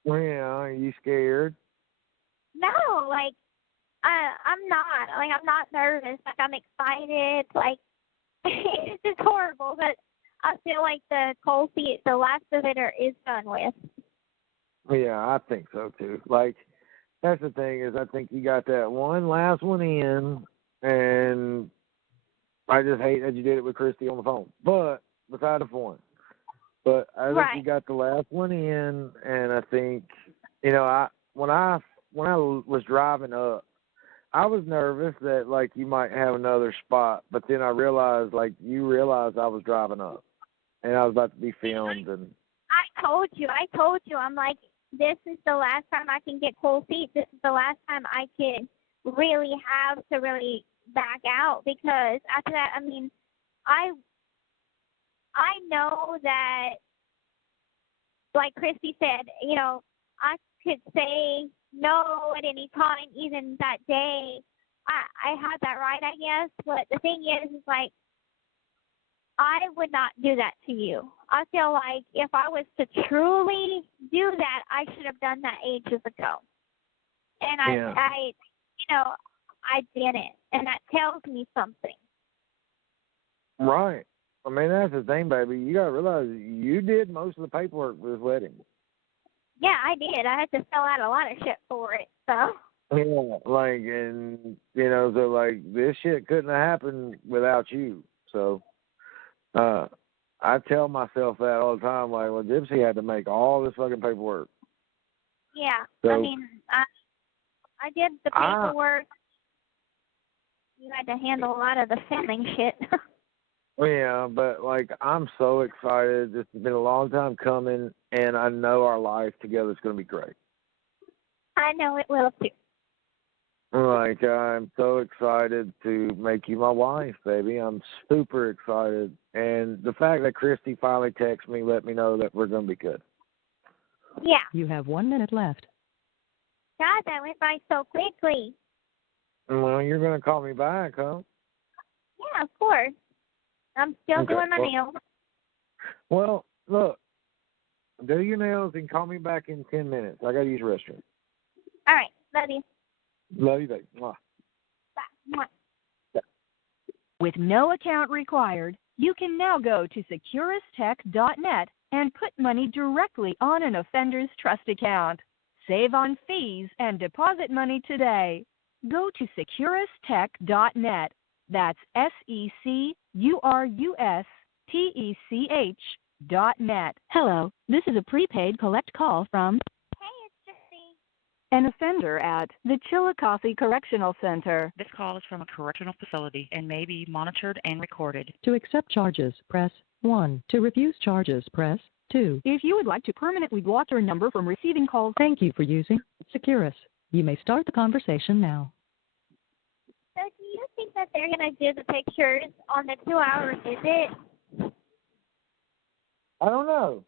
Yeah, are you scared? No, like. I'm not. Like, I'm not nervous. Like, I'm excited. Like, it's just horrible, but I feel like the cold feet, the last of it is done with. Yeah, I think so, too. Like, that's the thing is I think you got that one last one in, and I just hate that you did it with Christy on the phone. But, beside the point. But I think you got the last one in, and I think, when I was driving up, I was nervous that, like, you might have another spot, but then I realized, like, you realized I was driving up, and I was about to be filmed. And I told you, I'm like, this is the last time I can get cold feet. This is the last time I can really have to really back out, because after that, I mean, I know that, like Christy said, I could say no at any time, even that day, I had that right, I guess. But the thing is like, I would not do that to you. I feel like if I was to truly do that, I should have done that ages ago. And I I didn't, and that tells me something. Right. I mean, that's the thing, baby. You got to realize you did most of the paperwork for this wedding. Yeah, I did. I had to fill out a lot of shit for it, so. Yeah, like, and, so, like, this shit couldn't have happened without you. So, I tell myself that all the time, like, well, Gypsy had to make all this fucking paperwork. Yeah, So, I mean, I did the paperwork. You had to handle a lot of the filming shit. Yeah, but, like, I'm so excited. This has been a long time coming, and I know our life together is going to be great. I know it will, too. Like, I'm so excited to make you my wife, baby. I'm super excited. And the fact that Christy finally texted me, let me know that we're going to be good. Yeah. You have 1 minute left. God, that went by so quickly. Well, you're going to call me back, huh? Yeah, of course. I'm still doing my nails. Well, look, do your nails and call me back in 10 minutes. I got to use the restroom. All right. Love you. Love you, baby. Mwah. Bye. Mwah. With no account required, you can now go to securistech.net and put money directly on an offender's trust account. Save on fees and deposit money today. Go to securistech.net. That's SECURUSTECH.net. Hello, this is a prepaid collect call from Hey, it's Gypsy. an offender at the Chillicothe Correctional Center. This call is from a correctional facility and may be monitored and recorded. To accept charges, press 1. To refuse charges, press 2. If you would like to permanently block your number from receiving calls, Thank you for using Securus. You may start the conversation now. So do you think that they're going to do the pictures on the 2-hour visit? I don't know.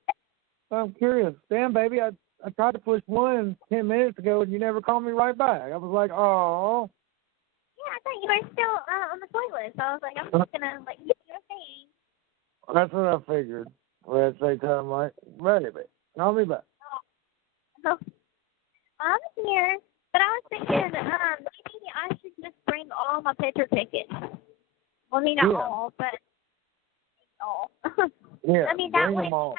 I'm curious. Damn, baby, I tried to push 1 10 minutes ago, and you never called me right back. I was like, oh. Yeah, I thought you were still on the toilet. So I was like, I'm just going to let you do your thing. That's what I figured. Well, at the same time, like, ready, baby. Call me back. Oh, I'm here. But I was thinking, maybe I should just bring all my picture tickets. Well, I mean, not all, but all. Yeah, I mean, that bring way them all.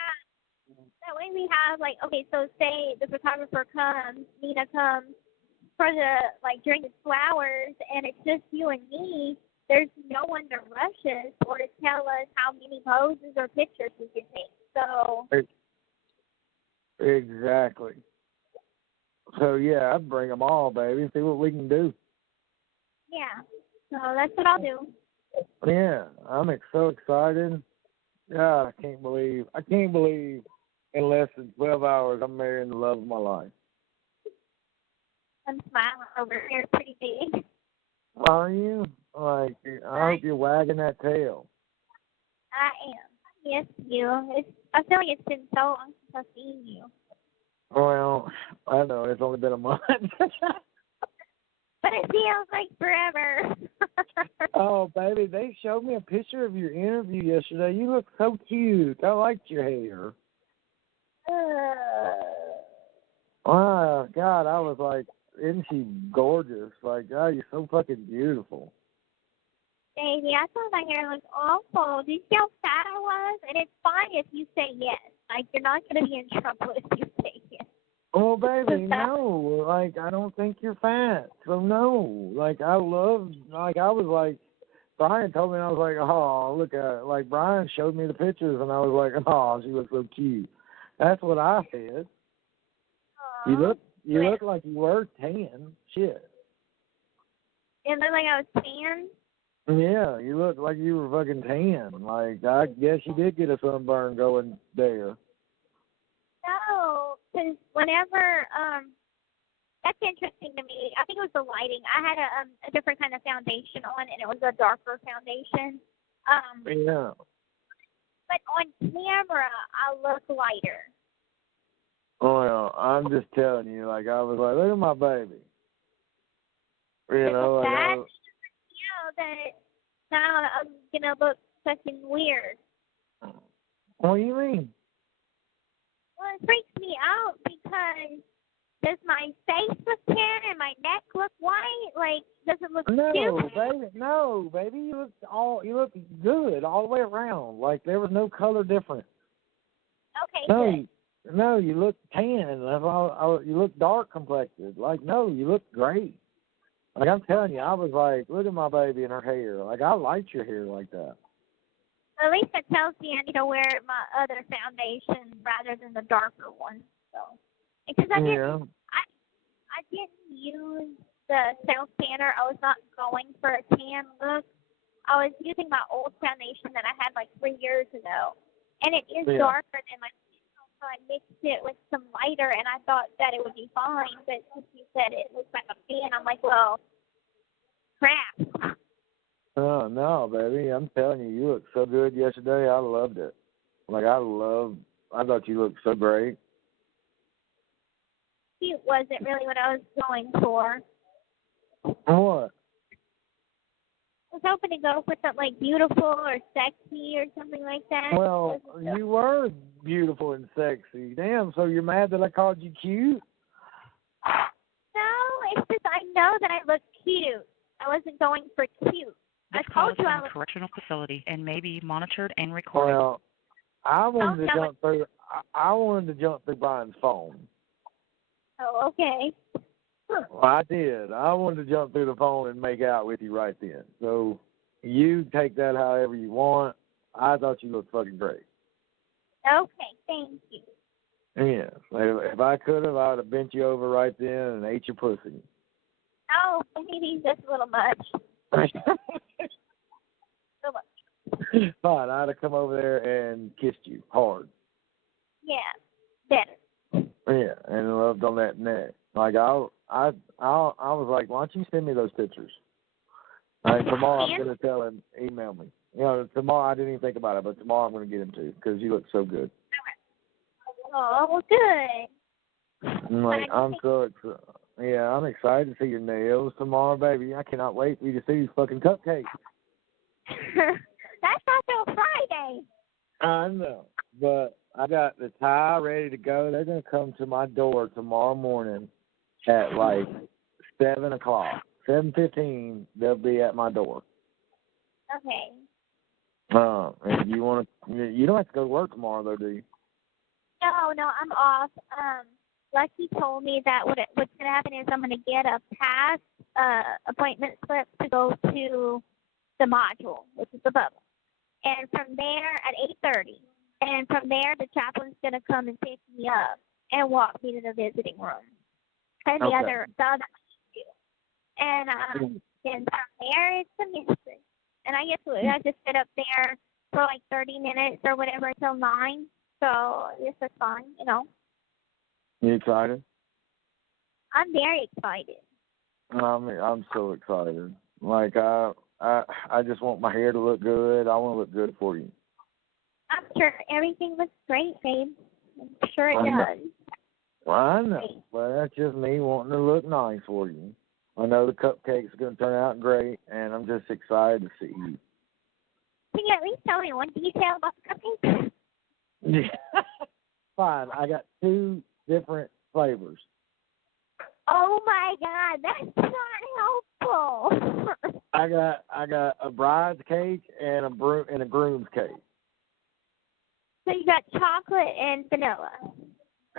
we have, like, okay, so say the photographer comes, Nina comes, for the, like, during the 2 hours, and it's just you and me, there's no one to rush us or to tell us how many poses or pictures we can take. So. Exactly. So, yeah, I'd bring them all, baby. See what we can do. Yeah. So that's what I'll do. Yeah, I'm so excited. God, I can't believe in less than 12 hours I'm marrying the love of my life. I'm smiling over here pretty big. Are you? Like, I hope you're wagging that tail. I am. Yes, you. I feel like it's been so long since I've seen you. Well, I know. It's only been a month. But it feels like forever. Oh, baby, they showed me a picture of your interview yesterday. You look so cute. I liked your hair. Oh, God, I was like, isn't she gorgeous? Like, God, you're so fucking beautiful. Baby, I thought my hair looked awful. Did you see how fat I was? And it's fine if you say yes. Like, you're not going to be in trouble if you say yes. Oh, baby, no. Like, I don't think you're fat. So, no. Like, I was like, Brian told me, and I was like, oh, look at it. Like, Brian showed me the pictures, and I was like, oh, she looks so cute. That's what I said. Aww. You look like you were tan. Shit. It looked like I was tan? Yeah, you look like you were fucking tan. Like, I guess you did get a sunburn going there. No, because whenever, that's interesting to me. I think it was the lighting. I had a different kind of foundation on, and it was a darker foundation. Yeah. But on camera, I look lighter. Well, I'm just telling you, like, I was like, look at my baby. You know, like sad. You know that now I'm gonna look fucking weird. what do you mean? Well, it freaks me out because does my face look tan and my neck look white? Like, does it look stupid? No, baby, you look good all the way around. Like there was no color difference. Okay, No, good. no, you look tan. You look dark complected. Like no, you look great. Like I'm telling you, I was like, look at my baby and her hair. Like I liked your hair like that. At least it tells me I need to wear my other foundation rather than the darker one. So, because I didn't use the self tanner. I was not going for a tan look. I was using my old foundation that I had like 3 years ago, and it is darker than my skin tone. So I mixed it with some lighter, and I thought that it would be fine. But since you said it looks like a tan, I'm like, well, crap. Oh no, baby! I'm telling you, you looked so good yesterday. I loved it. Like I thought you looked so great. Cute wasn't really what I was going for. What? I was hoping to go for something like beautiful or sexy or something like that. Well, you were beautiful and sexy. Damn, so you're mad that I called you cute? No, it's just I know that I look cute. I wasn't going for cute. This I call told is you from I a was. correctional facility and may be monitored and recorded. Well, I wanted to jump through. I wanted to jump through Brian's phone. Oh, okay. Well, I did. I wanted to jump through the phone and make out with you right then. So you take that however you want. I thought you looked fucking great. Okay, thank you. Yeah. If I could have, I would have bent you over right then and ate your pussy. Oh, maybe just a little much. So much. Fine, I'd have come over there and kissed you hard. Yeah, better. Yeah, and loved on that neck. Like I was like, why don't you send me those pictures? Tomorrow I'm gonna tell him, email me. You know, tomorrow I didn't even think about it, but tomorrow I'm gonna get him to because you look so good. Oh, well, good. I'm so excited. Yeah, I'm excited to see your nails tomorrow, baby. I cannot wait for you to see these fucking cupcakes. That's not till Friday. I know, but I got the tie ready to go. They're gonna come to my door tomorrow morning at like 7 o'clock. 7:15. They'll be at my door. Okay. And you don't have to go to work tomorrow though, do you? No, I'm off. Lucky told me that what's gonna happen is I'm gonna get a pass appointment slip to go to the module, which is the bubble. And from there at 8:30. And from there the chaplain's gonna come and pick me up and walk me to the visiting room. And the other and then from there it's a mystery. And I just sit up there for like 30 minutes or whatever until 9. So this is fun, you know. You excited? I'm very excited. I'm so excited. Like I just want my hair to look good. I want to look good for you. I'm sure everything looks great, babe. I'm sure it does. Well, I know, but that's just me wanting to look nice for you. I know the cupcake's are going to turn out great, and I'm just excited to see you. Can you at least tell me one detail about the cupcakes? Yeah. Fine. I got 2 different flavors. Oh my God, that's not helpful. I got a bride's cake and a groom's cake. So you got chocolate and vanilla.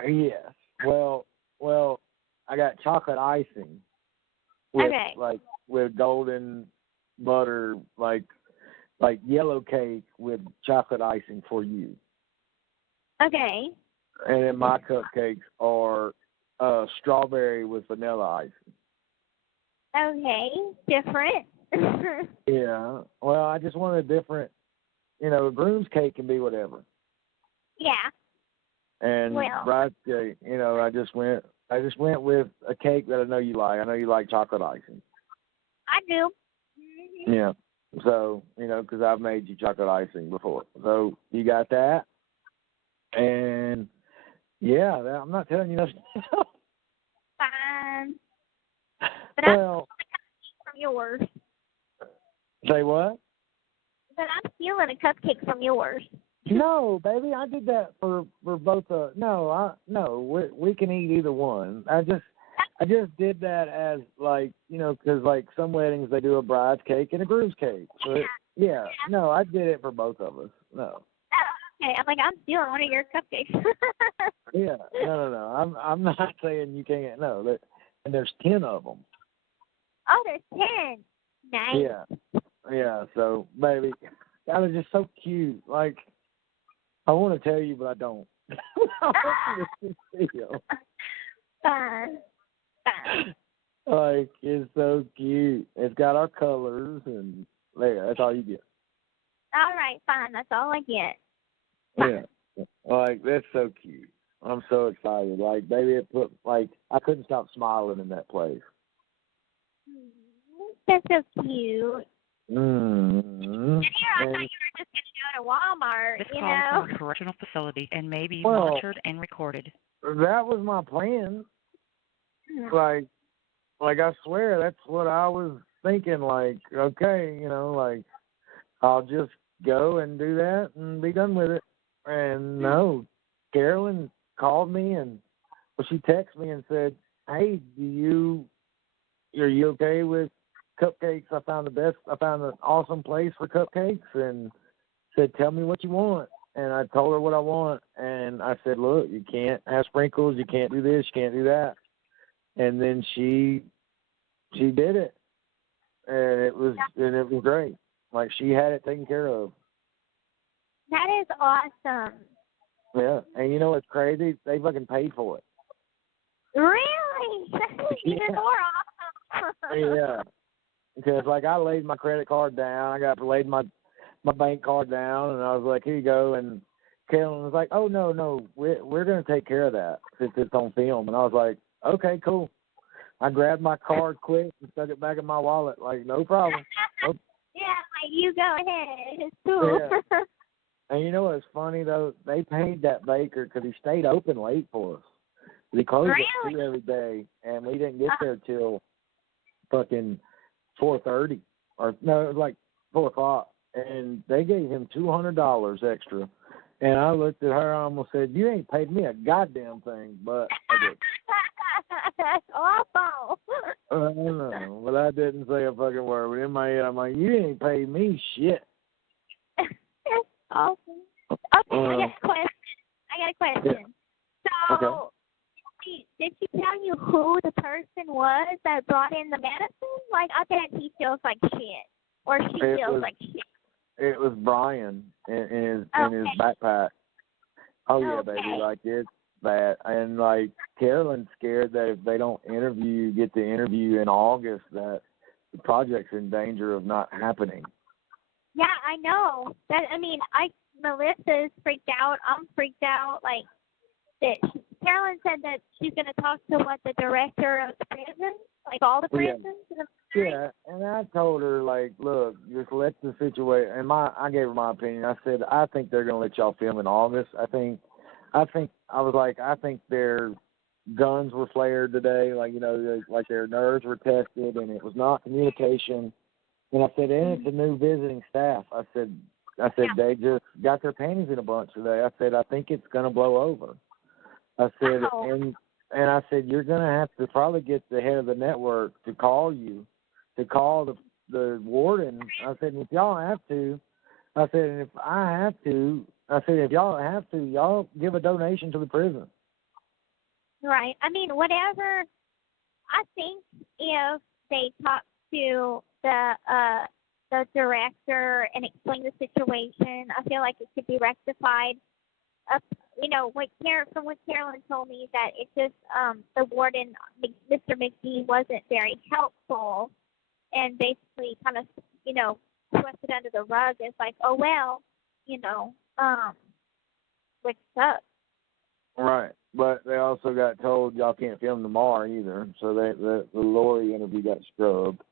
Yes. Well, I got chocolate icing with with golden butter, like yellow cake with chocolate icing for you. Okay. And then my cupcakes are strawberry with vanilla icing. Okay, different. Yeah. Well, I just wanted a different. A groom's cake can be whatever. Yeah. And bride's cake, I just went with a cake that I know you like. I know you like chocolate icing. I do. Mm-hmm. Yeah. So, because I've made you chocolate icing before. So you got that. And yeah, I'm not telling you nothing. Fine. But Say what? But I'm stealing a cupcake from yours. No, baby, I did that for both. We can eat either one. I just did that as like, you know, 'cause like some weddings they do a bride's cake and a groom's cake. So no, I did it for both of us. No. Okay, I'm like, I'm stealing one of your cupcakes. Yeah, no. I'm not saying you can't. No, and there's 10 of them. Oh, there's 10. Nice. Yeah. So, baby, that was just so cute. Like, I want to tell you, but I don't. I want you to feel. Fine. Like, it's so cute. It's got our colors, and there. That's all you get. All right, fine. That's all I get. Yeah. Like, that's so cute. I'm so excited. Like, baby, I couldn't stop smiling in that place. That's so cute. Mm-hmm. And here I thought you were just going to go to Walmart, This you call know. is from a correctional facility and may be Well, monitored and recorded. That was my plan. Like I swear, that's what I was thinking. Like, okay, you know, like I'll just go and do that and be done with it. And no, Carolyn called me she texted me and said, "Hey, are you okay with cupcakes? I found an awesome place for cupcakes," and said, "Tell me what you want." And I told her what I want, and I said, "Look, you can't have sprinkles, you can't do this, you can't do that." And then she did it, and it was great. Like, she had it taken care of. That is awesome. Yeah, and you know what's crazy? They fucking paid for it. Really? That's even more awesome. Yeah, because like I laid my credit card down, laid my bank card down, and I was like, "Here you go." And Carolyn was like, "Oh no, we're gonna take care of that since it's on film." And I was like, "Okay, cool." I grabbed my card quick and stuck it back in my wallet, like, no problem. Nope. Yeah, like, you go ahead. It's cool. Yeah. And you know what's funny though? They paid that baker because he stayed open late for us. He closed at 2 every day, and we didn't get there till fucking 4:30, or no, it was like 4:00. And they gave him $200 extra. And I looked at her and almost said, "You ain't paid me a goddamn thing," but I did. That's awful. I don't know, but I didn't say a fucking word. But in my head, I'm like, "You ain't paid me shit." That's awesome. Okay, I got a question. So, okay. did she tell you who the person was that brought in the medicine? Like, I bet he feels like shit, or she feels like shit. It was Brian in his backpack. Oh yeah, baby, like it's bad. And like Carolyn's scared that if they don't get the interview in August, that the project's in danger of not happening. Yeah, I know. Melissa's freaked out. I'm freaked out. Like, Carolyn said that she's going to talk to the director of the prison, like all the prisons. Yeah, and I told her, like, look, just let the situation. And I gave her my opinion. I said, I think they're going to let y'all film in August. I think their guns were flared today, like, you know, like their nerves were tested, and it was not communication. And I said, and it's a new visiting staff. I said they just got their panties in a bunch today. I said, I think it's going to blow over. I said, and I said, you're going to have to probably get the head of the network to call the warden. I said, if y'all have to, I said, and if I have to, I said, if y'all have to, y'all give a donation to the prison. Right. I mean, whatever. I think if they talk to the director and explain the situation, I feel like it could be rectified. You know, from what Carolyn told me, that it just the warden, Mr. McGee, wasn't very helpful, and basically kind of, you know, swept it under the rug. It's like, oh well, you know, which sucks. Right, but they also got told y'all can't film tomorrow either, so the Lori interview got scrubbed,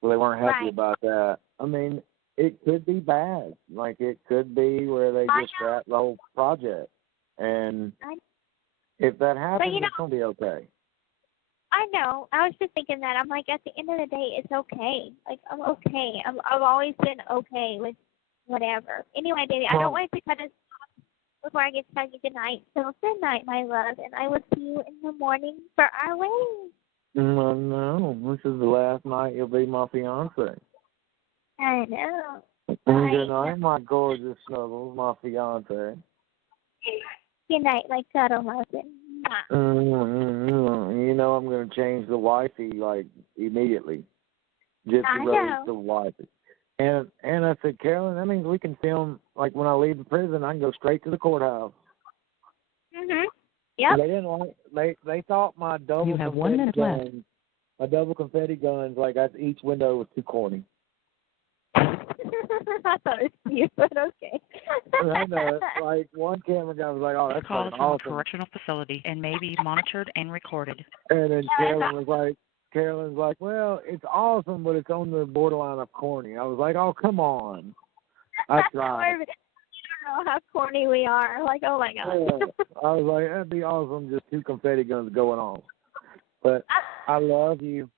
so they weren't happy about that. I mean, it could be bad. Like, it could be where they just scrap the whole project. And if that happens, it's going to be okay. I know. I was just thinking that. I'm like, at the end of the day, it's okay. Like, I'm okay. I've always been okay with whatever. Anyway, baby, I don't want to cut us off before I get to tell you good night. So good night, my love, and I will see you in the morning for our wedding. No, this is the last night you'll be my fiance. I know. Good night, my gorgeous Snuggles, my fiance. Good night, my cuddle muffin. You know I'm going to change the wifey, like, immediately. Gypsy Rose the wifey. And I said, Carolyn, that means we can film, like, when I leave the prison, I can go straight to the courthouse. Yep. They didn't like. They thought my double. You have 1 minute guns, left. My double confetti guns, like each window was too corny. I thought it was you, but okay. I know. Like one camera guy was like, "Oh, that's Call from awesome." a correctional facility and may be monitored and recorded. And then Carolyn's like, "Well, it's awesome, but it's on the borderline of corny." I was like, "Oh, come on." I tried. I don't know how corny we are. Like, oh my god. Yeah. I was like, that'd be awesome, just 2 confetti guns going on. But I love you.